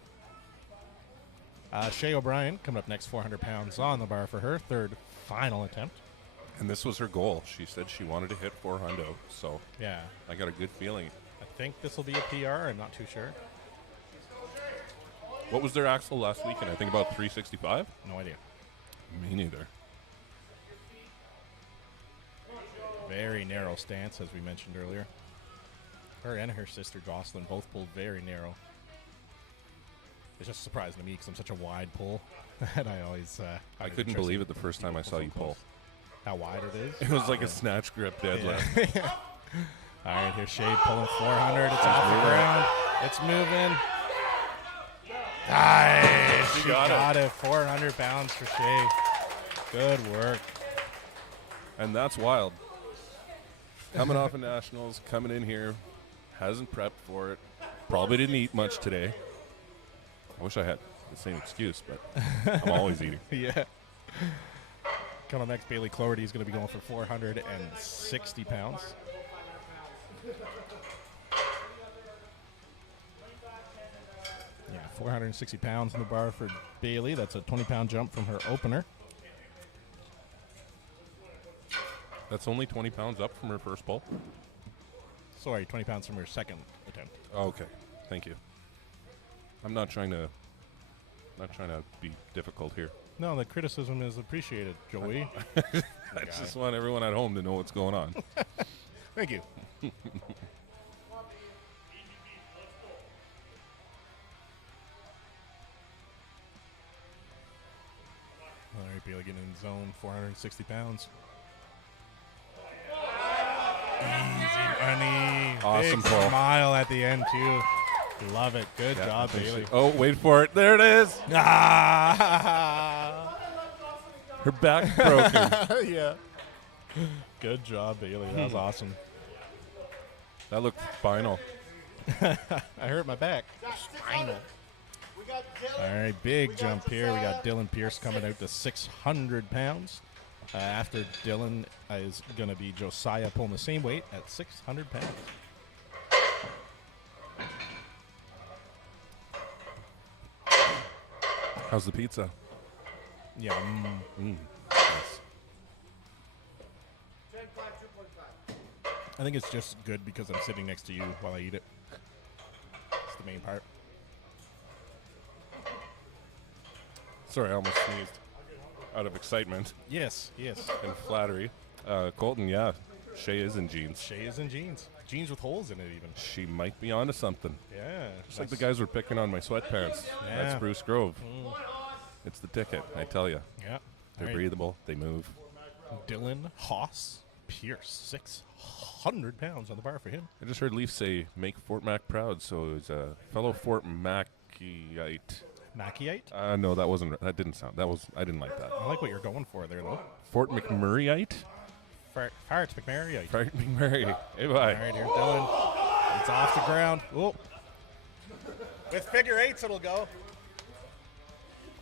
out. Shay O'Brien coming up next, 400 pounds on the bar for her third final attempt. And this was her goal. She said she wanted to hit 400, so yeah, I got a good feeling. I think this will be a PR. I'm not too sure. What was their axle last weekend? I think about 365? No idea. Me neither. Very narrow stance, as we mentioned earlier. Her and her sister Jocelyn both pulled very narrow. It's just surprising to me because I'm such a wide pull that I always. I couldn't believe it the first time I saw you pull. How wide it is? It was like a snatch grip deadlift. Yeah. All right, here's Shay pulling 400. It's off the ground. It's moving. Nice. She got it. 400 pounds for Shay. Good work. And that's wild. Coming off of nationals, coming in here, hasn't prepped for it. Probably didn't eat much today. I wish I had the same excuse, but I'm always eating. Yeah. Coming up next, Bailey Cloherty is going to be going for 460 pounds. Yeah, 460 pounds in the bar for Bailey. That's a 20-pound jump from her opener. That's only 20 pounds up from her first pull? Sorry, 20 pounds from her second attempt. Oh, okay. Thank you. I'm not trying to be difficult here. No, the criticism is appreciated, Joey. I just want everyone at home to know what's going on. Thank you. All right, Bailey getting in zone, 460 pounds. Easy money. Awesome Big pull. Smile at the end, too. Love it. Good job, Bailey. Oh, wait for it. There it is. Ah! Her back's broken. Yeah. Good job, Bailey. That was awesome. That looked final. I hurt my back. Spinal. All right, big jump here. We got Dylan Pierce coming out to 600 pounds. After Dylan is going to be Josiah pulling the same weight at 600 pounds. How's the pizza? Yeah. Nice. I think it's just good because I'm sitting next to you while I eat it. That's the main part. Sorry, I almost sneezed out of excitement Yes, yes. and flattery. Colton, yeah, Shay is in jeans. Shay is in jeans. Jeans with holes in it even. She might be onto something. Yeah. Just like the guys were picking on my sweatpants. Yeah. That's Spruce Grove. It's the ticket, I tell you. Yeah. They're All right. breathable. They move. Dylan Haas Pierce, 600 pounds on the bar for him. I just heard Leaf say, make Fort Mac proud, so it's a fellow Fort Macite. Mackeyite? No, that didn't sound, I didn't like that. I like what you're going for there, though. Fort McMurrayite? Fart McMurrayite. Fort McMurray. Hey, bye. All right, here's Dylan. It's off the ground. Oh. With figure eights, it'll go.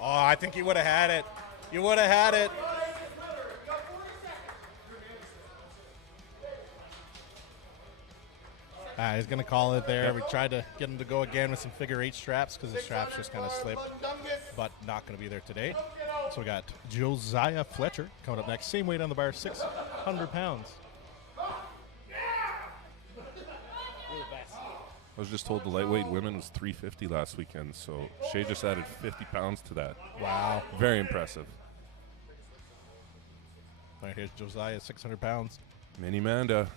Oh, I think you would have had it. You would have had it. He's going to call it there. We tried to get him to go again with some figure eight straps because the straps just kind of slipped, but not going to be there today. So we got Josiah Fletcher coming up next. Same weight on the bar, 600 pounds. I was just told the lightweight women was 350 last weekend, so Shay just added 50 pounds to that. Wow. Very impressive. All right, here's Josiah, 600 pounds. Mini Manda.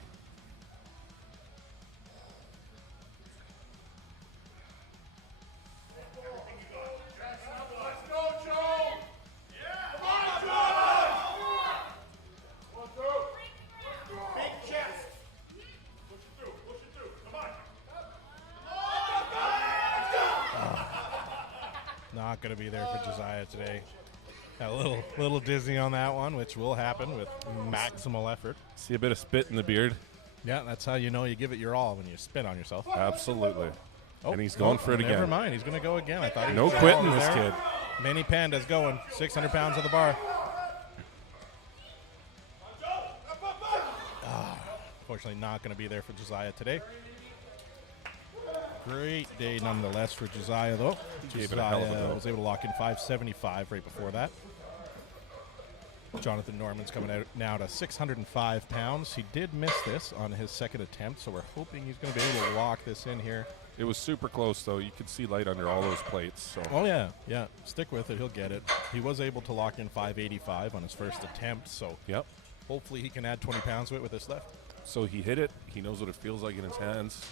Not going to be there for Josiah today. A little dizzy on that one, which will happen with maximal effort. See a bit of spit in the beard? Yeah, that's how you know you give it your all, when you spit on yourself. Absolutely. Oh, And he's going for it never again. mind. He's going to go again. I thought he No was quitting there. this kid. Mini Panda's going. 600 pounds on the bar. Unfortunately, not going to be there for Josiah today. Great day nonetheless for Josiah, though. Gave it a hell of a Josiah go. was able to lock in 575 right before that. Jonathan Norman's coming out now to 605 pounds. He did miss this on his second attempt, so we're hoping he's going to be able to lock this in here. It was super close, though. You could see light under all those plates. So Oh, yeah. Stick with it. He'll get it. He was able to lock in 585 on his first attempt, so Yep. hopefully he can add 20 pounds to it with this left. So he hit it. He knows what it feels like in his hands.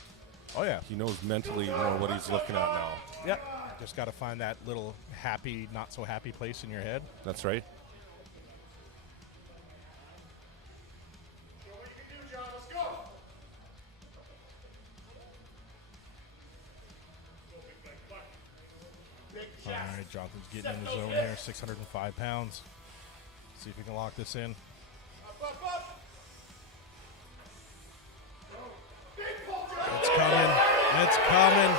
Oh, yeah. He knows mentally what he's looking at now. Yep. Just got to find that little happy, not so happy place in your head. That's right. Show what you can do, John. Let's go. Big All chest. right, Jonathan's getting in the zone here, 605 pounds. See if we can lock this in. Up. Big pull, John. It's coming. It's coming.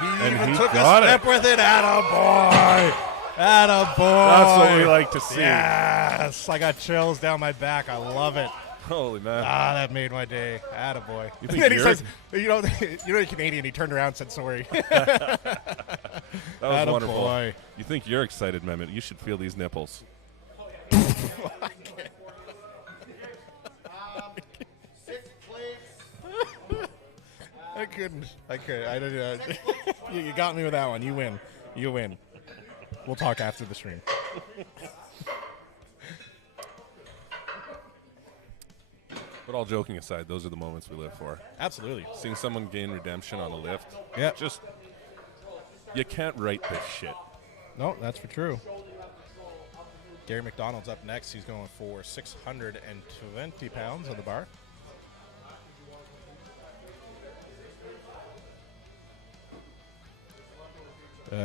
He And even he took a got step it. with it. Attaboy. Attaboy. That's what we like to see. Yes. I got chills down my back. I love it. Holy man. Ah, that made my day. Attaboy. You And think then he you're- says, you're Canadian. He turned around and said sorry. That was Attaboy. wonderful. You think you're excited, Mehmet? You should feel these nipples. 6 plates. I couldn't. I could. I didn't. You got me with that one. You win. You win. We'll talk after the stream. But all joking aside, those are the moments we live for. Absolutely. Seeing someone gain redemption on a lift. Yeah. Just, you can't write this shit. No, that's for true. Gary McDonald's up next. He's going for 620 pounds on the bar.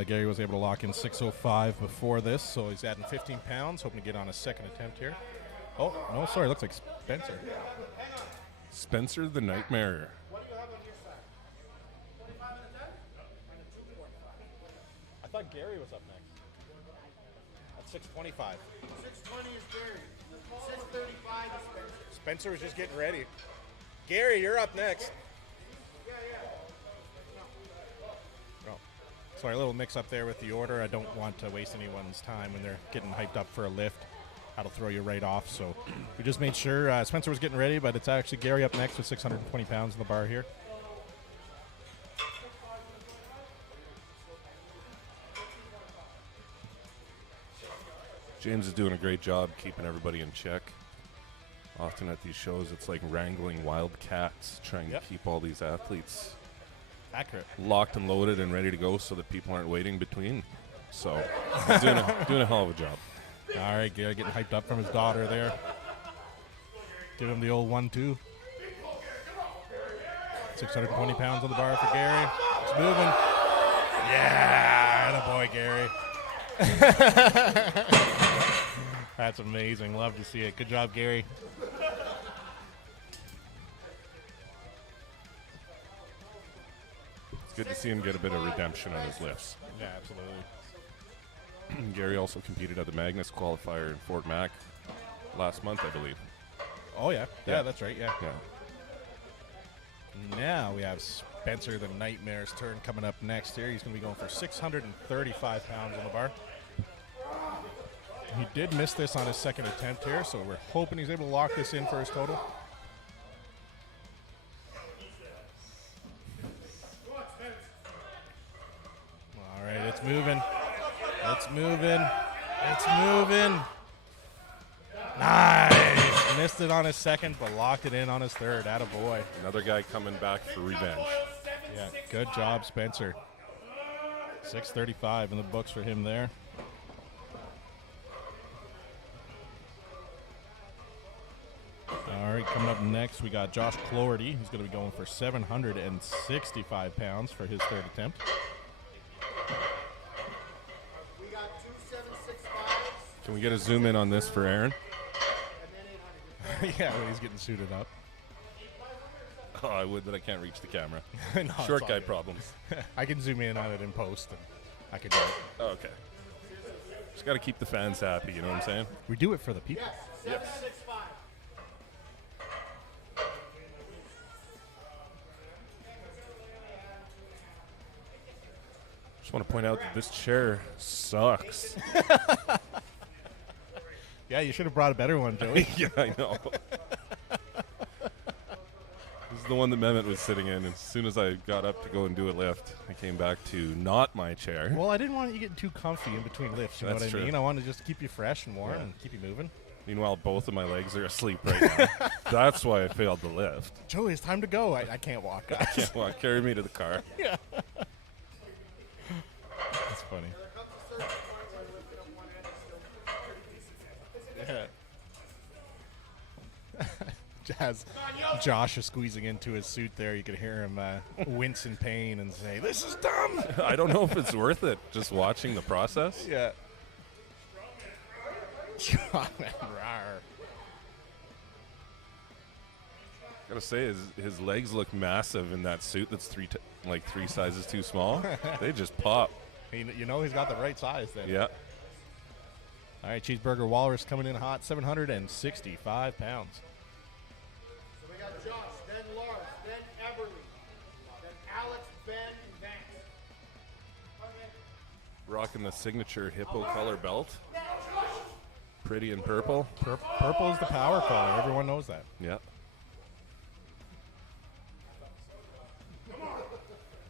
Gary was able to lock in 605 before this, so he's adding 15 pounds, hoping to get on a second attempt here. Oh, no, sorry, looks like Spencer. Spencer the Nightmare. I thought Gary was up next. At 625. 620 is Gary. 635 is Spencer. Spencer was just getting ready. Gary, you're up next. Oh, sorry, a little mix up there with the order. I don't want to waste anyone's time when they're getting hyped up for a lift. That'll throw you right off. So we just made sure Spencer was getting ready, but it's actually Gary up next with 620 pounds in the bar here. James is doing a great job keeping everybody in check. Often at these shows, it's like wrangling wild cats, trying Yep. to keep all these athletes Accurate. locked and loaded and ready to go so that people aren't waiting between. So he's doing a hell of a job. All right, Gary getting hyped up from his daughter there. Give him the old 1-2. 620 pounds on the bar for Gary. It's moving. Yeah, attaboy, Gary. That's amazing. Love to see it. Good job, Gary. It's good to see him get a bit of redemption on his lifts. Yeah, absolutely. Gary also competed at the Magnus qualifier in Fort Mac last month, I believe. Oh, yeah. Yeah. Yeah, that's right. Yeah. Yeah. Now we have Spencer the Nightmare's turn coming up next here. He's going to be going for 635 pounds on the bar. He did miss this on his second attempt here, so we're hoping he's able to lock this in for his total. moving. It's moving. Nice. Missed it on his second, but locked it in on his third. Attaboy. Another guy coming back for revenge. Yeah, good job, Spencer. 6:35 in the books for him there. All right, coming up next, we got Josh Clorty. He's going to be going for 765 pounds for his third attempt. We got 2 765s Can we get a zoom in on this for Aaron? and then 800. Yeah, when he's getting suited up. Oh, I would, but I can't reach the camera. No, it's Short all guy good. problems. I can zoom in on it in post, and I can do it. Oh, okay. Just got to keep the fans happy, you know what I'm saying? We do it for the people. Yes, 765. Just want to point out that this chair sucks. Yeah, you should have brought a better one, Joey. Yeah, I know. This is the one that Mehmet was sitting in. As soon as I got up to go and do a lift, I came back to not my chair. Well, I didn't want you getting too comfy in between lifts. You know That's what I true. mean? I wanted to just keep you fresh and warm Yeah. and keep you moving. Meanwhile, both of my legs are asleep right now. That's why I failed the lift. Joey, it's time to go. I can't walk. Yeah, well, carry me to the car. Yeah. That's funny. There comes a certain point where lifting up one end is still pretty decent. Yeah. As Josh is squeezing into his suit there, you could hear him wince in pain and say, "This is dumb." I don't know if it's worth it just watching the process. Yeah. Rawr. Gotta say, his legs look massive in that suit that's three sizes too small. They just pop. You know he's got the right size then. Yeah. All right, Cheeseburger Walrus coming in hot, 765 pounds. So we got Josh, then Lars, then Eberly, then Alex, Ben, and Vance. Rocking the signature hippo color belt. Pretty in purple. Purple is the power color. Everyone knows that. Yeah.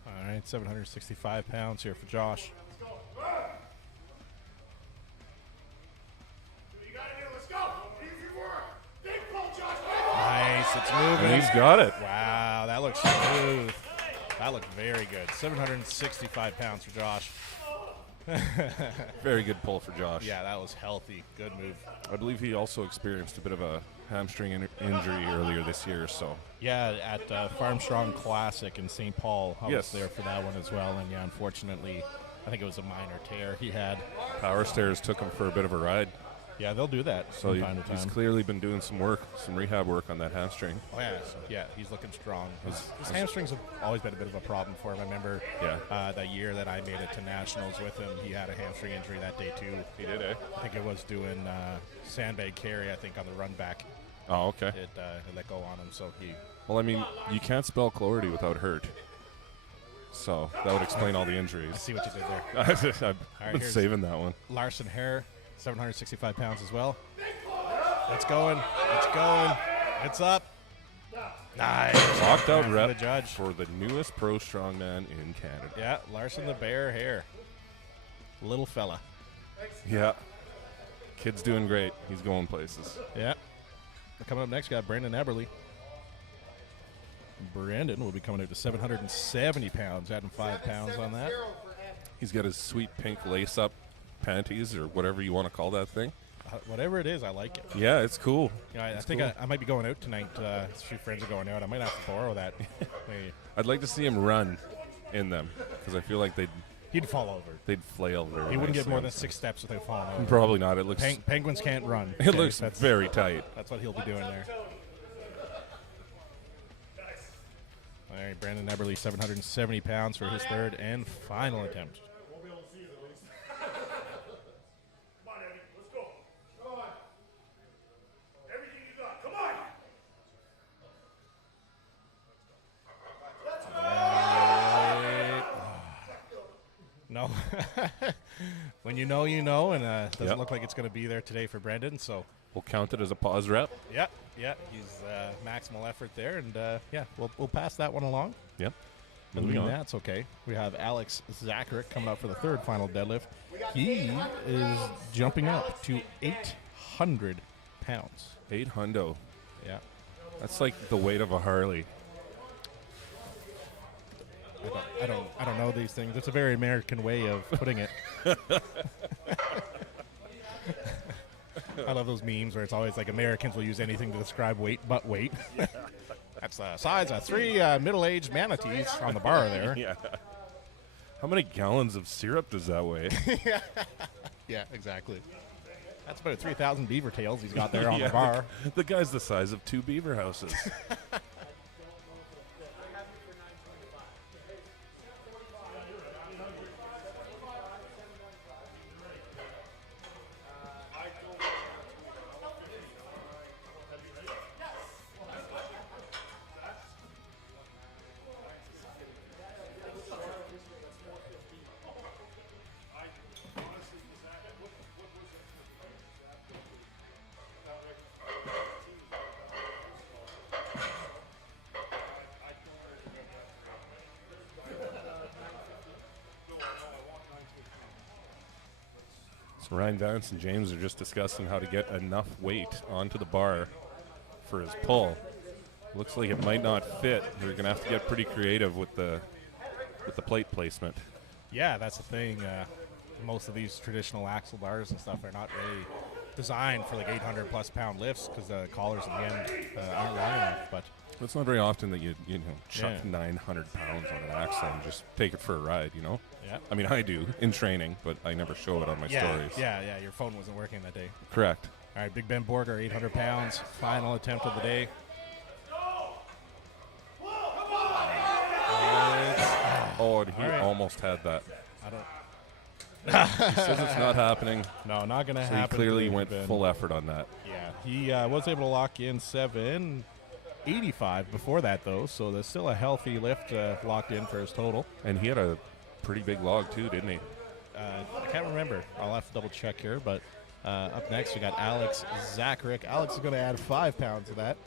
All right, 765 pounds here for Josh. Nice, it's moving. And he's got it. Wow, that looks smooth. That looked very good. 765 pounds for Josh. Very good pull for Josh. Yeah, that was healthy. Good move. I believe he also experienced a bit of a hamstring injury earlier this year, so. Yeah, at Farm Strong Classic in St. Paul. I Yes. was there for that one as well. And yeah, unfortunately, I think it was a minor tear he had. Power Stairs took him for a bit of a ride. Yeah, they'll do that So from time to he's time. clearly been doing some rehab work on that hamstring. Oh, yeah, yeah, he's looking strong. His hamstrings have always been a bit of a problem for him. I remember that year that I made it to Nationals with him, he had a hamstring injury that day too. He did, eh? I think it was doing sandbag carry, I think, on the run back. Oh, okay. It let go on him, so he... Well, I mean, you can't spell Clorty without hurt. So that would explain all the I injuries. see what you did there. I've right, been here's- saving that one. Larson Hare, 765 pounds as well. It's going. It's going. It's up. Nice. Locked out For rep the judge. for the newest pro strongman in Canada. Yeah, Larson the Bear Hare. Little fella. Yeah. Kid's doing great. He's going places. Yeah. Coming up next, got Brandon Eberly. Brandon will be coming out to 770 pounds, adding 5 pounds on that. 770 for Ed. He's got his sweet pink lace-up panties or whatever you want to call that thing. Whatever it is, I like it. Yeah, it's cool. You know, I It's think cool. I might be going out tonight. A few friends are going out. I might have to borrow that. Maybe. I'd like to see him run in them because I feel like He'd fall over. they'd flail very He wouldn't get nicely more on than the 6 steps without falling over. Probably not. It looks Penguins can't run. it Okay, looks that's very tight. That's what he'll be doing there. All right, Brandon Eberly, 770 pounds for his third and final attempt. Come on, Eddie. Let's go. Come on. Everything you got. Come on. No. When you know, and doesn't Yep. look like it's going to be there today for Brendan. So, We'll count it as a pause rep. yeah, he's maximal effort there, and we'll pass that one along. Yep. Moving on. That's okay. We have Alex Zacharick coming up for the third final deadlift. He is jumping up to 800 pounds. 800. Yeah. That's like the weight of a Harley. I don't know these things. It's a very American way of putting it. I love those memes where it's always like Americans will use anything to describe weight but weight. That's the size of 3 middle-aged manatees on the bar there. Yeah. How many gallons of syrup does that weigh? Yeah, exactly. That's about 3,000 beaver tails he's got there on the bar. The guy's the size of 2 beaver houses. So Ryan Vance and James are just discussing how to get enough weight onto the bar for his pull. Looks like it might not fit. They're going to have to get pretty creative with the plate placement. Yeah, that's the thing. Most of these traditional axle bars and stuff are not really designed for like 800 plus pound lifts because the collars in the end aren't long enough. But It's not very often that you chuck Yeah. 900 pounds on an axle and just take it for a ride, you know? yeah, I mean, I do in training, but I never show it on my stories. yeah. Your phone wasn't working that day. Correct. All right, Big Ben Borger, 800 pounds, final attempt of the day. Oh, and he All right. almost had that. I don't. He says it's not happening, No, not gonna so he happen. clearly Big went Ben. full effort on that. Yeah, he was able to lock in 785 before that though, so there's still a healthy lift locked in for his total. And he had a pretty big log too, didn't he? I can't remember. I'll have to double check here. But up next, we got Alex Zacharick. Alex is going to add 5 pounds to that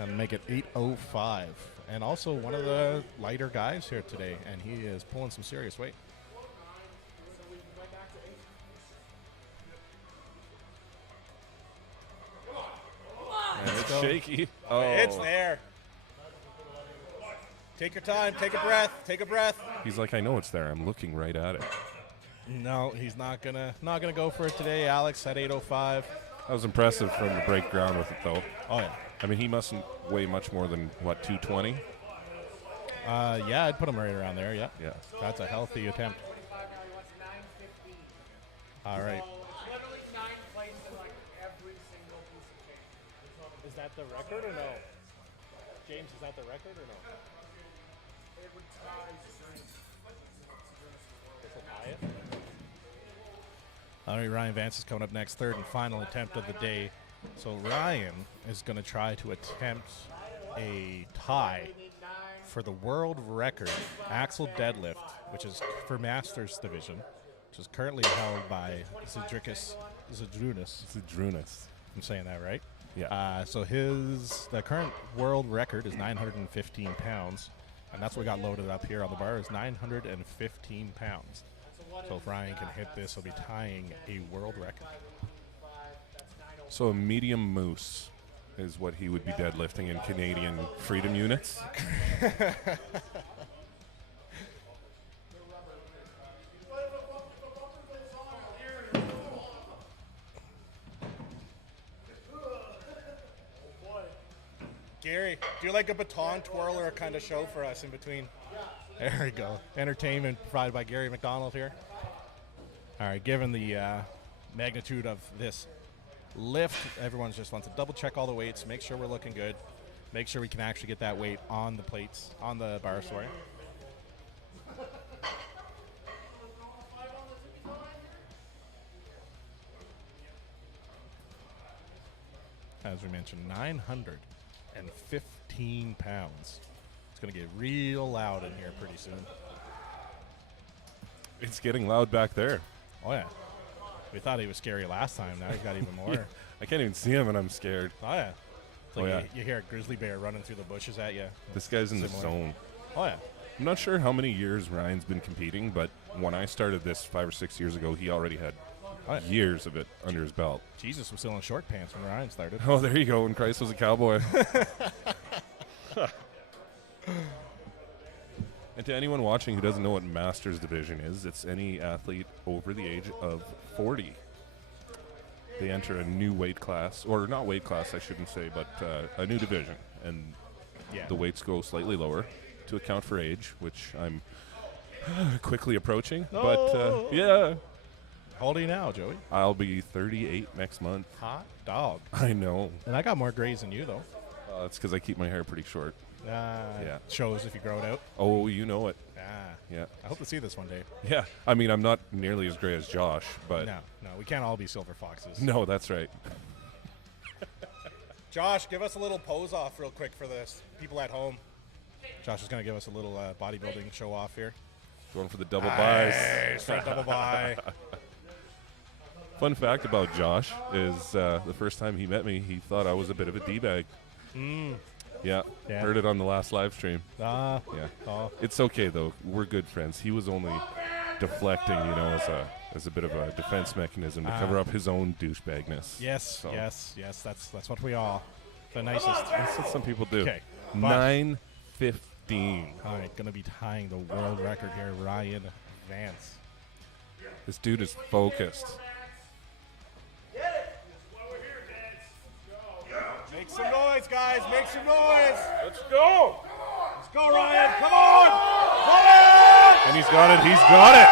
and make it 805. And also one of the lighter guys here today, and he is pulling some serious weight. And it's go. shaky. Oh, It's there. Take your time. Take a breath. Take a breath. He's like, I know it's there. I'm looking right at it. No, he's not gonna go for it today. Alex at 805. That was impressive from the break ground with it, though. Oh yeah. I mean, he mustn't weigh much more than, what, 220? Yeah, I'd put him right around there. Yeah. Yeah. That's a healthy attempt. All right. Literally 9 plates in like every single piece of cake. Is that the record or no? James, is that the record or no? It would tie strength. All right, Ryan Vance is coming up next, third and final attempt of the day. So Ryan is going to try to attempt a tie for the world record axle deadlift, which is for Masters division, which is currently held by Zydrunas. Zydrunas. I'm saying that right? Yeah. So the current world record is 915 pounds, and that's what we got loaded up here on the bar is 915 pounds. So if Ryan can hit this, he'll be tying a world record. So a medium moose is what he would be deadlifting in Canadian freedom units. Gary, do you like a baton twirler kind of show for us in between? There we go. Entertainment provided by Gary McDonald here. All right, given the magnitude of this lift, everyone just wants to double check all the weights, make sure we're looking good, make sure we can actually get that weight on the plates, on the bar, sorry. As we mentioned, 915 pounds. It's going to get real loud in here pretty soon. It's getting loud back there. Oh, yeah. We thought he was scary last time. Now he's got even more. I can't even see him and I'm scared. Oh, yeah. It's like Oh, yeah. you hear a grizzly bear running through the bushes at you. This guy's in the Similar. zone. Oh, yeah. I'm not sure how many years Ryan's been competing, but when I started this 5 or 6 years ago, he already had years of it under his belt. Jesus was still in short pants when Ryan started. Oh, there you go. When Christ was a cowboy. And to anyone watching who doesn't know what Masters Division is, it's any athlete over the age of 40. They enter a new weight class, or not weight class, I shouldn't say, but a new division. And the weights go slightly lower to account for age, which I'm quickly approaching. No. But, yeah. How old are you now, Joey? I'll be 38 next month. Hot dog. I know. And I got more grays than you, though. That's because I keep my hair pretty short. Yeah. Shows if you grow it out. Oh, you know it. Yeah. I hope to see this one day. Yeah. I mean, I'm not nearly as gray as Josh, but... No, we can't all be silver foxes. No, that's right. Josh, give us a little pose off real quick for the people at home. Josh is going to give us a little bodybuilding show off here. Going for the double buys. Front double buy. Fun fact about Josh is the first time he met me, he thought I was a bit of a D-bag. Yeah, heard it on the last live stream. Yeah. Oh. It's okay, though. We're good friends. He was only deflecting, as a bit of a defense mechanism to cover up his own douchebagness. Yes, So, yes. That's what we all. The nicest. That's what some people do. Okay. 9:15. All right, going to be tying the world record here, Ryan Vance. This dude is focused. Make some noise, guys. Make some noise. Let's go! Let's go, Ryan. Come on. Come on. And he's got it. He's got it.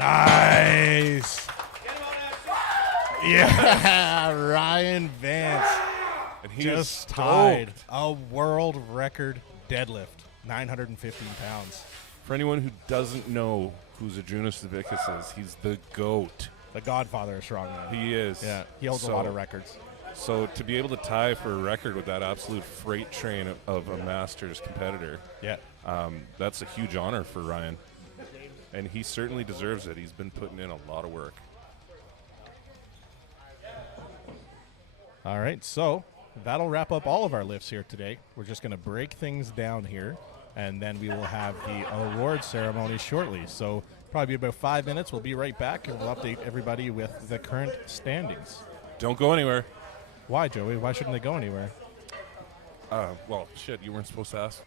Nice. Yeah, Ryan Vance And he just is tied stoked. a world record deadlift, 915 pounds. For anyone who doesn't know who Zydrunas Savickas is, he's the GOAT. The godfather of strongman. He is. Yeah, he holds a lot of records. So to be able to tie for a record with that absolute freight train of a Masters competitor, that's a huge honor for Ryan. And he certainly deserves it. He's been putting in a lot of work. All right, so that'll wrap up all of our lifts here today. We're just going to break things down here, and then we will have the award ceremony shortly. So probably about 5 minutes. We'll be right back, and we'll update everybody with the current standings. Don't go anywhere. Why, Joey? Why shouldn't they go anywhere? Well, shit, you weren't supposed to ask.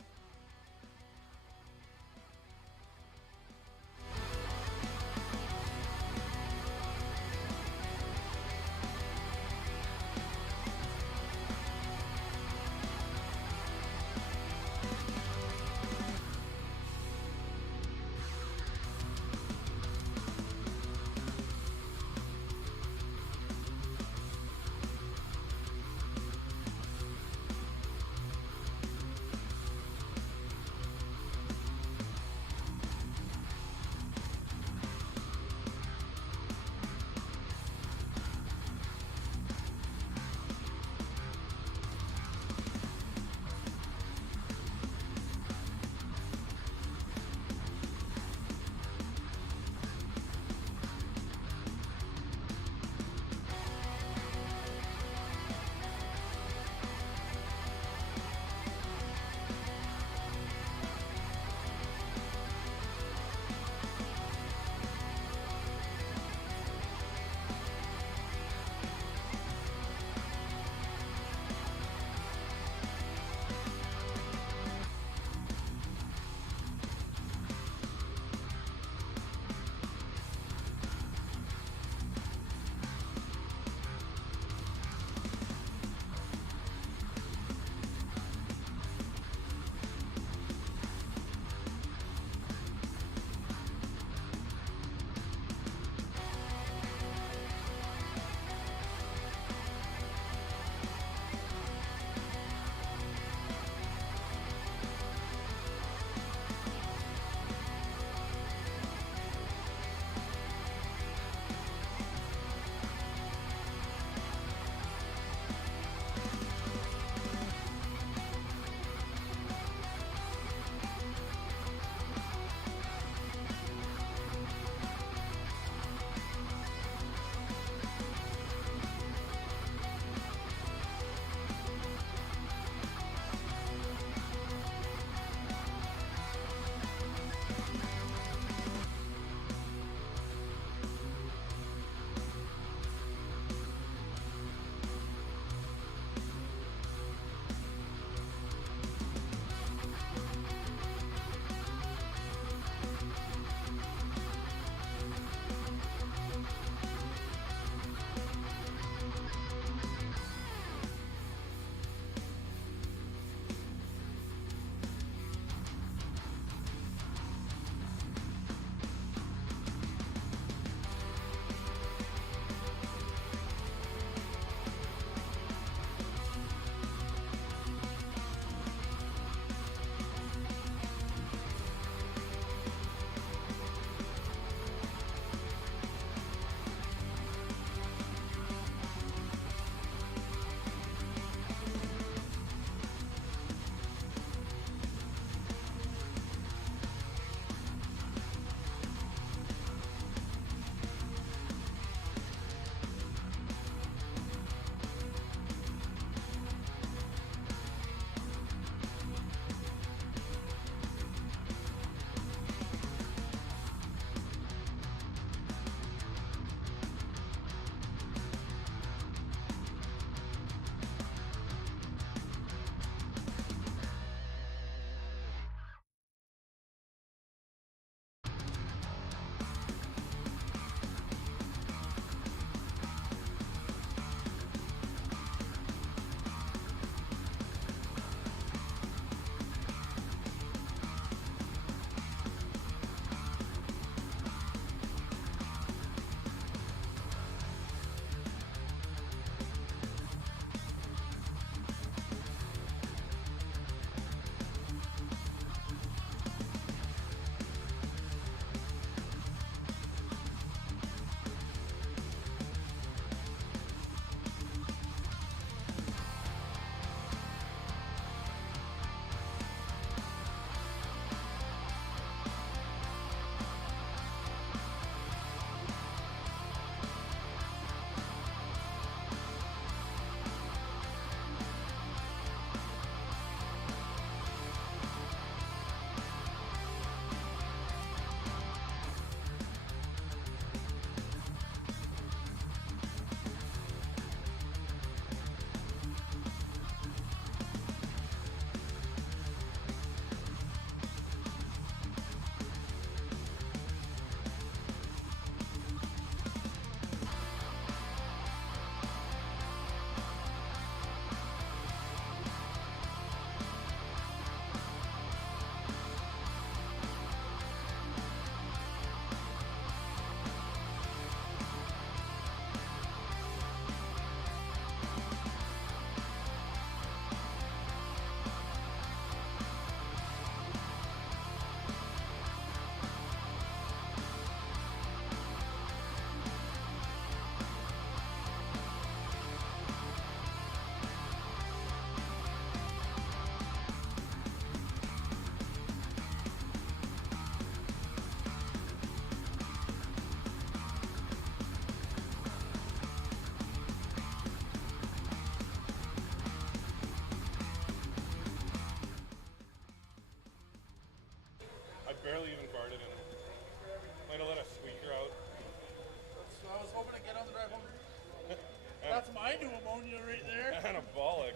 I do ammonia right there. Anabolic.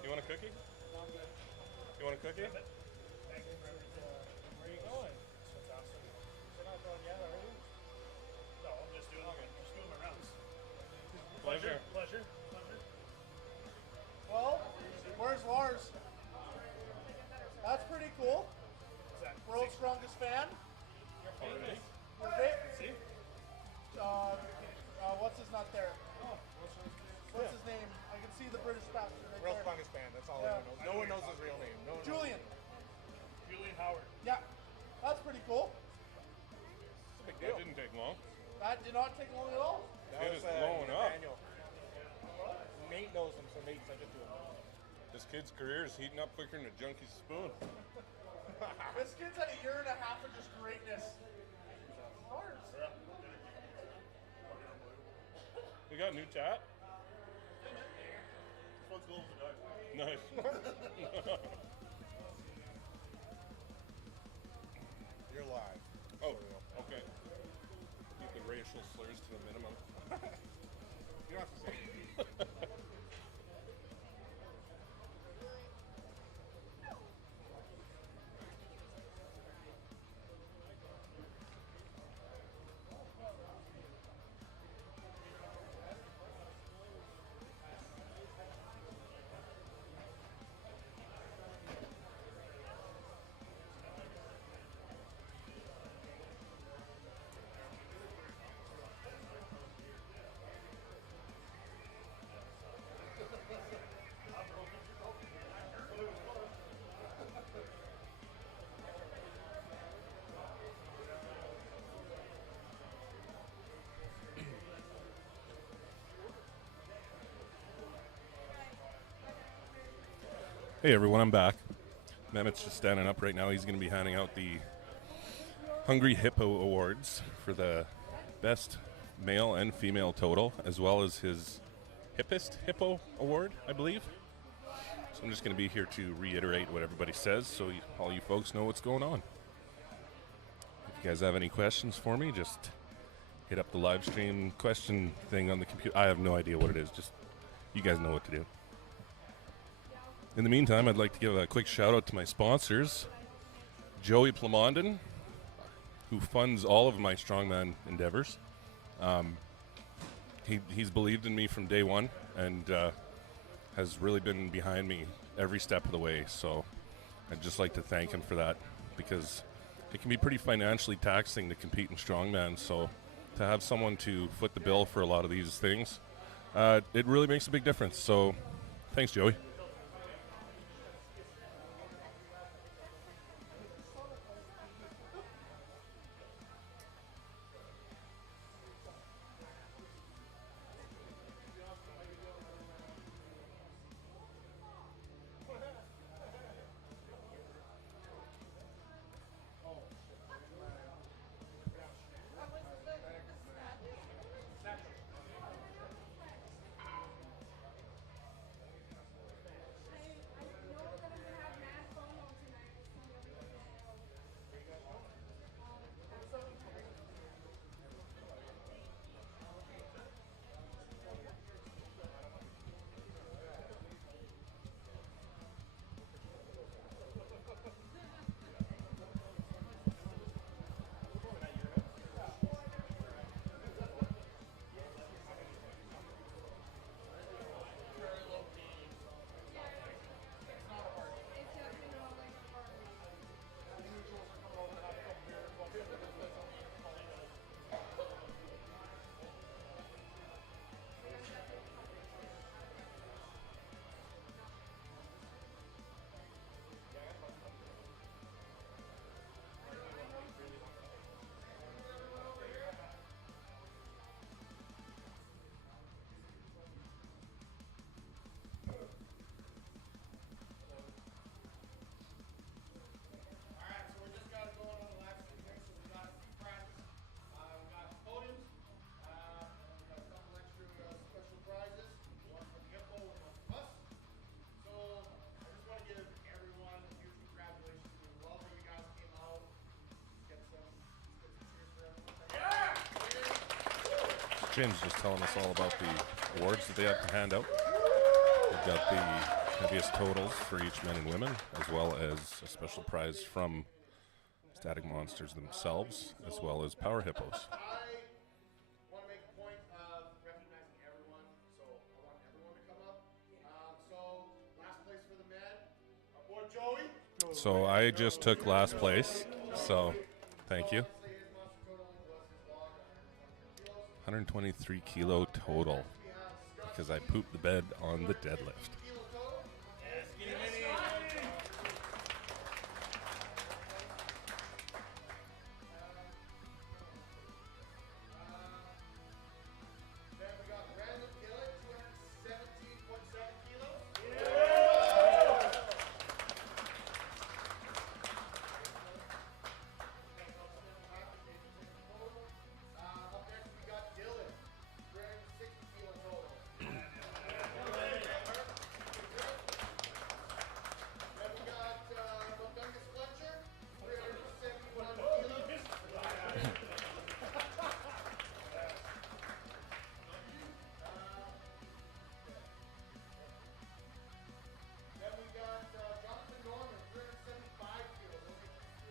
You want a cookie? No, I'm good. You want a cookie? Thank you for everything. Where are you going? It's fantastic. You're not going yet, are you? No, I'm just doing my rounds. Pleasure. Pleasure. Well, where's Lars? That's pretty cool. What's that? World's strongest fan. Already? Your fa- See? what's his not there? What's his name? I can see the British bastard right World's there. strongest fan. That's all Yeah. anyone knows. No one knows his real name. No one knows. Julian. Julian Howard. Yeah, that's pretty cool. It's a big That deal. didn't take long. That did not take long at all. That It was, is blowing up. Daniel. Nate knows him, so Nate sent it to him. This kid's career is heating up quicker than a junkie's spoon. This kid's had a year and a half of just greatness. Lars. We got a new chat? This one's glowing in the dark. Nice. You're live. Oh, okay. Keep the racial slurs to a minimum. You don't have to say it. Hey everyone, I'm back. Mehmet's just standing up right now. He's going to be handing out the Hungry Hippo Awards for the best male and female total, as well as his hippest hippo award, I believe. So I'm just going to be here to reiterate what everybody says so all you folks know what's going on. If you guys have any questions for me, just hit up the live stream question thing on the computer. I have no idea what it is. Just you guys know what to do. In the meantime, I'd like to give a quick shout out to my sponsors, Joey Plamondon, who funds all of my strongman endeavors. He's believed in me from day one and has really been behind me every step of the way. So I'd just like to thank him for that, because it can be pretty financially taxing to compete in strongman. So to have someone to foot the bill for a lot of these things, it really makes a big difference. So thanks, Joey. James is just telling us all about the awards that they have to hand out. They've got the heaviest totals for each men and women, as well as a special prize from Static Monsters themselves, as well as Power Hippos. I want to make a point of recognizing everyone, so I want everyone to come up. So, last place for the men, our boy Joey. So I just took last place, so thank you. 123 kilo total, because I pooped the bed on the deadlift. Then we got Randall Gillett, 217.7 kilos. Up next we got Dylan, 360 kilo total. Then we got Dungus Fletcher, 371 kilos. Then we got Jonathan Norman, 375 kilos.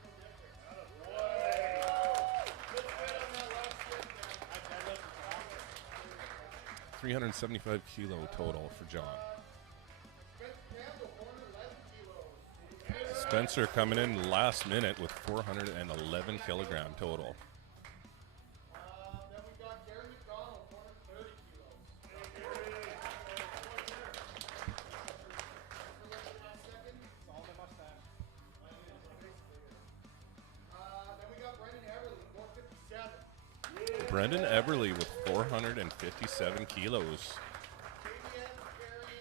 We'll make you feel different. Good fit on that last lift, man. 375 kilo total for John. Spencer Campbell, 411 kilos. Spencer coming in last minute with 411 kilogram total. Then we got Gary McDonald, 430 kilos. All my mustache. Then we got Brendan Everly, 457. Brendan Everly with 457 kilos. Damian Perry,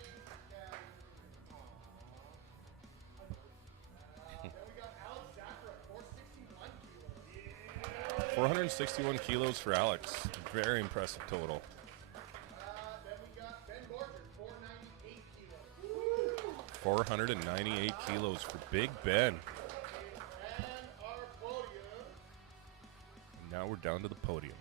then we got Alex Zachar, 461 kilos. 461 kilos for Alex. Very impressive total. Then we got Ben Gorger, 498 kilos. 498 kilos for Big Ben. And our podium. And now we're down to the podium.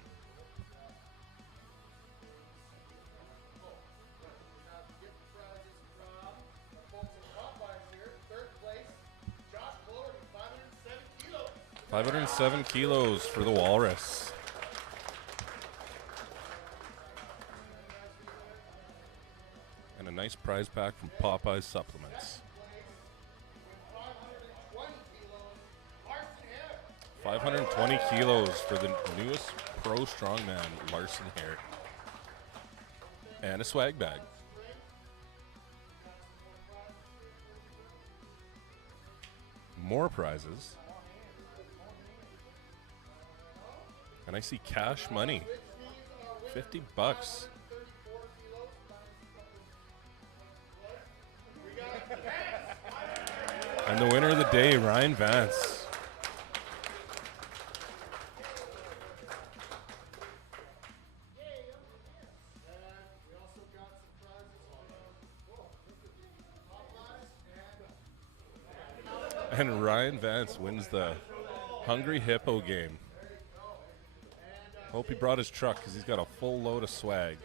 Gift prizes from the folks in Popeyes here. Third place, Josh Glory, 507 kilos. 507 kilos for the Walrus. And a nice prize pack from Popeyes Supplements. 520 kilos, Larson Hare. 520 kilos for the newest pro strongman, Larson Hare. And a swag bag. More prizes. And I see cash money. 50 bucks. 34 kilos. And the winner of the day, Ryan Vance. And we also got some prizes from Popeyes And Ryan Vance wins the Hungry Hippo game. Hope he brought his truck because he's got a full load of swag.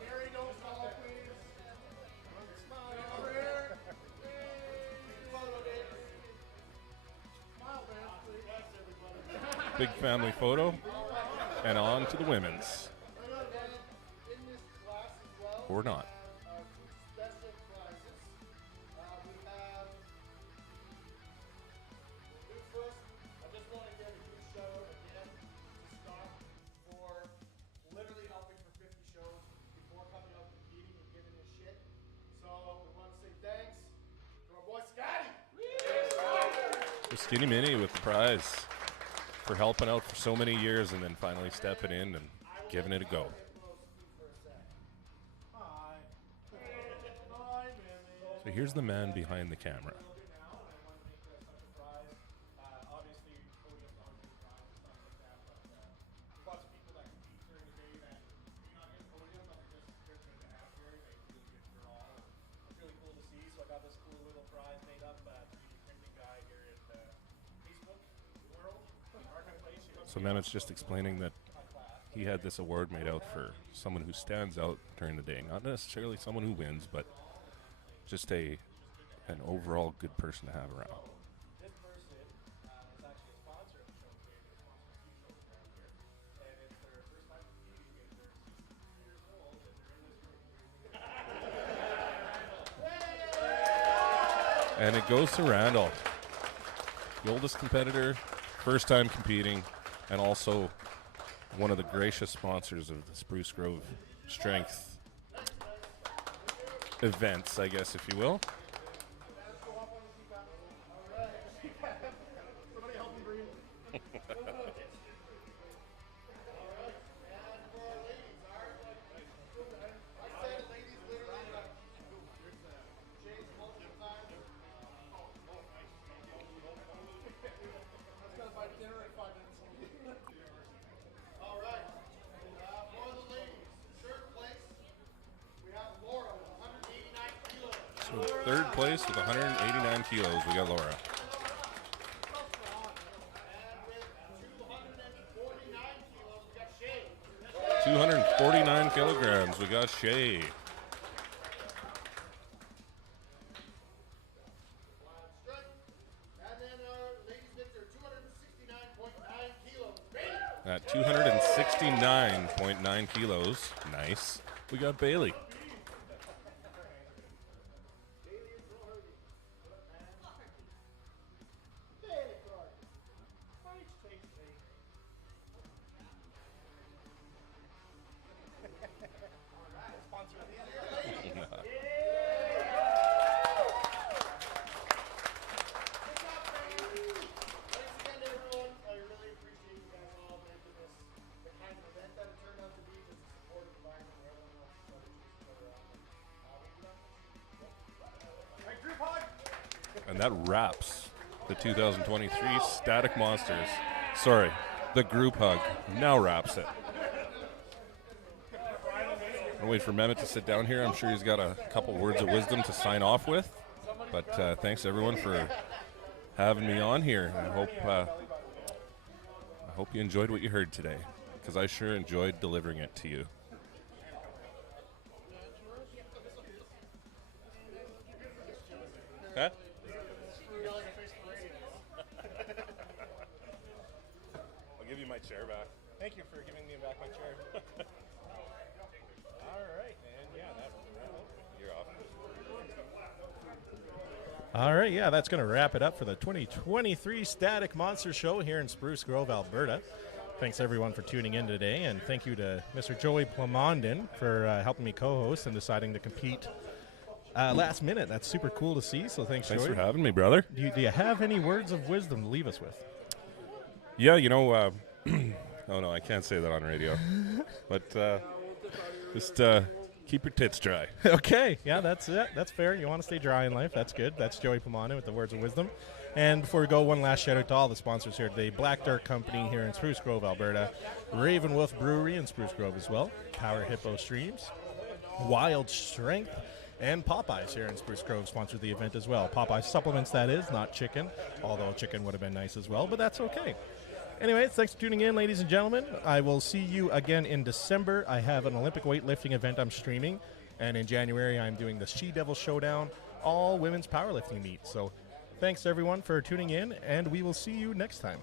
Gary, don't fall, please. Smile over here. Photo, Dave. Smile, man, please. Yes, everybody. Big family photo. And on to the women's. In this class as well, Or not. two special prizes. We have. First, I just want to give a huge shout out again to Scott for literally helping for 50 shows before coming out competing and giving us shit. So we want to say thanks to our boy Scotty. Skinny Mini with the prize for helping out for so many years and then finally stepping in and giving it a go. Hi. Hi, man. So here's the man behind the camera. Obviously, podium's always a prize and stuff like that, but lots of people that compete during the day that may not get a podium. So Mehmet's just explaining that he had this award made out for someone who stands out during the day. Not necessarily someone who wins, but just an overall good person to have around. This person is actually a sponsor of the show today. They sponsor a few shows around here. And it's their first time competing, and they're 63 years old, and they're in this room. And it goes to Randall, the oldest competitor, first time competing, and also one of the gracious sponsors of the Spruce Grove Strength events, I guess, if you will. So third place with 189 kilos, we got Laura. And 249 kilograms, we got Shay. At 269.9 kilos, nice. We got Bailey. And that wraps the 2023 Static Monsters. Sorry, the group hug now wraps it. I'll wait for Mehmet to sit down here. I'm sure he's got a couple words of wisdom to sign off with. But thanks everyone for having me on here. I hope you enjoyed what you heard today, because I sure enjoyed delivering it to you. Huh? I'll give you my chair back. Thank you for giving me back my chair. All right, man. Yeah, You're off. All right, yeah, that's going to wrap it up for the 2023 Static Monster Show here in Spruce Grove, Alberta. Thanks, everyone, for tuning in today, and thank you to Mr. Joey Plamondon for helping me co-host and deciding to compete last minute. That's super cool to see, so thanks Thanks Joey. for having me, brother. Do you have any words of wisdom to leave us with? Yeah, you know, oh no, I can't say that on radio. But just keep your tits dry. Okay, yeah, that's it. That's fair. You want to stay dry in life. That's good. That's Joey Plamondon with the words of wisdom. And before we go, one last shout out to all the sponsors here today. Black Dark Company here in Spruce Grove, Alberta. Raven Wolf Brewery in Spruce Grove as well. Power Hippo Streams. Wild Strength. And Popeyes here in Spruce Grove sponsored the event as well. Popeyes supplements, that is, not chicken. Although chicken would have been nice as well, but that's okay. Anyways, thanks for tuning in, ladies and gentlemen. I will see you again in December. I have an Olympic weightlifting event I'm streaming. And in January, I'm doing the She-Devil Showdown, all women's powerlifting meet. So thanks, everyone, for tuning in, and we will see you next time.